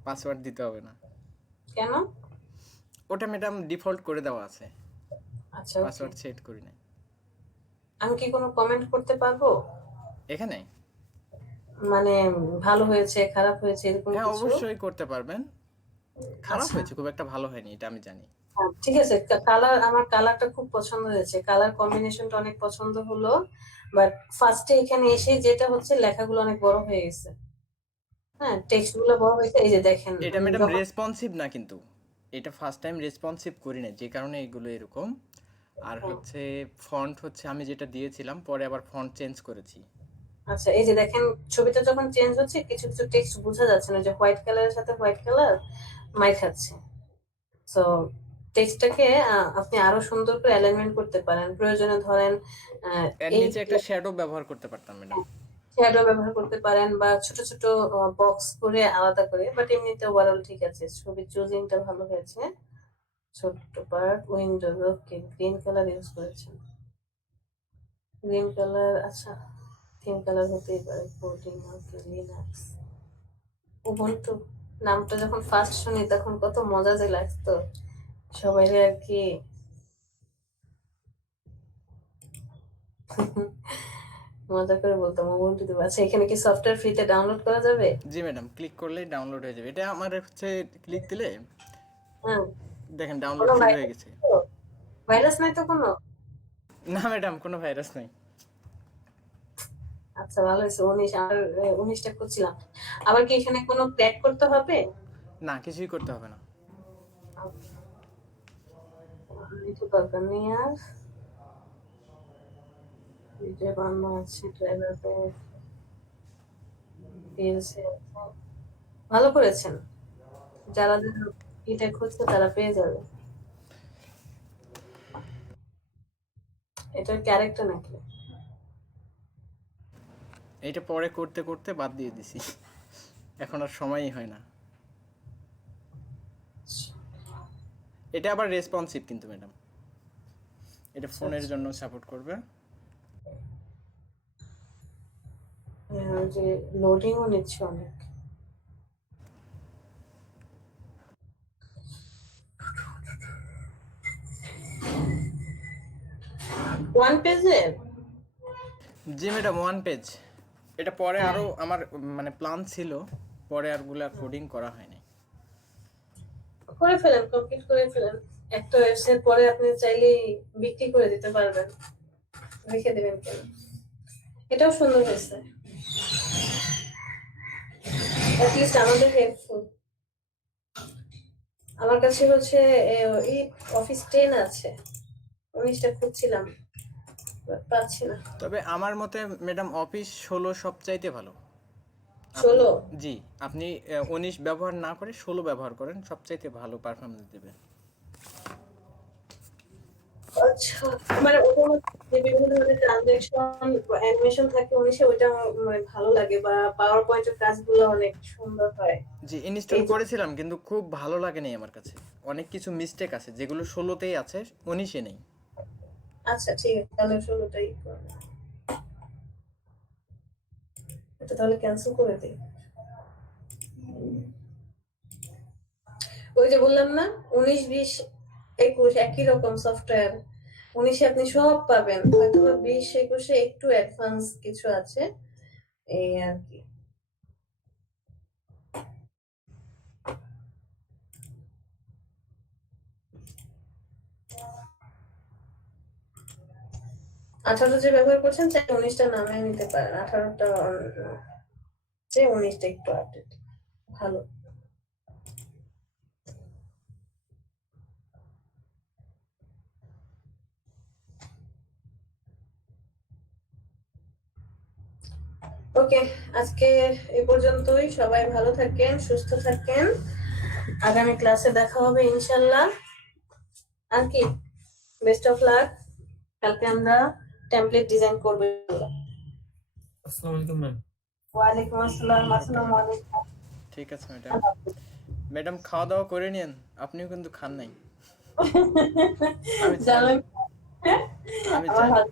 পাসওয়ার্ড দিতে হবে না। কেন? ওটা ম্যাডাম ডিফল্ট করে দেওয়া আছে, আচ্ছা পাসওয়ার্ড সেট করি নাই। আমি কি কোনো কমেন্ট করতে পারবো? এখানে মানে ভালো হয়েছে খারাপ হয়েছে এরকম হ্যাঁ কিছু? অবশ্যই করতে পারবেন। খারাপ আচ্ছা। হয়েছে, খুব একটা ভালো হয়নি, এটা আমি জানি। ঠিক আছে, কালার আমার কালারটা খুব পছন্দ হয়েছে, কালার কম্বিনেশনটা অনেক পছন্দ হলো, বাট ফার্স্টে এখানে এসে যেটা হচ্ছে লেখাগুলো অনেক বড় হয়ে গেছে। হ্যাঁ টেক্সট গুলো বড় হয়েছে, এই যে দেখেন এটা ম্যাডাম যখন- রেসপন্সিভ না, কিন্তু এটা ফার্স্ট টাইম রেসপন্সিভ করি না, যে কারণে এগুলো এরকম। আর হচ্ছে ফন্ট হচ্ছে আমি যেটা দিয়েছিলাম, পরে আবার ফন্ট চেঞ্জ করেছি। আচ্ছা এই যে দেখেন ছবিটা যখন চেঞ্জ হচ্ছে কিছু কিছু টেক্সট বোঝা যাচ্ছে না, যে হোয়াইট কালারের সাথে হোয়াইট কালার মাই খাচ্ছে। সো টেক্সটটাকে আপনি আরো সুন্দর করে অ্যালাইনমেন্ট করতে পারেন, প্রয়োজনে ধরেন এর এই নিচে একটা শ্যাডো ব্যবহার করতে পারতাম ম্যাডাম। শ্যাডো ব্যবহার করতে পারেন বা ছোট ছোট বক্স করে আলাদা করে, বাট এমনিতে ওভারঅল ঠিক আছে, ছবি চুজিংটা ভালো হয়েছে। ছোট্ট part Windows, okay green colour use করেছেন, গ্রিন কালার আচ্ছা থিম কালার হতেই পারে, কোডিং ওকে লিনাক্স উবুন্টু। নামটা যখন ফার্স্ট শুনি তখন কত মজা যে লাগতো, সবাই আর কি মজা করে বলতাম উবুন্টু দেবো। আচ্ছা এখানে কি সফটওয়্যার ফ্রিতে ডাউনলোড করা যাবে? জি ম্যাডাম, ক্লিক করলেই ডাউনলোড হয়ে যাবে। এটা আমার হচ্ছে ক্লিক দিলে হ্যাঁ, দেখেন ডাউনলোড কোনো শুরু হয়ে গেছে। ভাইরাস নাই তো কোনো? না ম্যাডাম, কোনো ভাইরাস নাই। আচ্ছা ভালো হয়েছে, 19 আর 19টা খুঁজছিলাম। আবার কি এখানে কোনো ক্র্যাক করতে হবে? না, কিছুই করতে হবে না। কিছু দরকার নেই আর। ভিডিও বানানো আছে, ড্রাইভার পেয়েছে, ভালো করেছেন। যারা যারা এটা খুঁজছে তারা পেয়ে যাবে। এটার ক্যারেক্টার নাকি? এটা পরে করতে করতে বাদ দিয়ে দিছি, এখন আর সময়ই হয় না। এটা আবার রেসপন্সিভ কিন্তু ম্যাডাম, এটা ফোনের জন্য সাপোর্ট করবে। যে লোডিংও নিচ্ছে অনেক। ওয়ান পেজে? জি ম্যাডাম, ওয়ান পেজ। এটা পরে আরো আমার মানে প্ল্যান ছিল, পরে আর গুলা কোডিং করা হয়নি। করে ফেলেন, কমপ্লিট করে ফেলেন। একটা ওয়েবসাইট পরে আপনি চাইলেই বিক্রি করে দিতে পারবেন, রেখে দেবেন কেন? এটাও সুন্দর হয়েছে, অ্যাটলিস্ট আমাদের হেল্পফুল। আমার কাছে হচ্ছে এই অফিস 10 আছে, 19টা খুঁজছিলাম পাচ্ছি না। তবে আমার মতে ম্যাডাম অফিস 16 সবচাইতে ভালো। 16? জি, আপনি 19 ব্যবহার না করে 16 ব্যবহার করেন, সবচাইতে ভালো পারফরমেন্স দেবে। আচ্ছা, মানে ওটার মধ্যে যে বিভিন্ন ধরনের ট্রানজাকশন অ্যানিমেশন থাকে উনিশে, ওইটা আমার মানে ভালো লাগে, বা পাওয়ার পয়েন্টের কাজগুলো অনেক সুন্দর হয়। জি ইনস্টল এই যে করেছিলাম কিন্তু খুব ভালো লাগেনি আমার কাছে, অনেক কিছু মিস্টেক আছে যেগুলো 16তেই আছে 19-এ নেই। আচ্ছা ঠিক আছে, তাহলে 16টাই করবো। এটা তাহলে ক্যান্সেল করে দিই। ওই যে বললাম না, 19, 20, 21 একই রকম সফটওয়্যার। 19-এ আপনি সব পাবেন, হয়তো 20, 21-এ একটু অ্যাডভান্স কিছু আছে, এই আর কি। আঠারো যে ব্যবহার করছেন, চাই 19টা নামে নিতে পারেন, 18টা যে 19টা একটু আপডেট ভালো। ওকে, আজকে এ পর্যন্তই। সবাই ভালো থাকেন, সুস্থ থাকেন, আগামী ক্লাসে দেখা হবে ইনশাল্লাহ। আর কি, বেস্ট অফ লাক। কালকে আমরা টেমপ্লেট ডিজাইন করব। আসসালামু আলাইকুম ম্যাম। ওয়ালাইকুম আসসালাম। আসসালামু আলাইকুম। ঠিক আছে ম্যাডাম। ম্যাডাম খাওয়া দাওয়া করে নিন, আপনিও কিন্তু খান নাই। আমি জানি, জানেন আমি আমার জানি।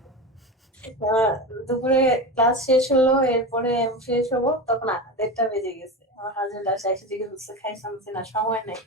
দুপুরে ক্লাস শেষ হলো, এরপরে ফ্রেশ হবো, তখন 1:30টা বেজে গেছে। আমার হাজবেন্ড আসে, এসে জিজ্ঞেস করছে খাইছেন না, সময় নেই।